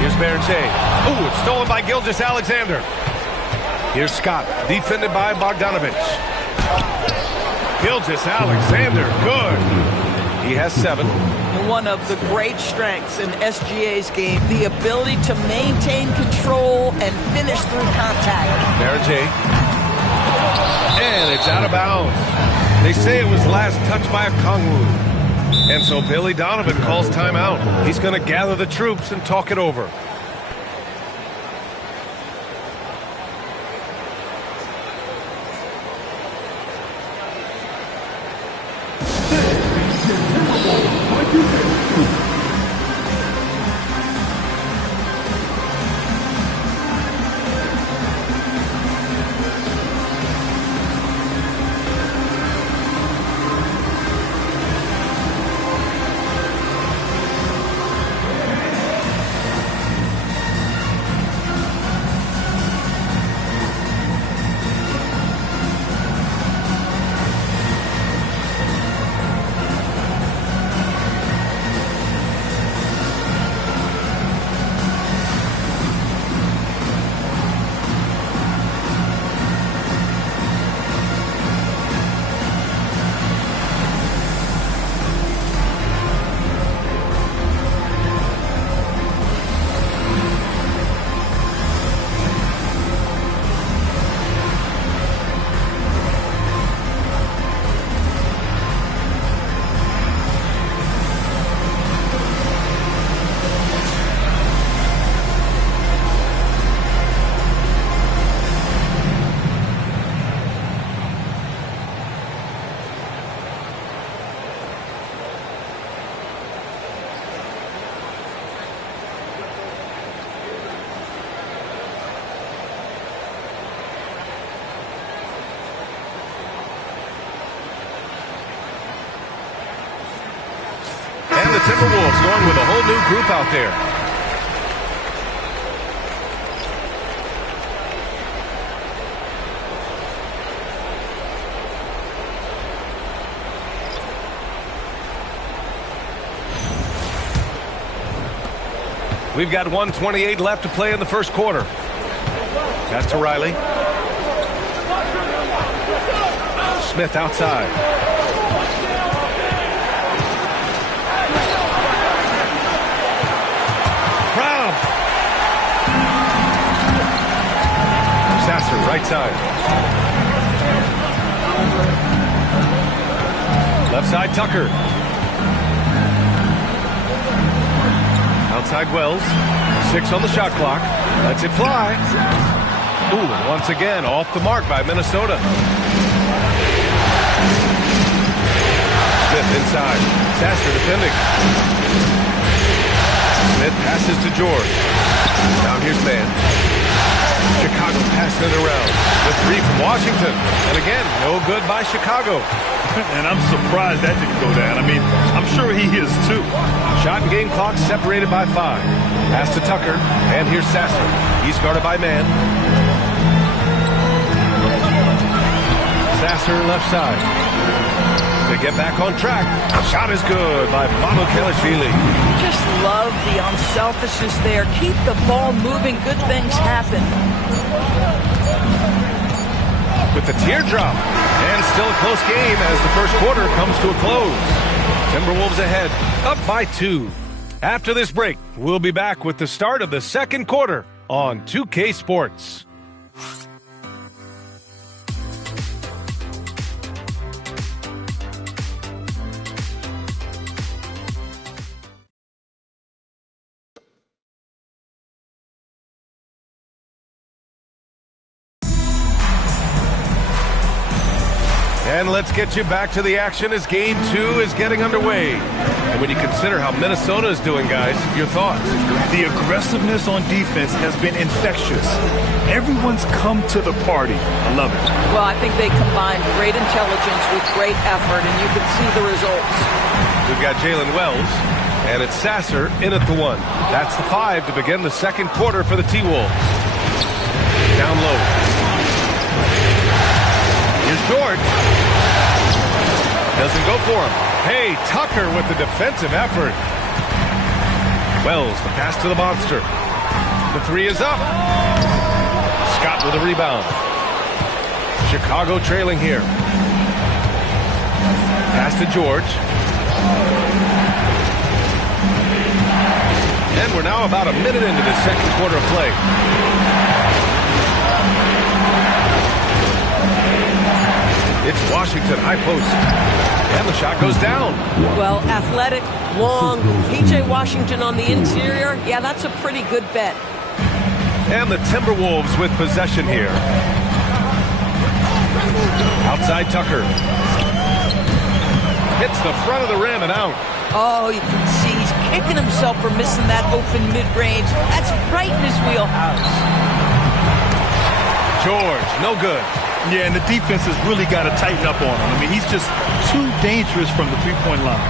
Here's Berenger. Oh, it's stolen by Gilgeous-Alexander. Here's Scott, defended by Bogdanovich. Gilgeous-Alexander, good. He has 7. One of the great strengths in SGA's game, the ability to maintain control and finish through contact. Berenger. And it's out of bounds. They say it was last touched by Okongwu. And so Billy Donovan calls timeout. He's going to gather the troops and talk it over. The Timberwolves going with a whole new group out there. We've got 1:28 left to play in the first quarter. Pass to Riley. Smith outside. Sasser, right side. Left side, Tucker. Outside Wells. 6 on the shot clock. Lets it fly. Ooh, and once again, off the mark by Minnesota. Smith inside. Sasser defending. Smith passes to George. Now here's Mann. Chicago passing it around. The three from Washington. And again, no good by Chicago. And I'm surprised that didn't go down. I mean, I'm sure he is too. Shot and game clock separated by 5. Pass to Tucker. And here's Sasser. He's guarded by Mann. Sasser left side. To get back on track. Shot is good by Mamukelashvili. Just love the unselfishness there. Keep the ball moving. Good things happen. With the teardrop. And still a close game as the first quarter comes to a close. Timberwolves ahead, up by 2. After this break, we'll be back with the start of the second quarter on 2K Sports. And let's get you back to the action as Game 2 is getting underway. And when you consider how Minnesota is doing, guys, your thoughts? The aggressiveness on defense has been infectious. Everyone's come to the party. I love it. Well, I think they combined great intelligence with great effort, and you can see the results. We've got Jalen Wells, and it's Sasser in at the 1. That's the 5 to begin the second quarter for the T-Wolves. Down low. Here's George. Doesn't go for him. Hey, Tucker with the defensive effort. Wells, the pass to the monster. The 3 is up. Scott with a rebound. Chicago trailing here. Pass to George. And we're now about a minute into the second quarter of play. It's Washington, high post. And the shot goes down. Well, athletic, long, P.J. Washington on the interior. Yeah, that's a pretty good bet. And the Timberwolves with possession here. Outside Tucker. Hits the front of the rim and out. Oh, you can see he's kicking himself for missing that open mid-range. That's right in his wheelhouse. George, no good. Yeah, and the defense has really got to tighten up on him. I mean, he's just too dangerous from the three-point line.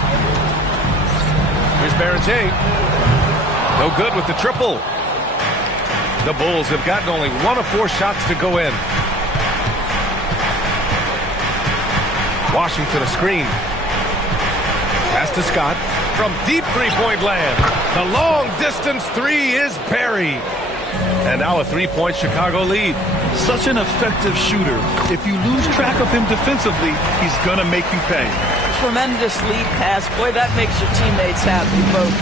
Here's Barrett. No good with the triple. The Bulls have gotten only 1 of 4 shots to go in. Washington a screen. Pass to Scott from deep three-point land. The long-distance 3 is buried. And now a 3-point Chicago lead. Such an effective shooter. If you lose track of him defensively, he's going to make you pay. Tremendous lead pass. Boy, that makes your teammates happy, folks.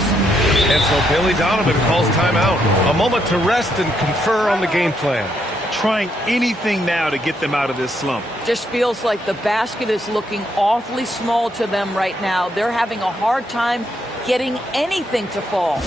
And so Billy Donovan calls timeout. A moment to rest and confer on the game plan. Trying anything now to get them out of this slump. Just feels like the basket is looking awfully small to them right now. They're having a hard time getting anything to fall.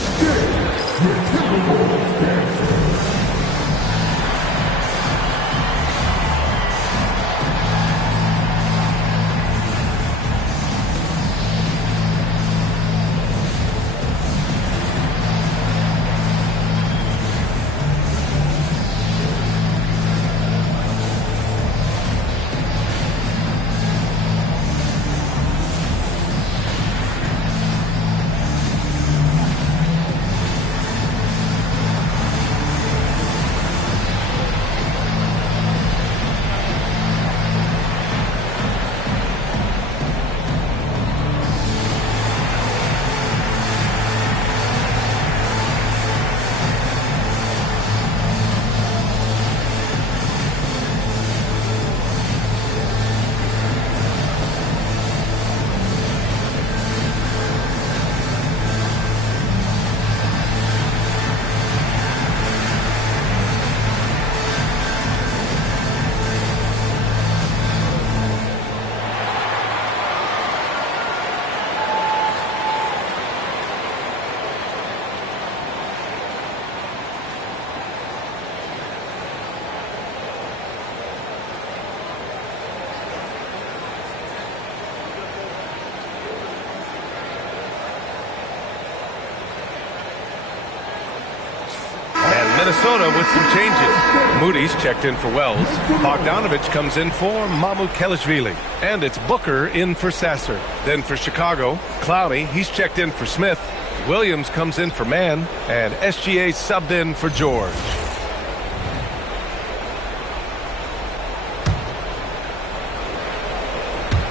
Minnesota with some changes. Moody's checked in for Wells. Bogdanovich comes in for Mamukelashvili. And it's Booker in for Sasser. Then for Chicago, Clowney, he's checked in for Smith. Williams comes in for Mann. And SGA subbed in for George.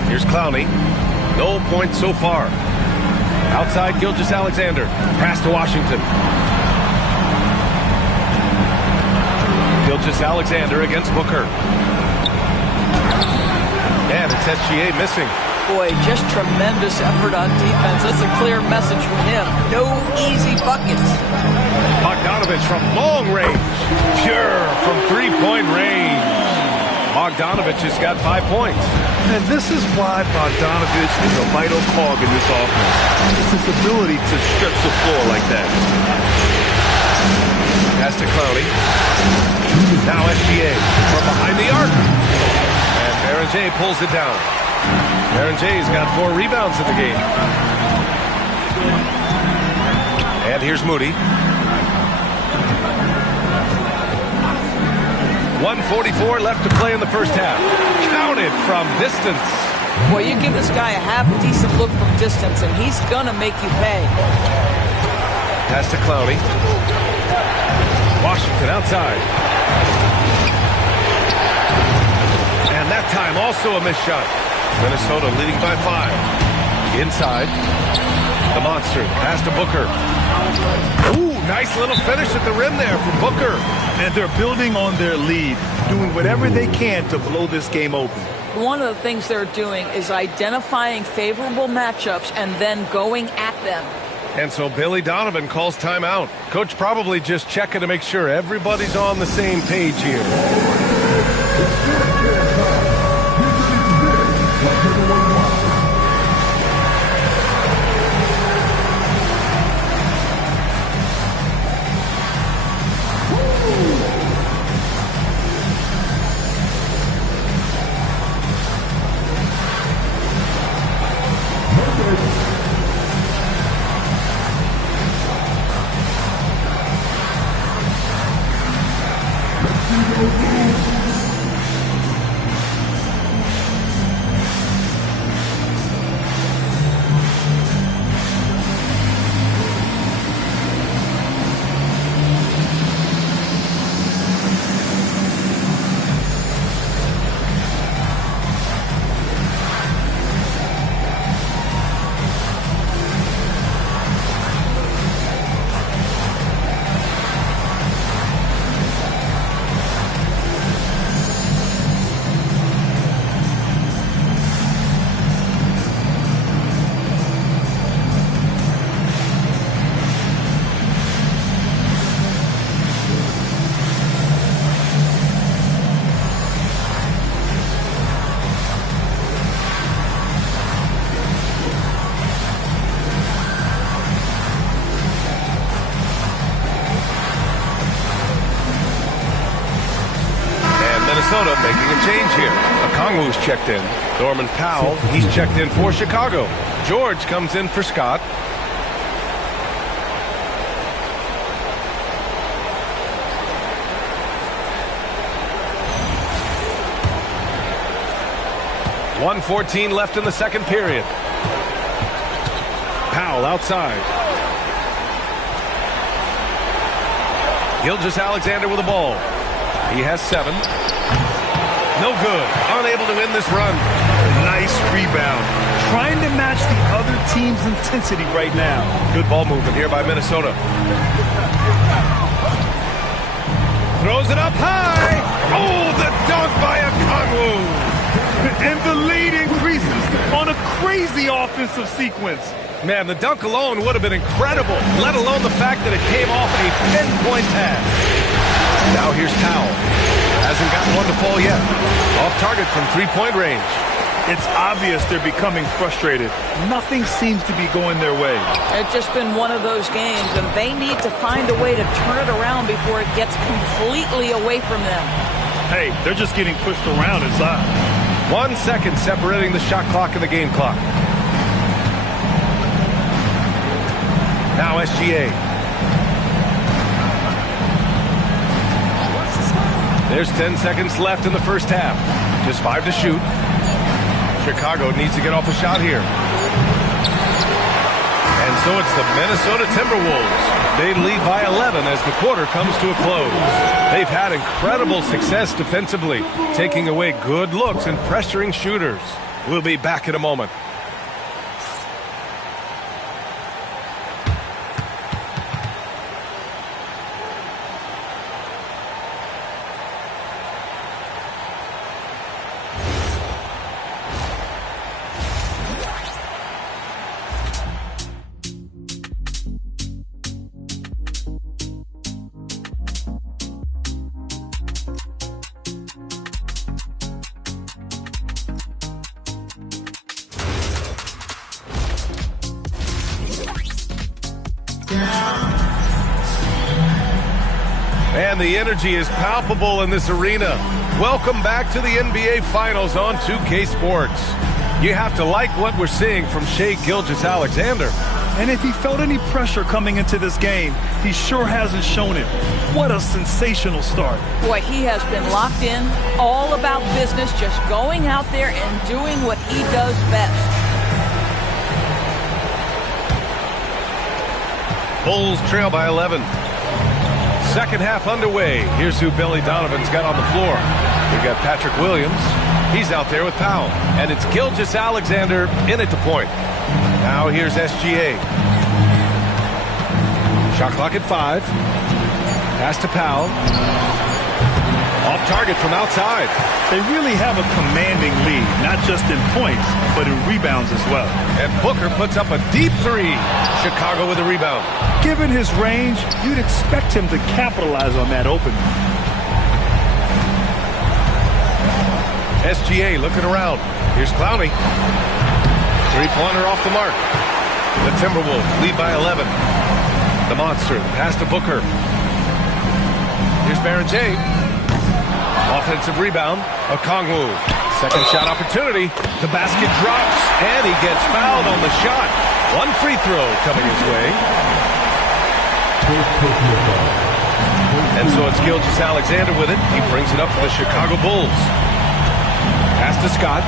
Here's Clowney. No points so far. Outside, Gilgeous-Alexander. Pass to Washington. Gilgeous-Alexander against Booker. And it's SGA missing. Boy, just tremendous effort on defense. That's a clear message from him. No easy buckets. Bogdanovich from long range. Pure from three-point range. Bogdanovich has got 5 points. And this is why Bogdanovich is a vital cog in this offense. It's his ability to stretch the floor like that. Pass to Clowney. Now SGA from behind the arc. And Berenger pulls it down. Berenger's got 4 rebounds in the game. And here's Moody. 1:44 left to play in the first half. Counted from distance. Boy, you give this guy a half-decent look from distance, and he's going to make you pay. Pass to Clowney. Washington outside. And that time also a missed shot. Minnesota leading by 5. Inside. The monster. Pass to Booker. Ooh, nice little finish at the rim there from Booker. And they're building on their lead, doing whatever they can to blow this game open. One of the things they're doing is identifying favorable matchups and then going at them. And so Billy Donovan calls timeout. Coach probably just checking to make sure everybody's on the same page here. Minnesota making a change here. Okongwu's checked in. Norman Powell, he's checked in for Chicago. George comes in for Scott. .114 left in the second period. Powell outside. Gilgeous-Alexander with the ball. He has 7. No good. Unable to win this run. Nice rebound. Trying to match the other team's intensity right now. Good ball movement here by Minnesota. Throws it up high. Oh, the dunk by Okongwu. And the lead increases on a crazy offensive sequence. Man, the dunk alone would have been incredible, let alone the fact that it came off a pinpoint pass. Now here's Powell. Hasn't gotten one to fall yet. Off target from three-point range. It's obvious they're becoming frustrated. Nothing seems to be going their way. It's just been one of those games, and they need to find a way to turn it around before it gets completely away from them. Hey, they're just getting pushed around inside. 1 second separating the shot clock and the game clock. Now SGA. There's 10 seconds left in the first half. Just 5 to shoot. Chicago needs to get off a shot here. And so it's the Minnesota Timberwolves. They lead by 11 as the quarter comes to a close. They've had incredible success defensively, taking away good looks and pressuring shooters. We'll be back in a moment. And the energy is palpable in this arena. Welcome back to the NBA Finals on 2K Sports. You have to like what we're seeing from Shai Gilgeous-Alexander. And if he felt any pressure coming into this game, he sure hasn't shown it. What a sensational start. Boy, he has been locked in, all about business, just going out there and doing what he does best. Bulls trail by 11. Second half underway. Here's who Billy Donovan's got on the floor. We've got Patrick Williams. He's out there with Powell. And it's Gilgeous-Alexander in at the point. Now here's SGA. Shot clock at 5. Pass to Powell. Off target from outside. They really have a commanding lead, not just in points, but in rebounds as well. And Booker puts up a deep three. Chicago with a rebound. Given his range, you'd expect him to capitalize on that opening. SGA looking around. Here's Clowney. Three-pointer off the mark. The Timberwolves lead by 11. The Monster pass to Booker. Here's Barrett-James. Offensive rebound. Okongwu. Second shot opportunity. The basket drops, and he gets fouled on the shot. One free throw coming his way. And so it's Gilgeous-Alexander with it. He brings it up for the Chicago Bulls. Pass to Scott.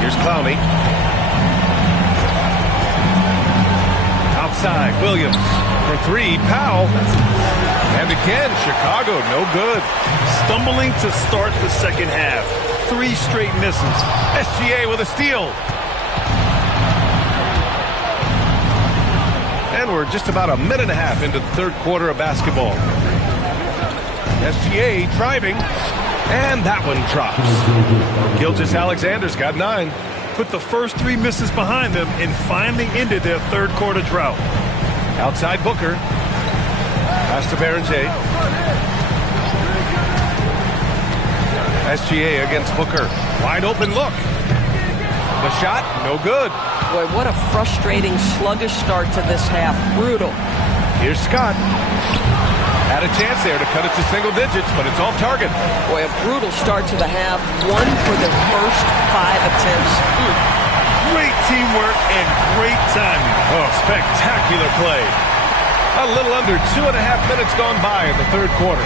Here's Clowney. Outside, Williams for 3. Powell. And again, Chicago, no good. Stumbling to start the second half. 3 straight misses. SGA with a steal. And we're just about a minute and a half into the third quarter of basketball. SGA driving. And that one drops. Gilgeous-Alexander's got 9. Put the first 3 misses behind them and finally ended their third quarter drought. Outside Booker. Pass to Barrett-James. SGA against Booker. Wide open look. The shot, no good. Boy, what a frustrating, sluggish start to this half. Brutal. Here's Scott. Had a chance there to cut it to single digits, but it's off target. Boy, a brutal start to the half. 1 for the first 5 attempts. Great teamwork and great timing. Oh, spectacular play. A little under 2.5 minutes gone by in the third quarter.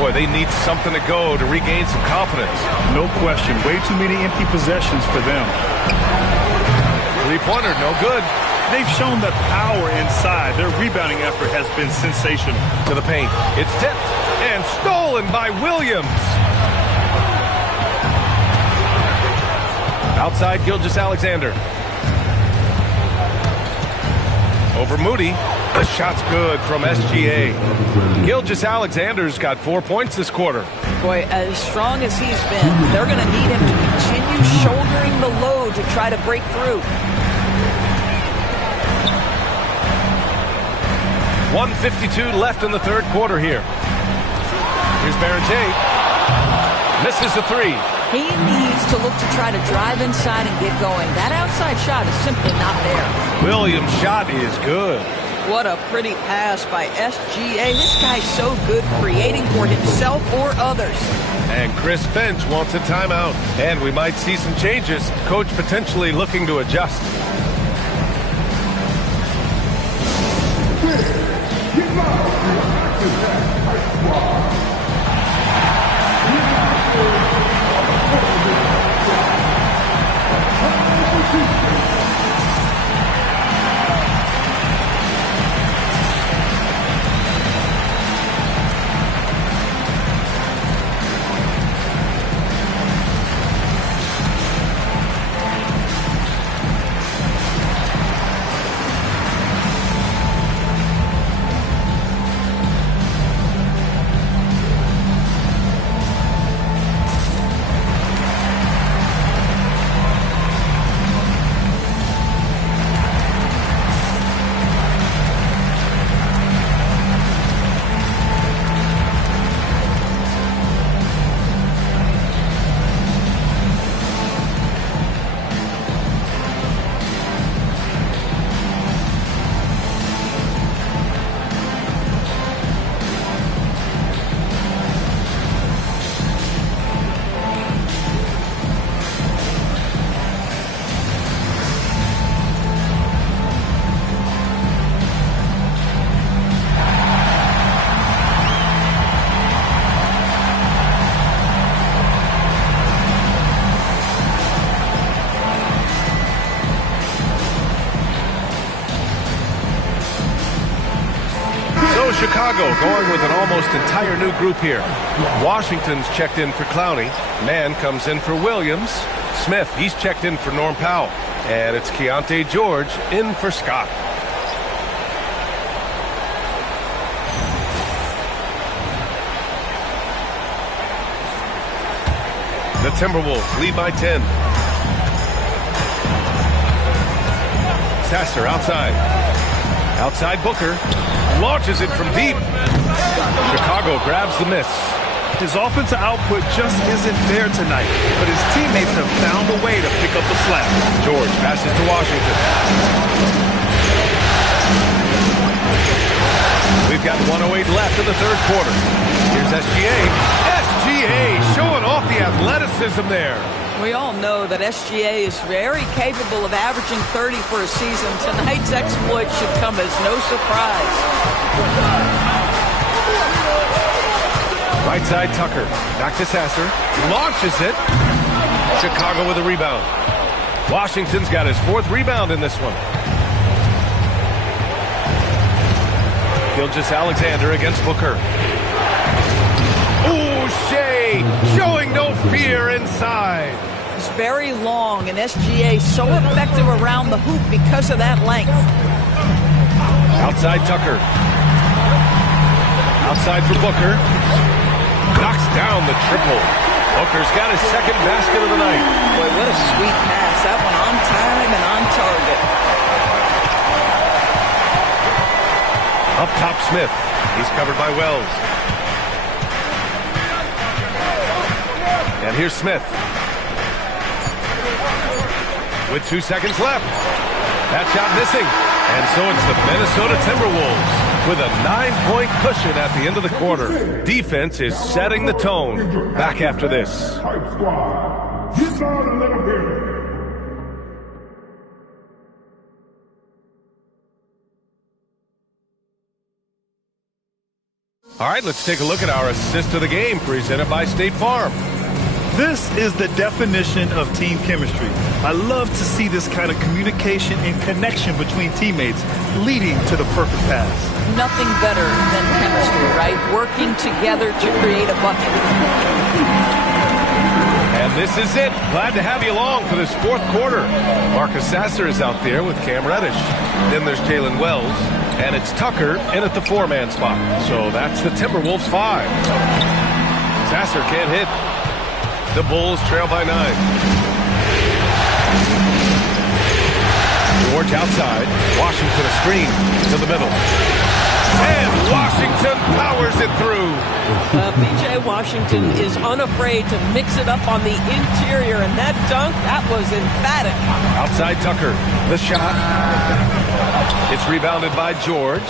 Boy, they need something to go to regain some confidence. No question. Way too many empty possessions for them. Three-pointer, no good. They've shown the power inside. Their rebounding effort has been sensational. To the paint. It's tipped and stolen by Williams. Outside Gilgeous-Alexander. Over Moody. The shot's good from SGA. Gilgeous-Alexander's got 4 points this quarter. Boy, as strong as he's been, they're going to need him to continue shouldering the load to try to break through. 1:52 left in the third quarter here. Here's Barrett-James. Misses the 3. He needs to look to try to drive inside and get going. That outside shot is simply not there. Williams' shot is good. What a pretty pass by SGA. This guy's so good creating for himself or others. And Chris Finch wants a timeout. And we might see some changes. Coach potentially looking to adjust. Chicago going with an almost entire new group here. Washington's checked in for Clowney. Mann comes in for Williams. Smith, he's checked in for Norm Powell. And it's Keontae George in for Scott. The Timberwolves lead by 10. Sasser outside. Outside Booker. Launches it from deep. Chicago grabs the miss. His offensive output just isn't there tonight, but his teammates have found a way to pick up the slack. George passes to Washington. We've got 1:08 left in the third quarter. Here's SGA. SGA showing off the athleticism there. We all know that SGA is very capable of averaging 30 for a season. Tonight's exploit should come as no surprise. Right side Tucker. Back to Sasser. Launches it. Chicago with a rebound. Washington's got his 4th rebound in this one. Gilgeous-Alexander against Booker. Ooh, Shea showing no fear inside. It's very long, and SGA so effective around the hoop because of that length. Outside Tucker. Outside for Booker. Knocks down the triple. Booker's got his 2nd basket of the night. Boy, what a sweet pass. That one on time and on target. Up top Smith. He's covered by Wells. And here's Smith. With 2 seconds left. That shot missing. And so it's the Minnesota Timberwolves with a 9-point cushion at the end of the quarter. Defense is setting the tone. Back after this. All right, let's take a look at our assist of the game presented by State Farm. This is the definition of team chemistry. I love to see this kind of communication and connection between teammates leading to the perfect pass. Nothing better than chemistry, right? Working together to create a bucket. And this is it. Glad to have you along for this 4th quarter. Marcus Sasser is out there with Cam Reddish. Then there's Jalen Wells. And it's Tucker in at the 4-man spot. So that's the Timberwolves 5. Sasser can't hit. The Bulls trail by 9. George outside. Washington a screen to the middle. And Washington powers it through. P.J. Washington is unafraid to mix it up on the interior, and that dunk, that was emphatic. Outside Tucker. The shot. It's rebounded by George.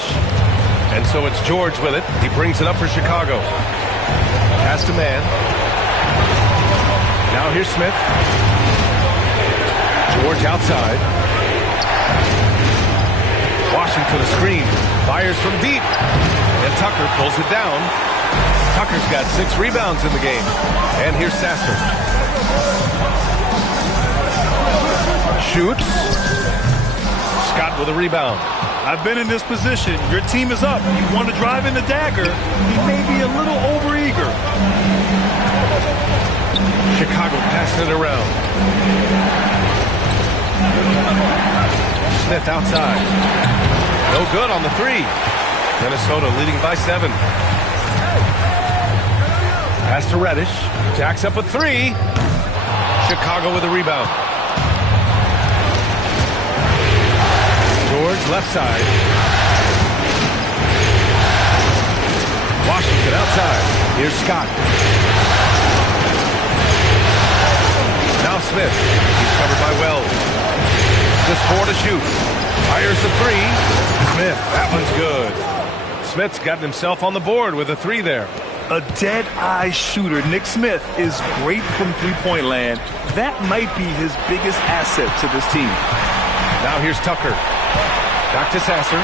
And so it's George with it. He brings it up for Chicago. Pass to Mann. Now here's Smith. George outside. Washington a screen. Fires from deep. And Tucker pulls it down. Tucker's got 6 rebounds in the game. And here's Sasser. Shoots. Scott with a rebound. I've been in this position. Your team is up. You want to drive in the dagger. He may be a little overeager. Chicago passing it around. Smith outside. No good on the 3. Minnesota leading by 7. Pass to Reddish. Jacks up a 3. Chicago with a rebound. George left side. Washington outside. Here's Scott. Now Smith. He's covered by Wells. Just 4 to shoot. Fires the 3. Smith. That one's good. Smith's gotten himself on the board with a 3 there. A dead-eye shooter. Nick Smith is great from three-point land. That might be his biggest asset to this team. Now here's Tucker. Back to Sasser.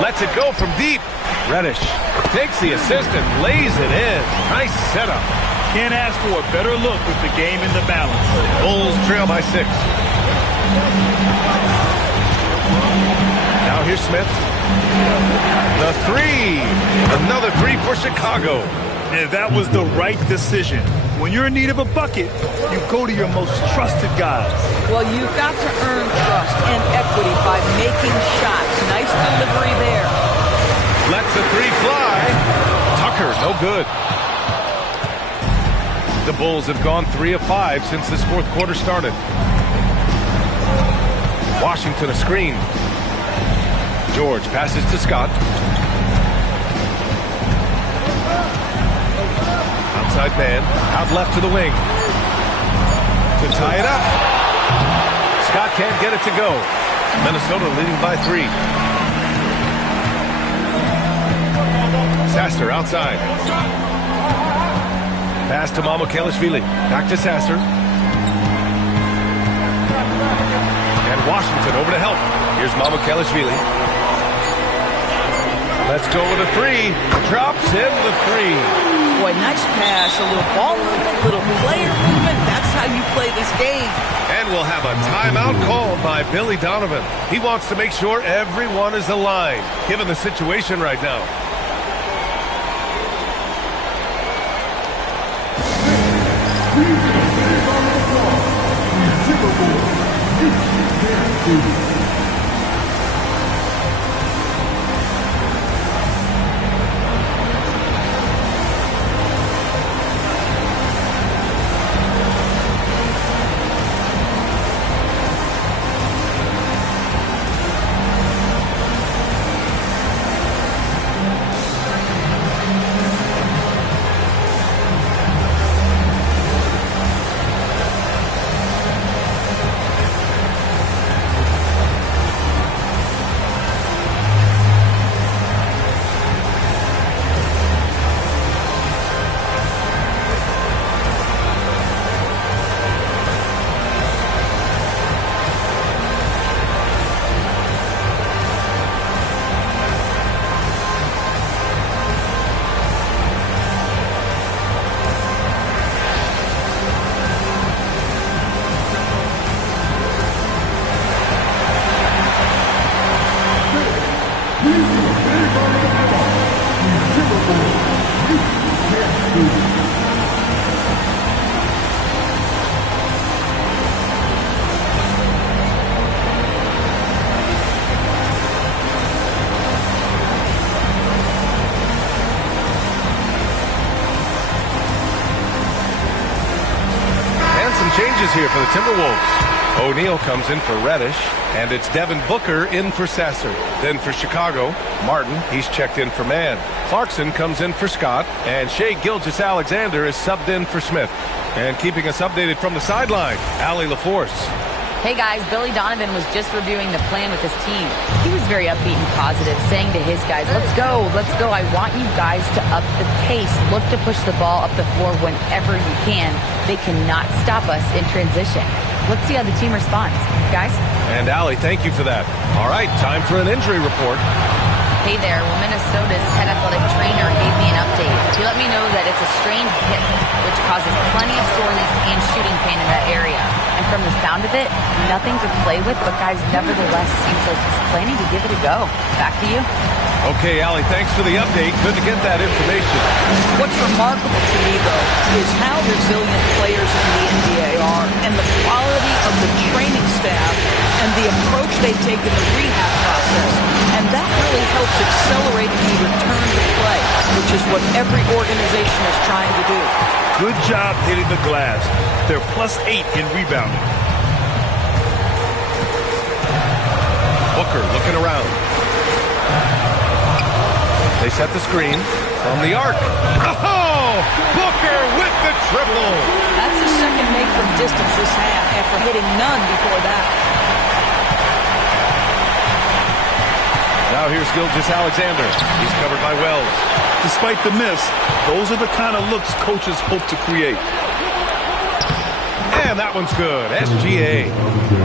Lets it go from deep. Reddish takes the assist and lays it in. Nice setup. Can't ask for a better look with the game in the balance. Bulls trail by 6. Now here's Smith. The three. Another three for Chicago. And that was the right decision. When you're in need of a bucket, you go to your most trusted guys. Well, you've got to earn trust and equity by making shots. Nice delivery there. Lets the three fly. Tucker, no good. The Bulls have gone 3 of 5 since this fourth quarter started. Washington a screen. George passes to Scott. Outside man, out left to the wing. To tie it up. Scott can't get it to go. Minnesota leading by 3. Sasser outside. Pass to Mamukelashvili. Back to Sasser. And Washington over to help. Here's Mamukelashvili. Let's go with a three. Drops in the three. Boy, nice pass. A little ball movement, little player movement. That's how you play this game. And we'll have a timeout called by Billy Donovan. He wants to make sure everyone is aligned, given the situation right now. Changes here for the Timberwolves. O'Neal comes in for Reddish, and it's Devin Booker in for Sasser. Then for Chicago, Martin, he's checked in for Mann. Clarkson comes in for Scott, and Shai Gilgeous-Alexander is subbed in for Smith. And keeping us updated from the sideline, Allie LaForce. Hey guys, Billy Donovan was just reviewing the plan with his team. He was very upbeat and positive, saying to his guys, let's go. I want you guys to up the pace. Look to push the ball up the floor whenever you can. They cannot stop us in transition. Let's see how the team responds. Guys? And Allie, thank you for that. All right, time for an injury report. Hey there, well, Minnesota's head athletic trainer gave me an update. He let me know that it's a strained hip, which causes plenty of soreness and shooting pain in that area. And from the sound of it, nothing to play with, but guys, nevertheless, seems like he's planning to give it a go. Back to you. Okay, Allie, thanks for the update. Good to get that information. What's remarkable to me, though, is how resilient players in the NBA are and the quality of the training staff and the approach they take in the rehab process. And that really helps accelerate the return to play, which is what every organization is trying to do. Good job hitting the glass. They're +8 in rebounding. Booker looking around. They set the screen from the arc. Oh! Booker with the triple! That's the second make from distance this half after hitting none before that. Now here's Gilgeous-Alexander. He's covered by Wells. Despite the miss, those are the kind of looks coaches hope to create. And that one's good. SGA.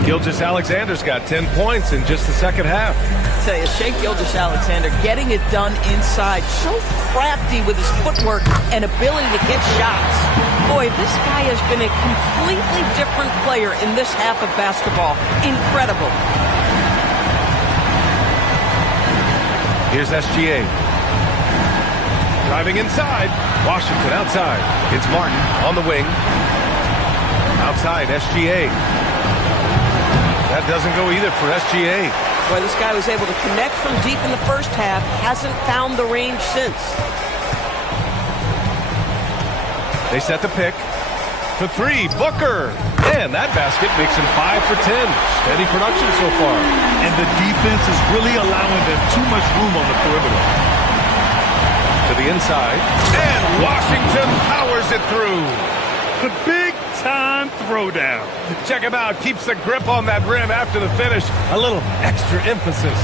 Gilgeous-Alexander's got 10 points in just the second half. I tell you, Shai Gilgeous-Alexander getting it done inside. So crafty with his footwork and ability to hit shots. Boy, this guy has been a completely different player in this half of basketball. Incredible. Here's SGA. Driving inside. Washington outside. It's Martin on the wing. Outside, SGA. That doesn't go either for SGA. Boy, this guy was able to connect from deep in the first half. Hasn't found the range since. They set the pick. For three, Booker. And that basket makes him 5 for 10. Steady production so far. And the defense is really allowing them too much room on the perimeter. To the inside. And Washington powers it through. The big-time throwdown. Check him out. Keeps the grip on that rim after the finish. A little extra emphasis.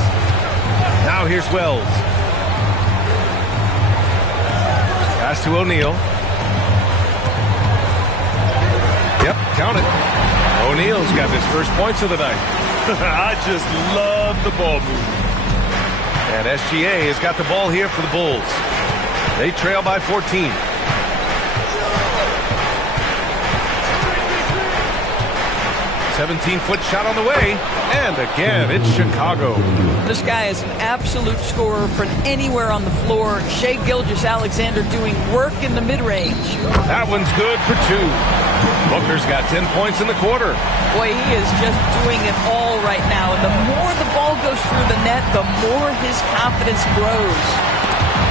Now here's Wells. Pass to O'Neal. Yep, count it. O'Neal's got his first points of the night. I just love the ball movement. And SGA has got the ball here for the Bulls. They trail by 14. 17-foot shot on the way. And again, it's Chicago. This guy is an absolute scorer from anywhere on the floor. Shai Gilgeous-Alexander doing work in the mid-range. That one's good for 2. Booker's got 10 points in the quarter. Boy, he is just doing it all right now. And the more the ball goes through the net, the more his confidence grows.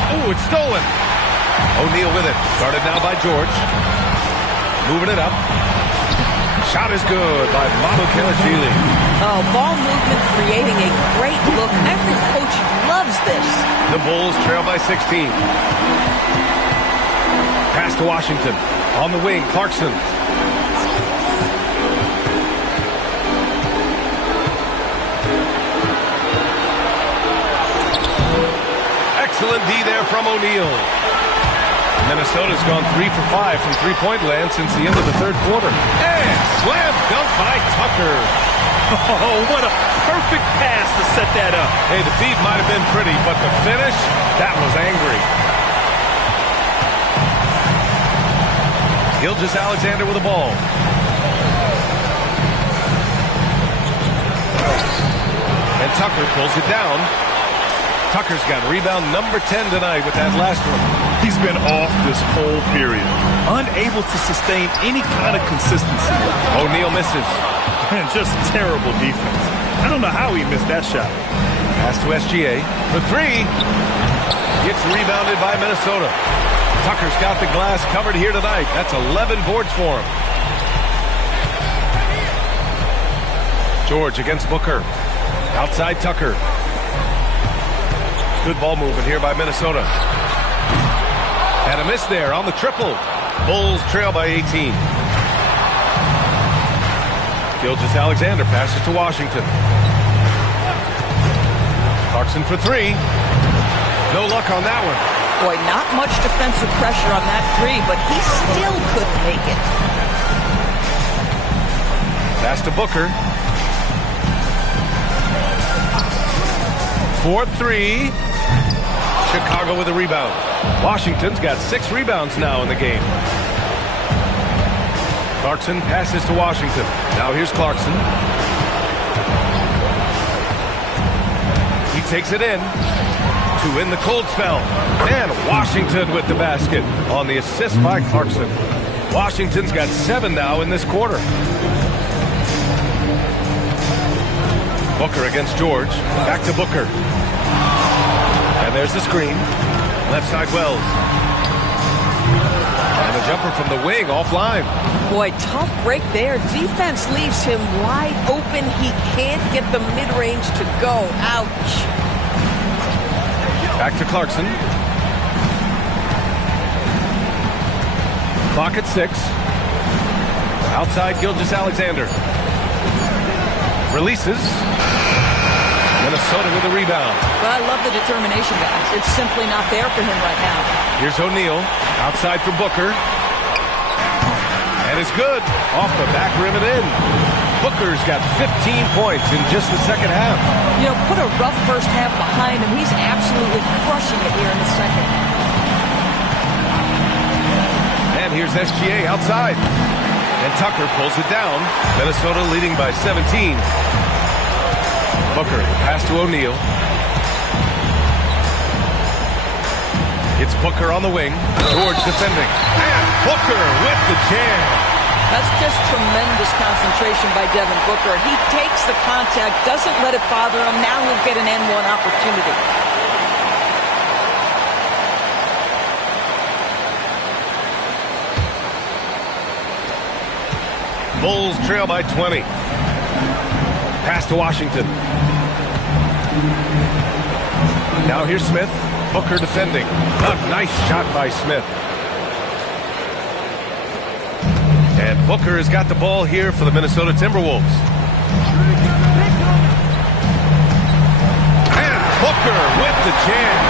Oh, it's stolen. O'Neal with it. Started now by George. Moving it up. Shot is good by Manu Kelashvili. Oh, ball movement creating a great look. Every coach loves this. The Bulls trail by 16. Pass to Washington. On the wing, Clarkson. Excellent D there from O'Neal. Minnesota's gone 3 for 5 from three-point land since the end of the third quarter. And slam dunk by Tucker. Oh, what a perfect pass to set that up. Hey, the feed might have been pretty, but the finish, that was angry. Gilgeous-Alexander with the ball. And Tucker pulls it down. Tucker's got rebound number 10 tonight with that last one. He's been off this whole period. Unable to sustain any kind of consistency. O'Neal misses. And just terrible defense. I don't know how he missed that shot. Pass to SGA for 3. Gets rebounded by Minnesota. Tucker's got the glass covered here tonight. That's 11 boards for him. George against Booker. Outside Tucker. Good ball movement here by Minnesota. And a miss there on the triple. Bulls trail by 18. Gilgeous-Alexander passes to Washington. Clarkson for 3. No luck on that one. Boy, not much defensive pressure on that 3, but he still couldn't make it. Pass to Booker. 4-3. Chicago with a rebound. Washington's got 6 rebounds now in the game. Clarkson passes to Washington. Now here's Clarkson. He takes it in to win the cold spell. And Washington with the basket on the assist by Clarkson. Washington's got 7 now in this quarter. Booker against George. Back to Booker. And there's the screen. Left side Wells. And a jumper from the wing offline. Boy, tough break there. Defense leaves him wide open. He can't get the mid-range to go. Ouch. Back to Clarkson. Clock at 6. Outside Gilgeous-Alexander. Releases. Minnesota with a rebound. But I love the determination, guys. It's simply not there for him right now. Here's O'Neal. Outside for Booker. And it's good. Off the back rim and in. Booker's got 15 points in just the second half. You know, put a rough first half behind him. He's absolutely crushing it here in the second. And here's SGA outside. And Tucker pulls it down. Minnesota leading by 17. Booker, pass to O'Neal. It's Booker on the wing. George defending. And Booker with the jam. That's just tremendous concentration by Devin Booker. He takes the contact, doesn't let it bother him. Now he'll get an N1 opportunity. Bulls trail by 20. Pass to Washington. Now here's Smith. Booker defending. A nice shot by Smith. And Booker has got the ball here for the Minnesota Timberwolves. And Booker with the jam.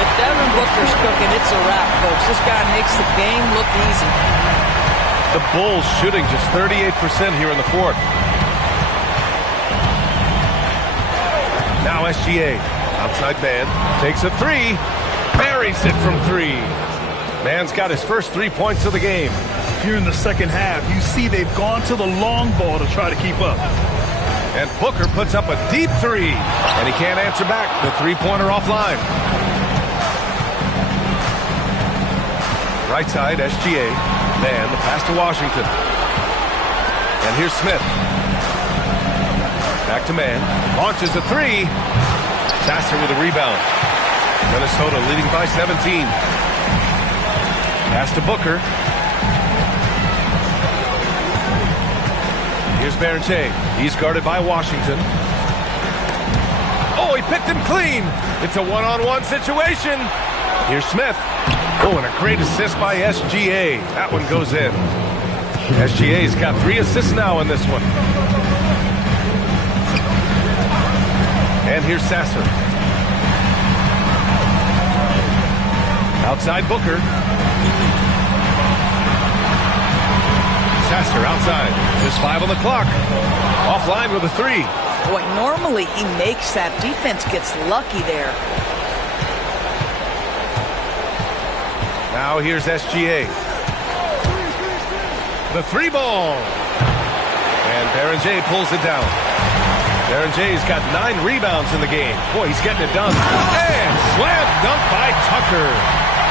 If Devin Booker's cooking, it's a wrap, folks. This guy makes the game look easy. The Bulls shooting just 38% here in the fourth. Now SGA. Outside man. Takes a three. Buries it from three. Man's got his first 3 points of the game. Here in the second half, you see they've gone to the long ball to try to keep up. And Booker puts up a deep three. And he can't answer back. The three-pointer offline. Right side, SGA. Man, the pass to Washington. And here's Smith. Back to man. Launches a three. Sasser with a rebound. Minnesota leading by 17. Pass to Booker. Here's Berenger. He's guarded by Washington. Oh, he picked him clean. It's a one-on-one situation. Here's Smith. Oh, and a great assist by SGA. That one goes in. SGA's got 3 assists now in this one. And here's Sasser. Outside Booker. Sasser outside. Just 5 on the clock. Offline with a three. Boy, normally he makes that. Defense gets lucky there. Now here's SGA. The three ball. And Berenger pulls it down. Berenger's got 9 rebounds in the game. Boy, he's getting it done. And slam dunk by Tucker.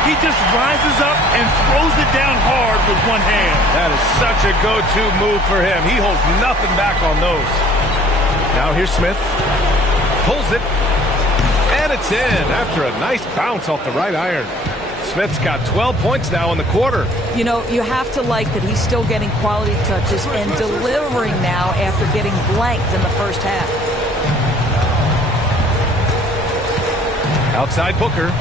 He just rises up and throws it down hard with one hand. That is such a go-to move for him. He holds nothing back on those. Now here's Smith. Pulls it. And it's in after a nice bounce off the right iron. Smith's got 12 points now in the quarter. You know, you have to like that he's still getting quality touches and delivering now after getting blanked in the first half. Outside Booker.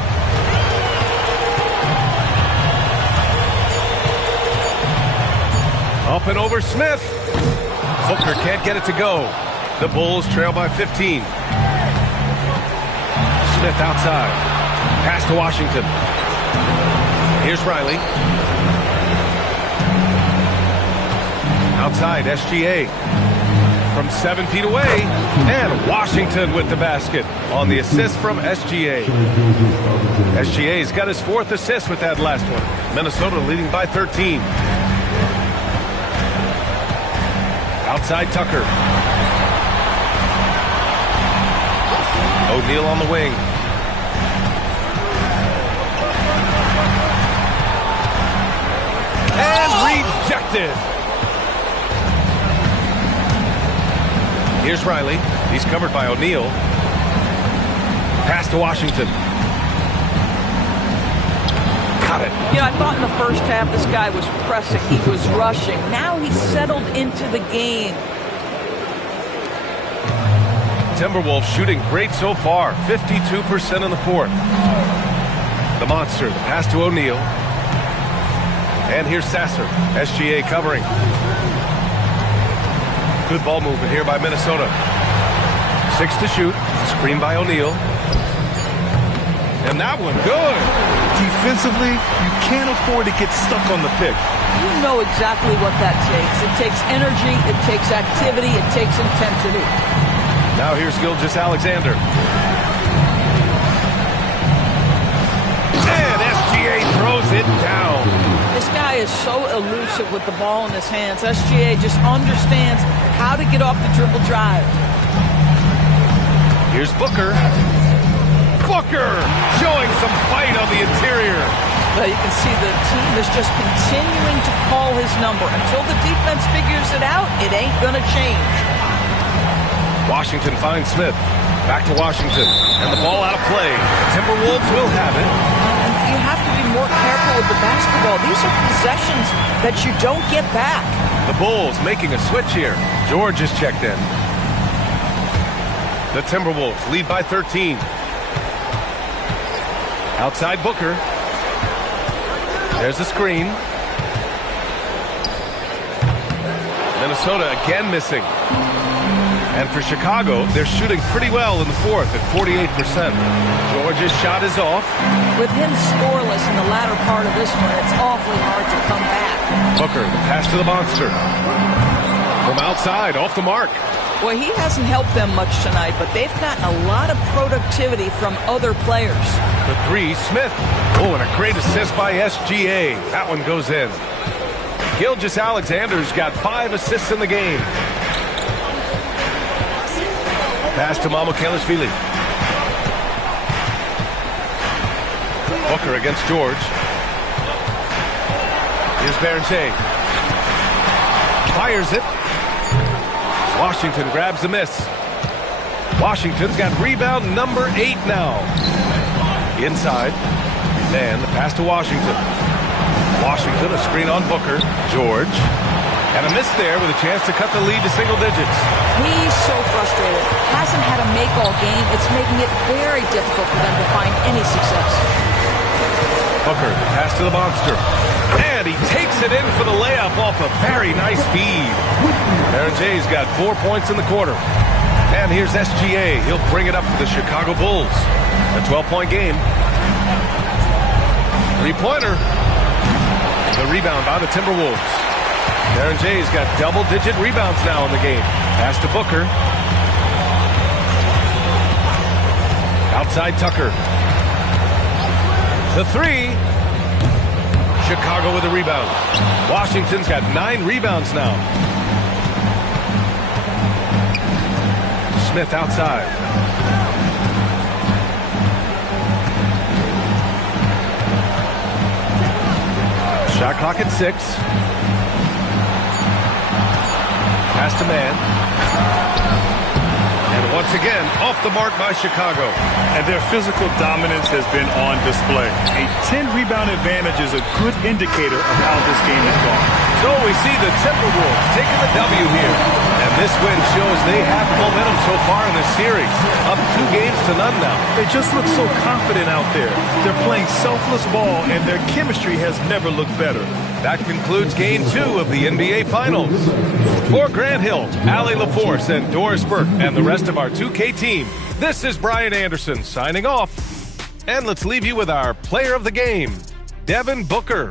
Up and over Smith. Booker can't get it to go. The Bulls trail by 15. Smith outside. Pass to Washington. Here's Riley. Outside, SGA. From 7 feet away. And Washington with the basket on the assist from SGA. SGA's got his 4th assist with that last one. Minnesota leading by 13. Outside Tucker. O'Neal on the wing. And rejected. Here's Riley. He's covered by O'Neal. Pass to Washington. Got it. You know, I thought in the first half this guy was pressing. He was rushing. Now he's settled into the game. Timberwolves shooting great so far. 52% in the fourth. The monster. The pass to O'Neal. And here's Sasser. SGA covering. Good ball movement here by Minnesota. 6 to shoot. Screen by O'Neal. And that one good. Defensively, you can't afford to get stuck on the pick. You know exactly what that takes. It takes energy, it takes activity, it takes intensity. Now here's Gilgeous-Alexander. And SGA throws it down. This guy is so elusive with the ball in his hands. SGA just understands how to get off the dribble drive. Here's Booker. Booker showing some fight on the interior. Well, you can see the team is just continuing to call his number. Until the defense figures it out, it ain't going to change. Washington finds Smith. Back to Washington. And the ball out of play. Timberwolves will have it. You have to be more careful with the basketball. These are possessions that you don't get back. The Bulls making a switch here. George is checked in. The Timberwolves lead by 13. Outside Booker. There's the screen. Minnesota again missing. And for Chicago, they're shooting pretty well in the fourth at 48%. George's shot is off. With him scoreless in the latter part of this one, it's awfully hard to come back. Booker, the pass to the monster. From outside, off the mark. Well, he hasn't helped them much tonight, but they've gotten a lot of productivity from other players. The three, Smith. Oh, and a great assist by SGA. That one goes in. Gilgeous-Alexander's got 5 assists in the game. Pass to Mamukelashvili. Booker against George. Here's Berger. Fires it. Washington grabs the miss. Washington's got rebound number 8 now. Inside. And the pass to Washington. Washington, a screen on Booker. George. And a miss there with a chance to cut the lead to single digits. He's so frustrated. Hasn't had a make-all game. It's making it very difficult for them to find any success. Booker, the pass to the monster. And he takes it in for the layup off a very nice feed. Berger's got 4 points in the quarter. And here's SGA. He'll bring it up for the Chicago Bulls. A 12-point game. Three-pointer. The rebound by the Timberwolves. Berger's got double-digit rebounds now in the game. Pass to Booker. Outside Tucker. The three. Chicago with a rebound. Washington's got 9 rebounds now. Smith outside. Shot clock at 6. Pass to man. And once again, off the mark by Chicago. And their physical dominance has been on display. A 10-rebound advantage is a good indicator of how this game has gone. So we see the Timberwolves taking the W here. And this win shows they have momentum so far in this series. Up 2 games to none now. They just look so confident out there. They're playing selfless ball, and their chemistry has never looked better. That concludes Game 2 of the NBA Finals. For Grant Hill, Allie LaForce, and Doris Burke, and the rest of our 2K team, this is Brian Anderson signing off. And let's leave you with our player of the game, Devin Booker.